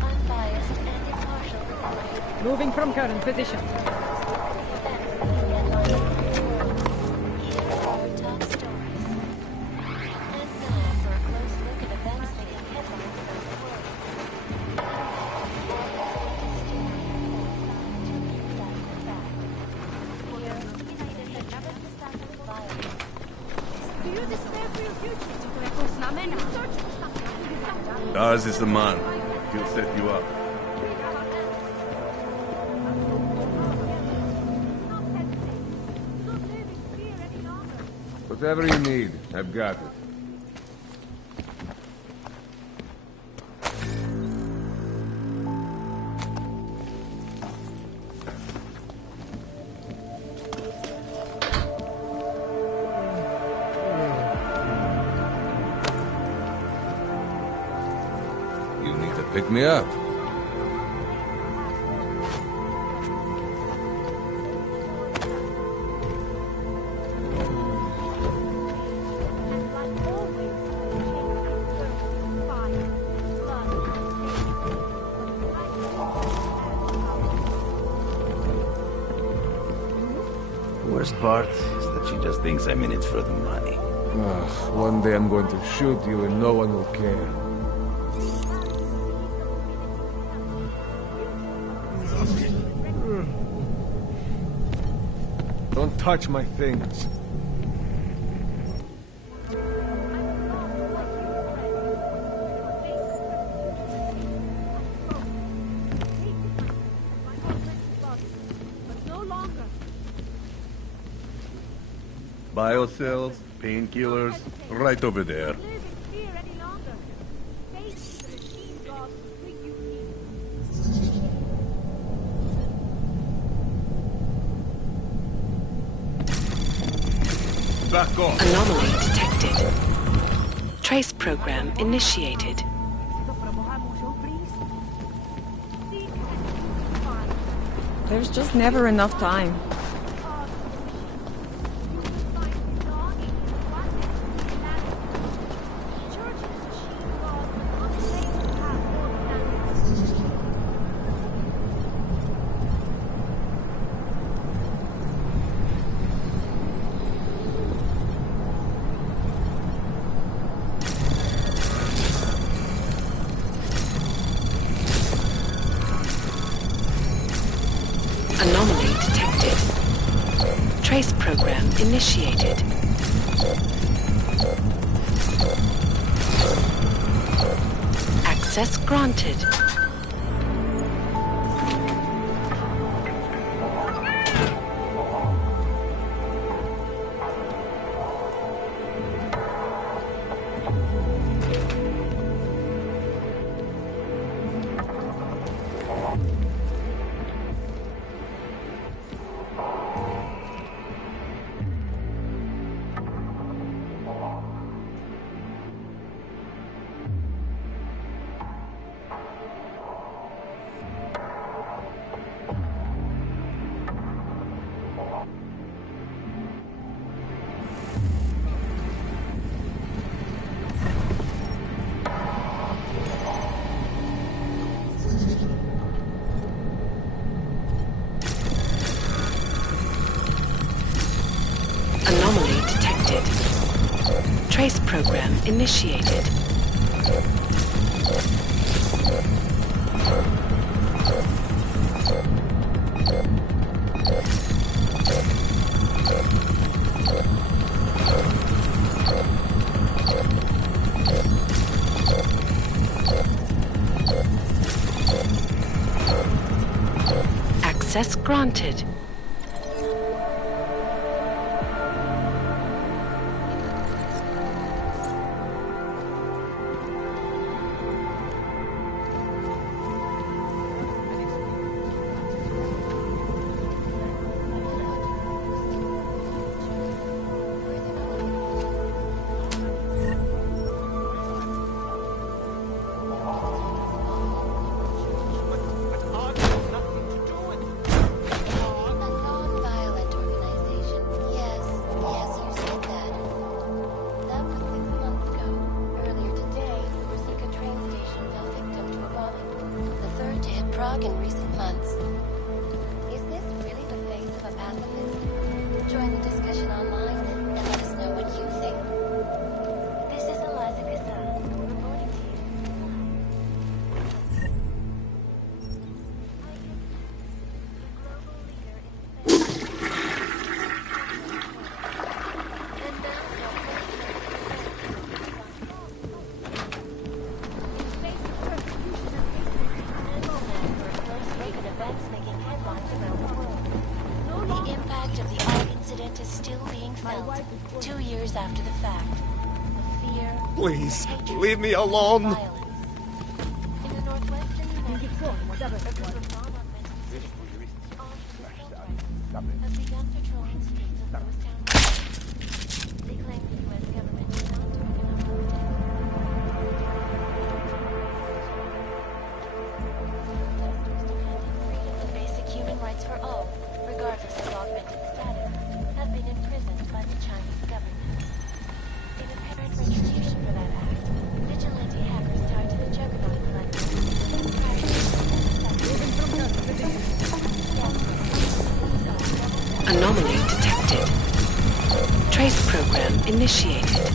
unbiased and impartial reporting. Moving from current position. Here are our top stories. And now for a close look at events making headlines around the world. Do you despair for your future? Search for something. Ours is the man. He'll set you up. Whatever you need, I've got it. You need to pick me up. Worst part is that she just thinks I'm in it for the money. One day I'm going to shoot you and no one will care. Don't touch my things. Biocells, painkillers, right over there. Back off. Anomaly detected. Trace program initiated. There's just never enough time. Anomaly detected. Trace program initiated. Access granted. Anomaly detected. Trace program initiated. Access granted. In recent months. Is this really the face of a pacifist? Join the discussion online and let us know what you think. This is Eliza Kazan, reporting to The impact of the ARC incident is still being felt 2 years after the fact. The fear, Please, hatred, leave me alone. violence. In the northwestern United States, have begun patrolling streets of Lewistown. They claim the U.S. government is not doing enough to protect them. Protesters demanding freedom and basic human rights for all, regardless of augmented status, have been imprisoned by the Chinese government. In apparent retribution for that act, vigilante hackers tied to the Juggernaut Anomaly detected. Trace program initiated.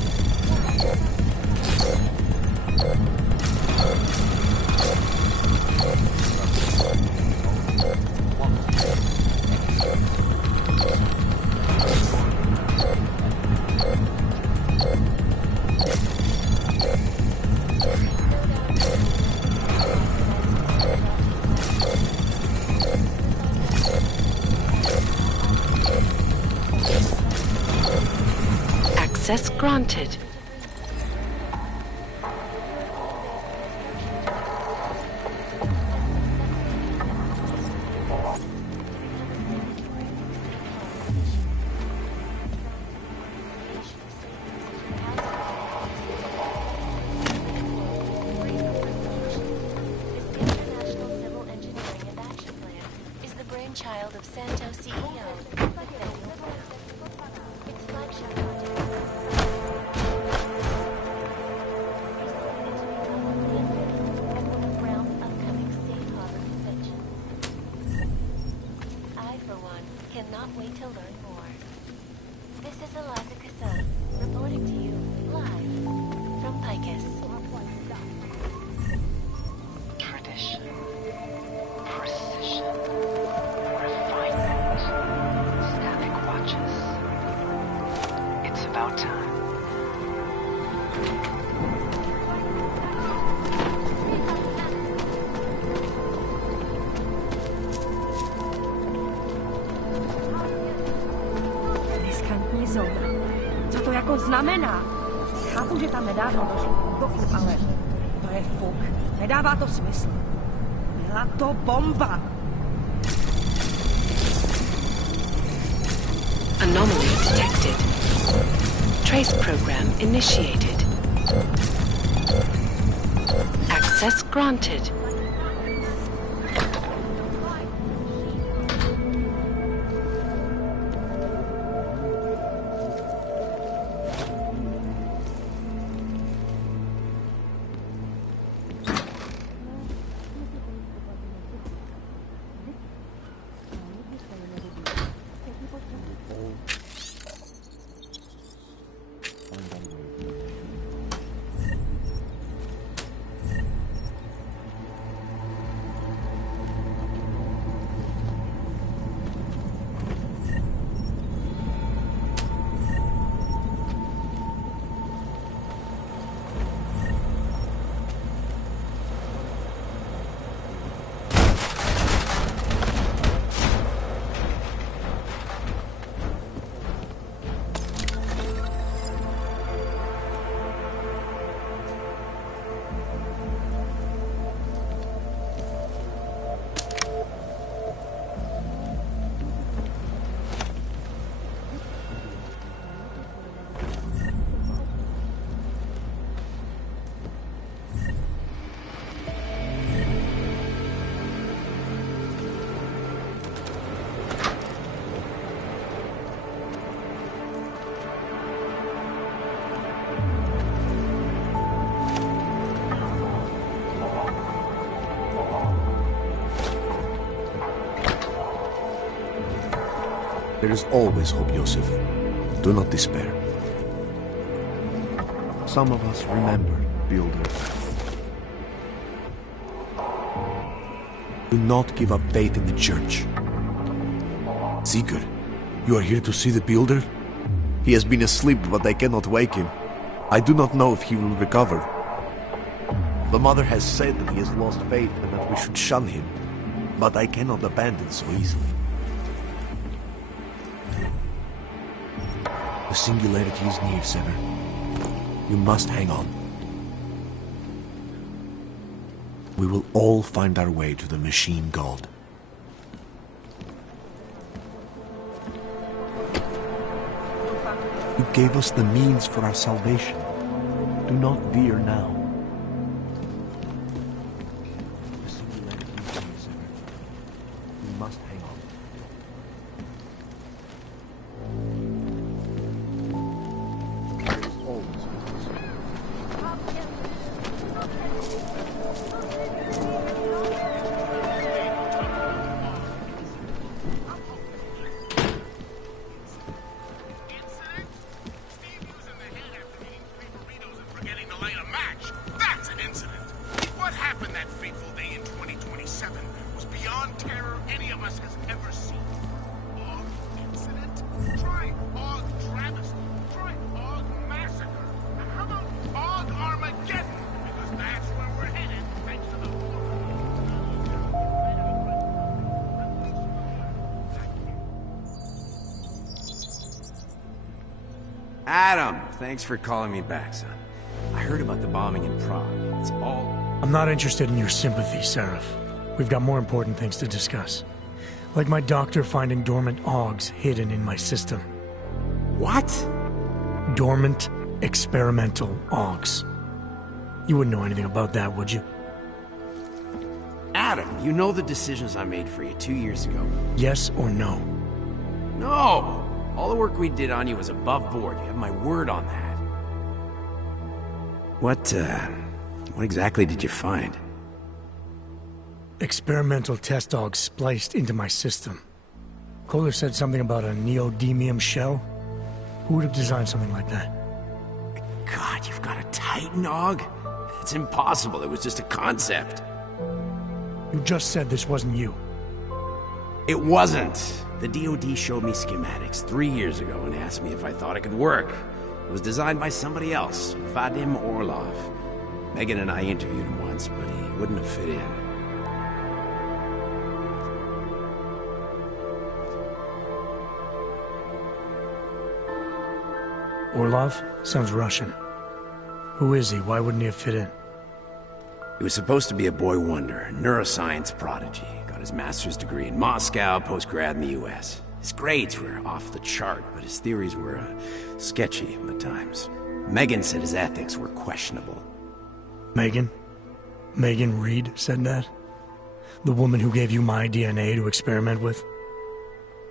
Access granted. Child of Santo CEO. Its flagship project upcoming Safe Harbor Convention. I, for one, cannot wait to learn more. This is Eliza Kazan, reporting to you live from Picus. Tradition, precision, refinement. znamená? Chápu, že tam nedávno došlo k útoku, ale to je fuk. Nedává to smysl. Byla to bomba. Anomaly detected. Trace program initiated. Access granted. There is always hope, Joseph. Do not despair. Some of us remember Builder. Do not give up faith in the church. Seeker, you are here to see the Builder? He has been asleep, but I cannot wake him. I do not know if he will recover. The mother has said that he has lost faith and that we should shun him, but I cannot abandon so easily. The singularity is near, Sever. You must hang on. We will all find our way to the machine god. You gave us the means for our salvation. Do not veer now. The singularity is near, Sever. We must hang on. Adam, thanks for calling me back, son. I heard about the bombing in Prague. It's all... I'm not interested in your sympathy, Seraph. We've got more important things to discuss. Like my doctor finding dormant AUGs hidden in my system. What? Dormant experimental AUGs. You wouldn't know anything about that, would you? Adam, you know the decisions I made for you 2 years ago. Yes or no? No! All the work we did on you was above board. You have my word on that. What exactly did you find? Experimental test AUGs spliced into my system. Kohler said something about a neodymium shell. Who would have designed something like that? God, you've got a Titan AUG? It's impossible. It was just a concept. You just said this wasn't you. It wasn't. The DoD showed me schematics 3 years ago and asked me if I thought it could work. It was designed by somebody else, Vadim Orlov. Megan and I interviewed him once, but he wouldn't have fit in. Orlov? Sounds Russian. Who is he? Why wouldn't he have fit in? He was supposed to be a boy wonder, neuroscience prodigy. Got his master's degree in Moscow, post-grad in the US. His grades were off the chart, but his theories were sketchy at times. Megan said his ethics were questionable. Megan? Megan Reed said that? The woman who gave you my DNA to experiment with?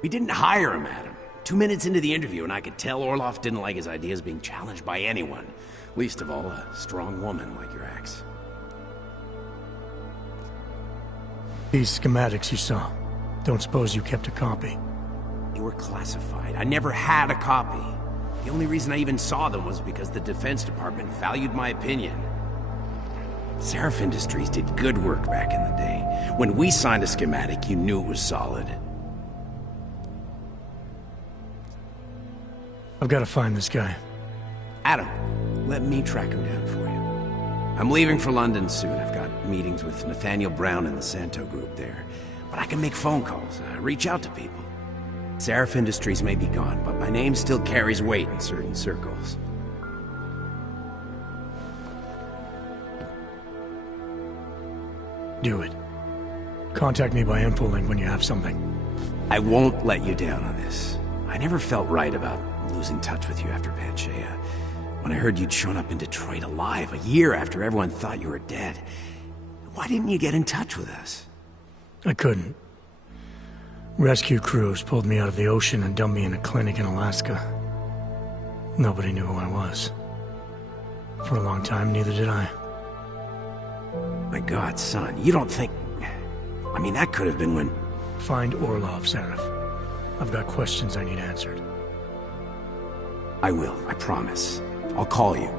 We didn't hire him, Adam. 2 minutes into the interview, and I could tell Orlov didn't like his ideas being challenged by anyone. Least of all, a strong woman like your ex. These schematics you saw, don't suppose you kept a copy? They were classified. I never had a copy. The only reason I even saw them was because the Defense Department valued my opinion. Seraph Industries did good work back in the day. When we signed a schematic, you knew it was solid. I've got to find this guy. Adam, let me track him down for you. I'm leaving for London soon. I've got meetings with Nathaniel Brown and the Santo group there. But I can make phone calls, reach out to people. Seraph Industries may be gone, but my name still carries weight in certain circles. Do it. Contact me by info-link when you have something. I won't let you down on this. I never felt right about losing touch with you after Panchea. When I heard you'd shown up in Detroit alive a year after everyone thought you were dead. Why didn't you get in touch with us? I couldn't. Rescue crews pulled me out of the ocean and dumped me in a clinic in Alaska. Nobody knew who I was. For a long time, neither did I. My God, son, you don't think... I mean, that could have been when... Find Orlov, Seraph. I've got questions I need answered. I will, I promise. I'll call you.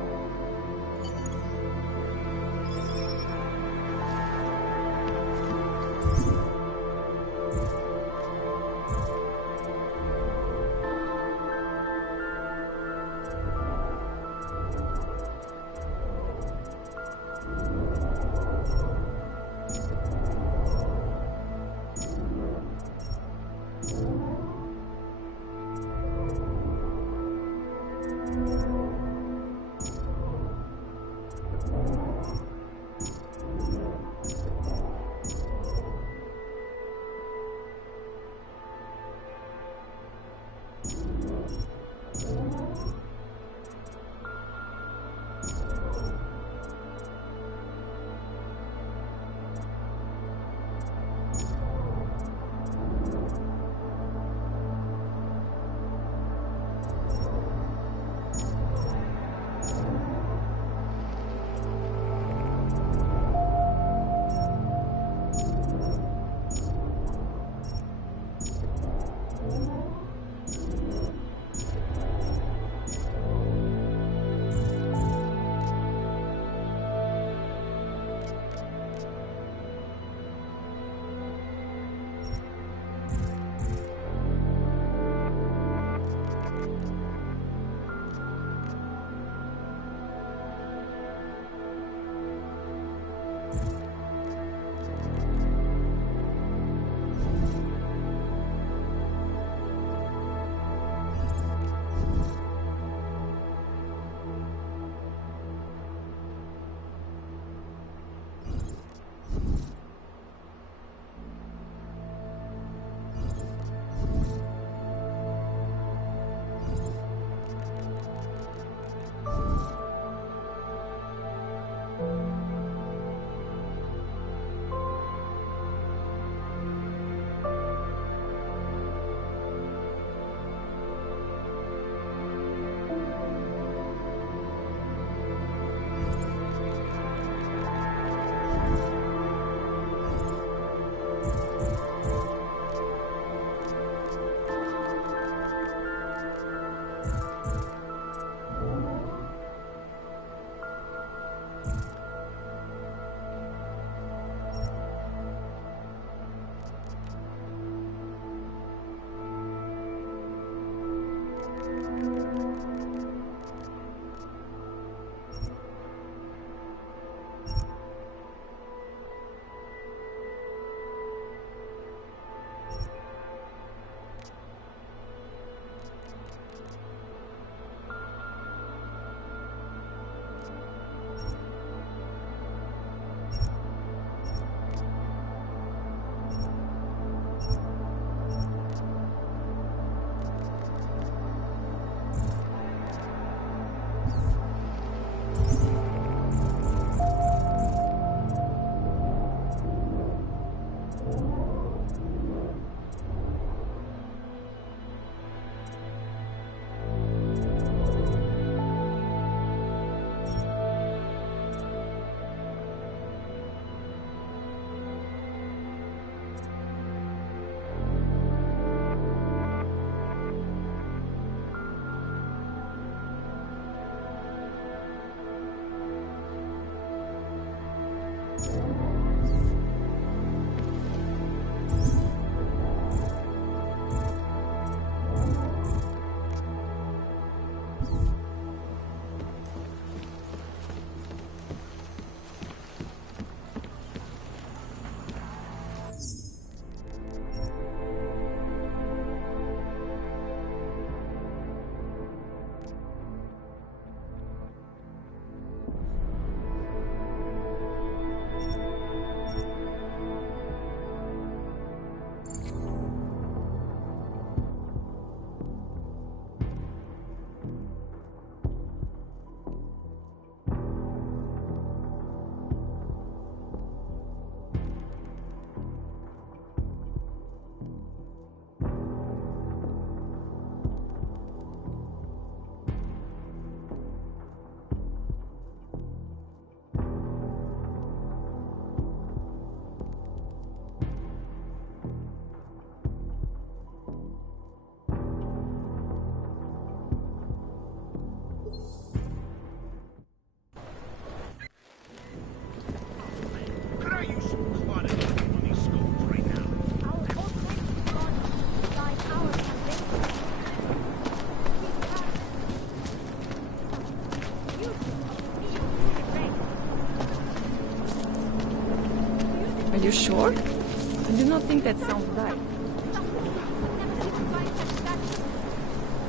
You sure? I do not think that sounds right.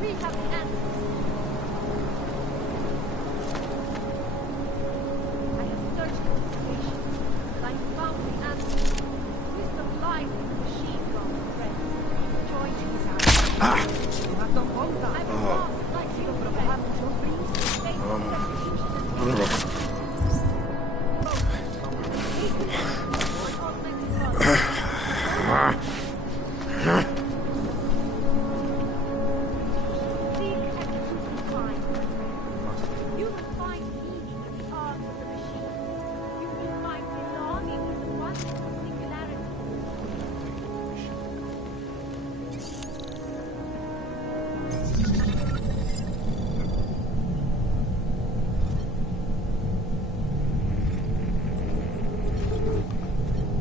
We have the answer. I have searched the situation, and I found the answer. Wisdom lies in the machine, God, friends. Join inside. I'm lost, like you, friend. Face of persecution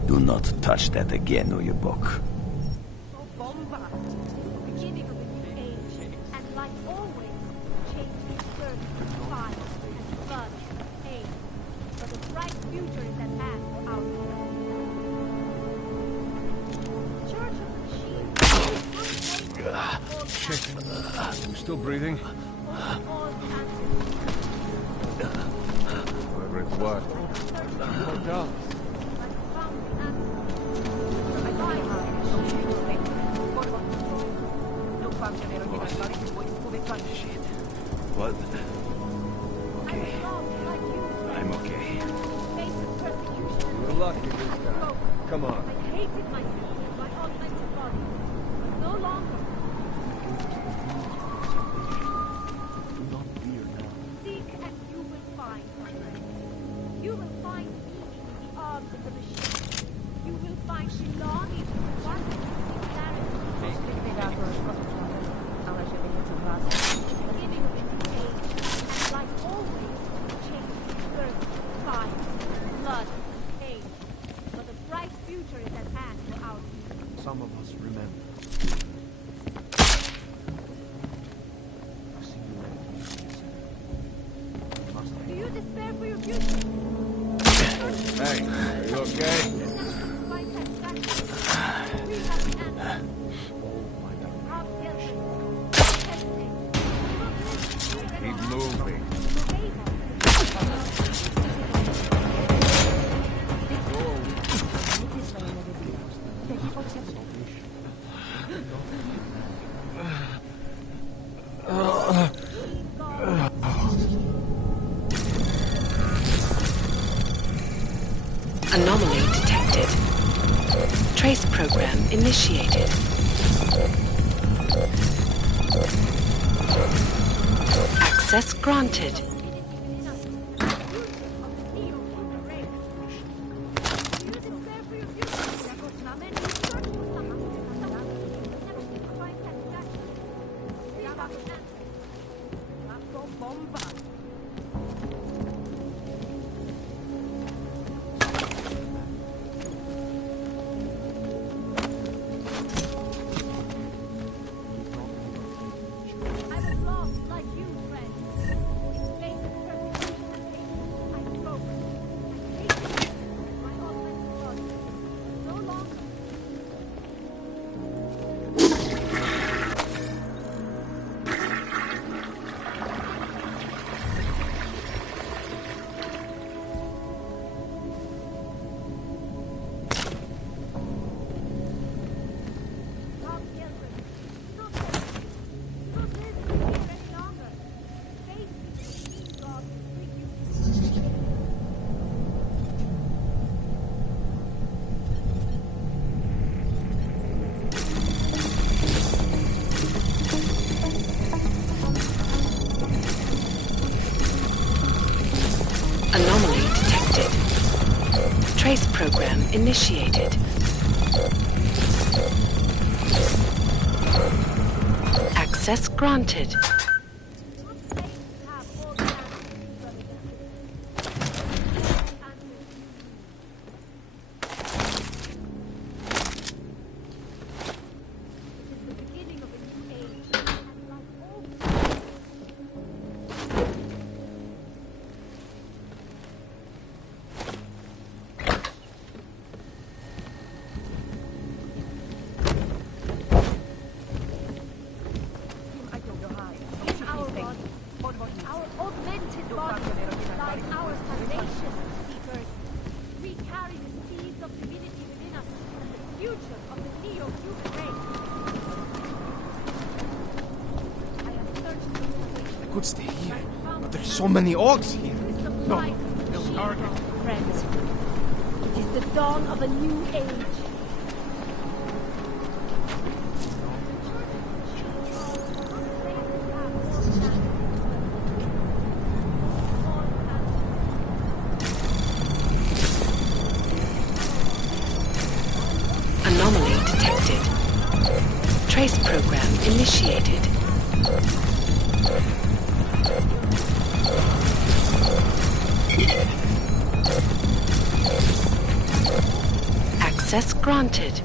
Do not touch that again, or you book. Bomba, the beginning of a new age, and like always, change deserves fire and blood and pain. But a bright future is at hand for our people. Church of the Shield. I'm still breathing. Whoever it's what. Shit. What? Okay. I'm okay. You're lucky this time. Come on. I hated myself and my augmented body, but no longer. Seek and you will find, my friend. You will find meaning in the arms of the machine. You will find belonging to the one with clarity. Beginning of a new age, and like always, change deserves fire, blood, pain. But a bright future is at hand for our people. Some of us remember. Do you despair for your future? Hey, are you okay? Keep moving. Anomaly detected. Trace program initiated. Access granted. Anomaly detected. Trace program initiated. Access granted. could stay here, but there's so many orcs here. No. Friends, it is the dawn of a new age. Anomaly detected. Trace program initiated. Access granted.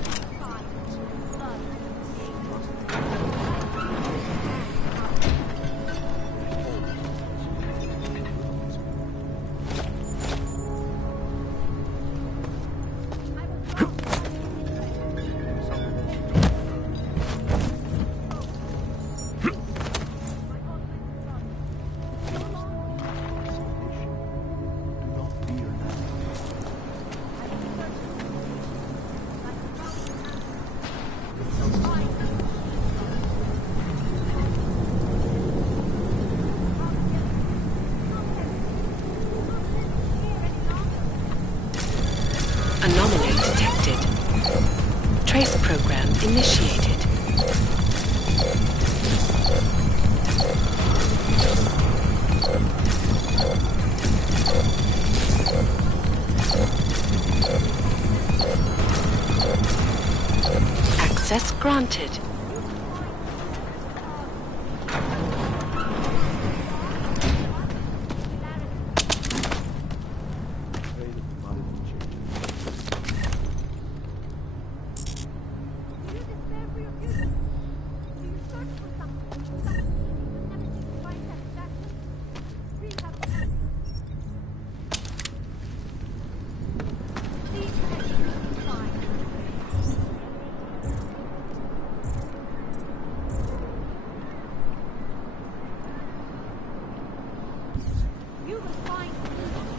Anomaly detected. Trace program initiated. Access granted.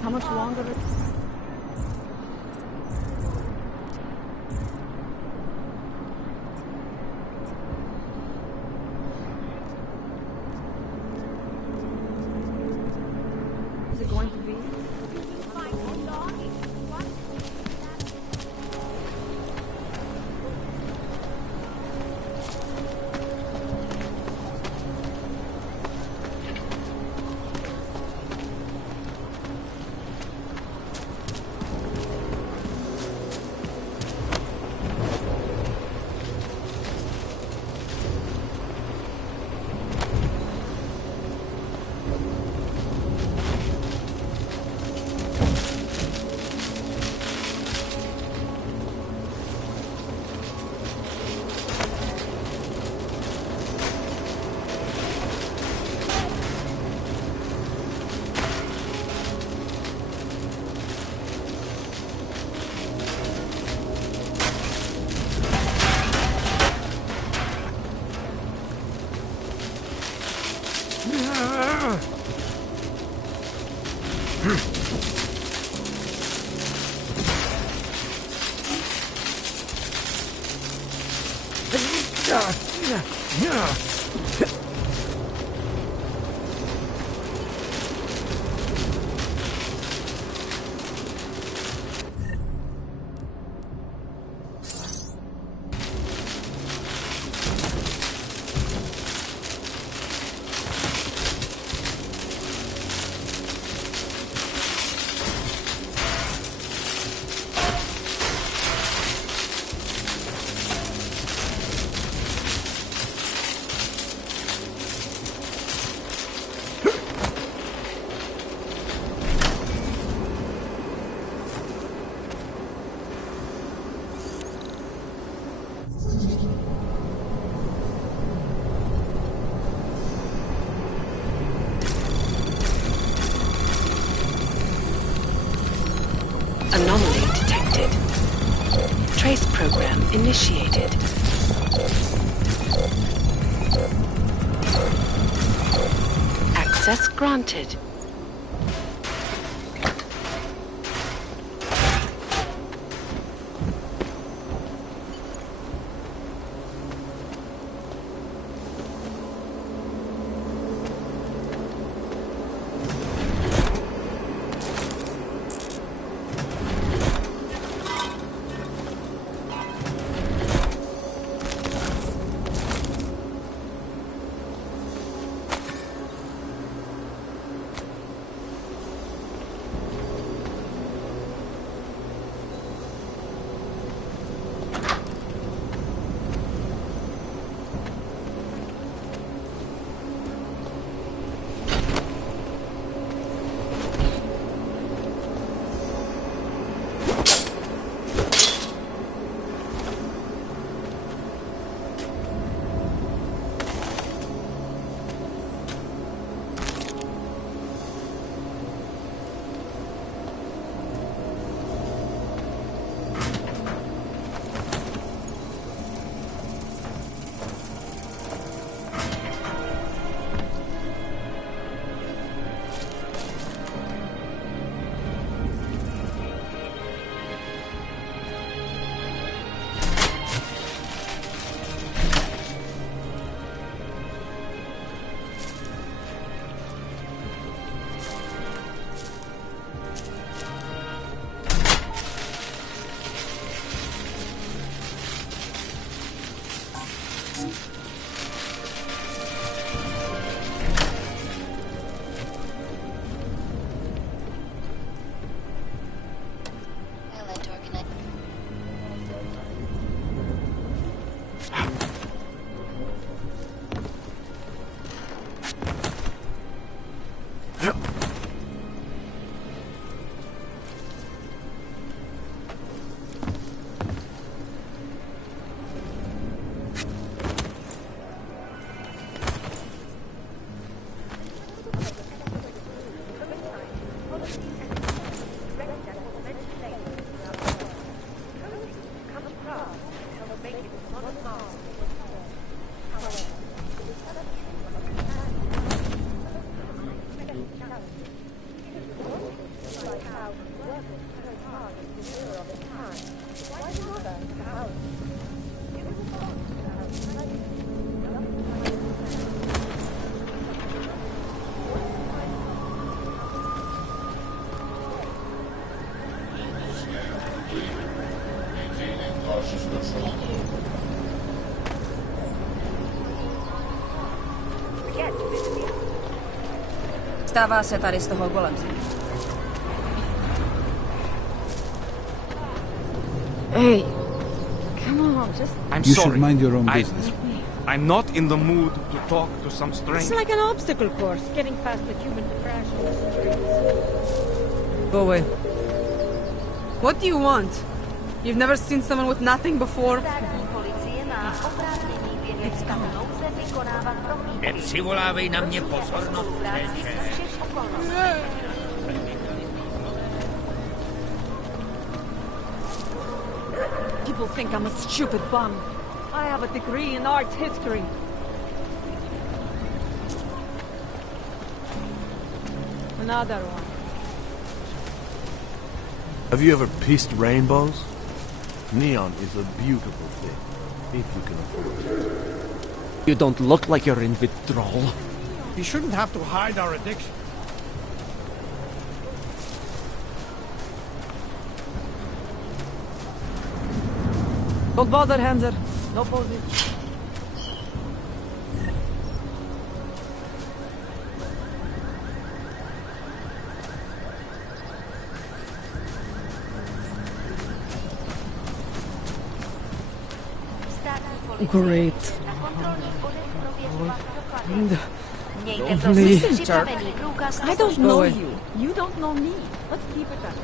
How much longer? Is it going to be? Anomaly detected. Trace program initiated. Access granted. Stává se tady z toho golem. Hey, come on, just... I'm You sorry. should mind your own business. I'm not in the mood to talk to some stranger. It's like an obstacle course, getting past the human depression. Go away. What do you want? You've never seen someone with nothing before? Nepřivolávej na mě pozornost, People think I'm a stupid bum. I have a degree in art history. Another one. Have you ever pieced rainbows? Neon is a beautiful thing, if you can afford it. You don't look like you're in withdrawal. You shouldn't have to hide our addiction. Don't bother, Hanser. No posing. Great. Listen, jerk. I don't know away. you. You don't know me. Let's keep it that way.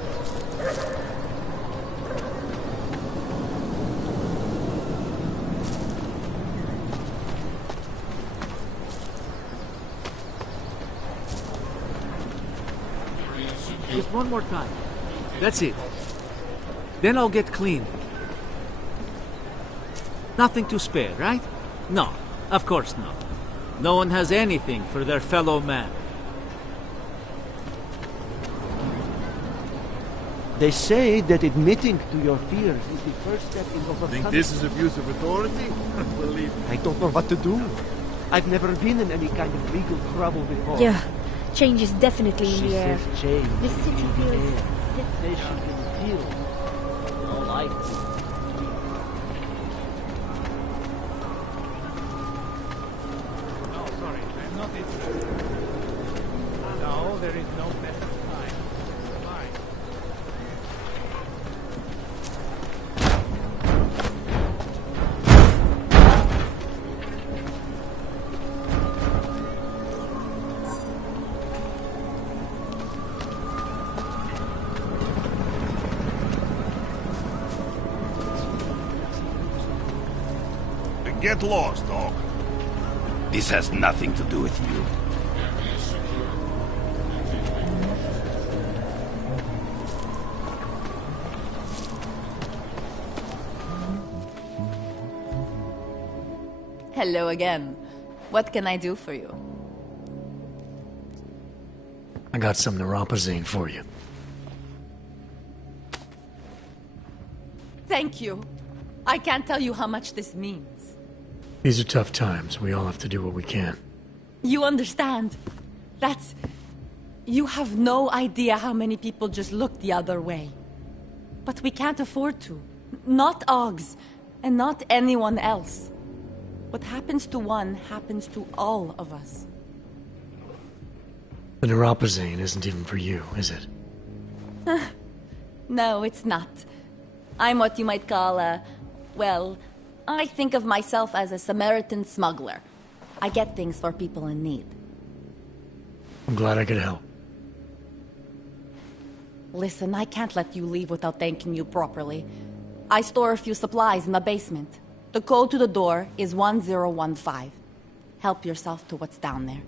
Just one more time. That's it. Then I'll get clean. Nothing to spare, right? No, of course not. No one has anything for their fellow man. They say that admitting to your fears is the first step in overcoming... Think this is abuse of authority? Believe me. I don't know what to do. I've never been in any kind of legal trouble before. Yeah, change is definitely in the air. Says change The city in the feels... air. Says she can feel all life. No, sorry, I'm not interested. No, there is no better time. Fine. Get lost, dog. This has nothing to do with you. Hello again. What can I do for you? I got some neuropazine for you. Thank you. I can't tell you how much this means. These are tough times. We all have to do what we can. You understand? That's... You have no idea how many people just look the other way. But we can't afford to. Not Oggs, and not anyone else. What happens to one happens to all of us. The neuropazine isn't even for you, is it? No, it's not. I'm what you might call a... Well, I think of myself as a Samaritan smuggler. I get things for people in need. I'm glad I could help. Listen, I can't let you leave without thanking you properly. I store a few supplies in the basement. The code to the door is 1015. Help yourself to what's down there.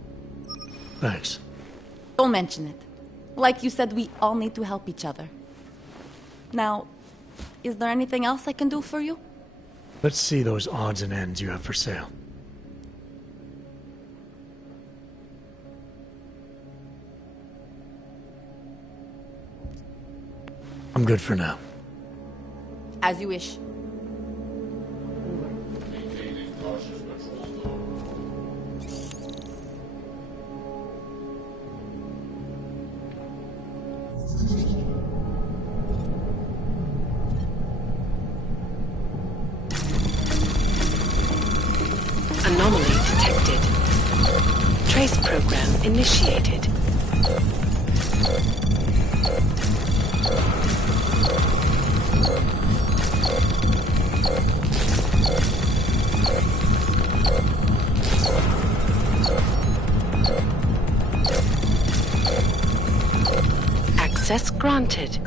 Thanks. Don't mention it. Like you said, we all need to help each other. Now, is there anything else I can do for you? Let's see those odds and ends you have for sale. I'm good for now. As you wish. Anomaly detected. Trace program initiated. Access granted.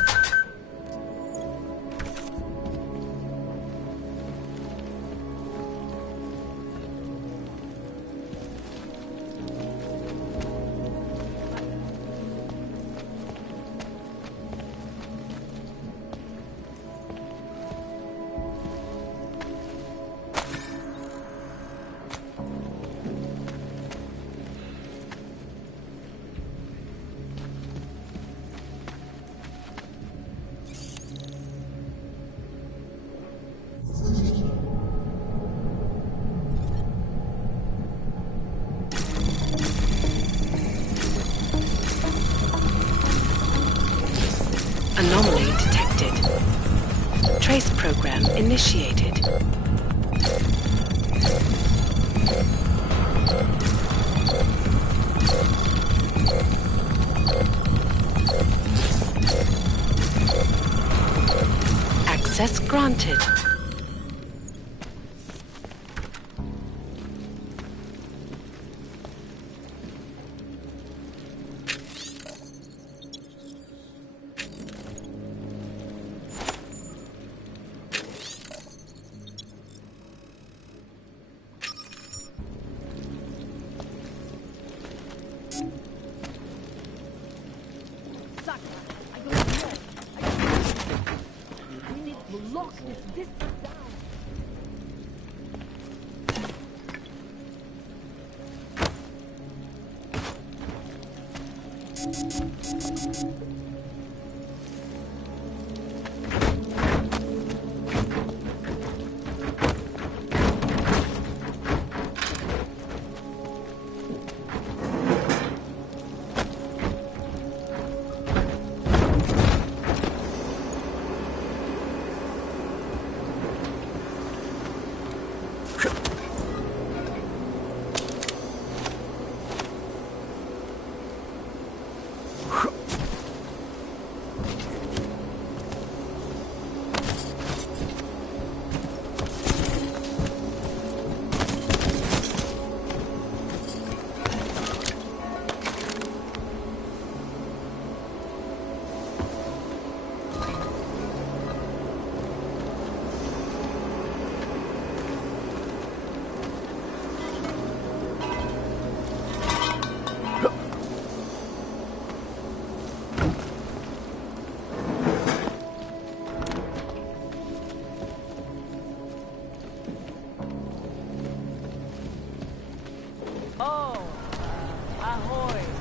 Anomaly detected. Trace program initiated. Access granted. Oh, ahoy.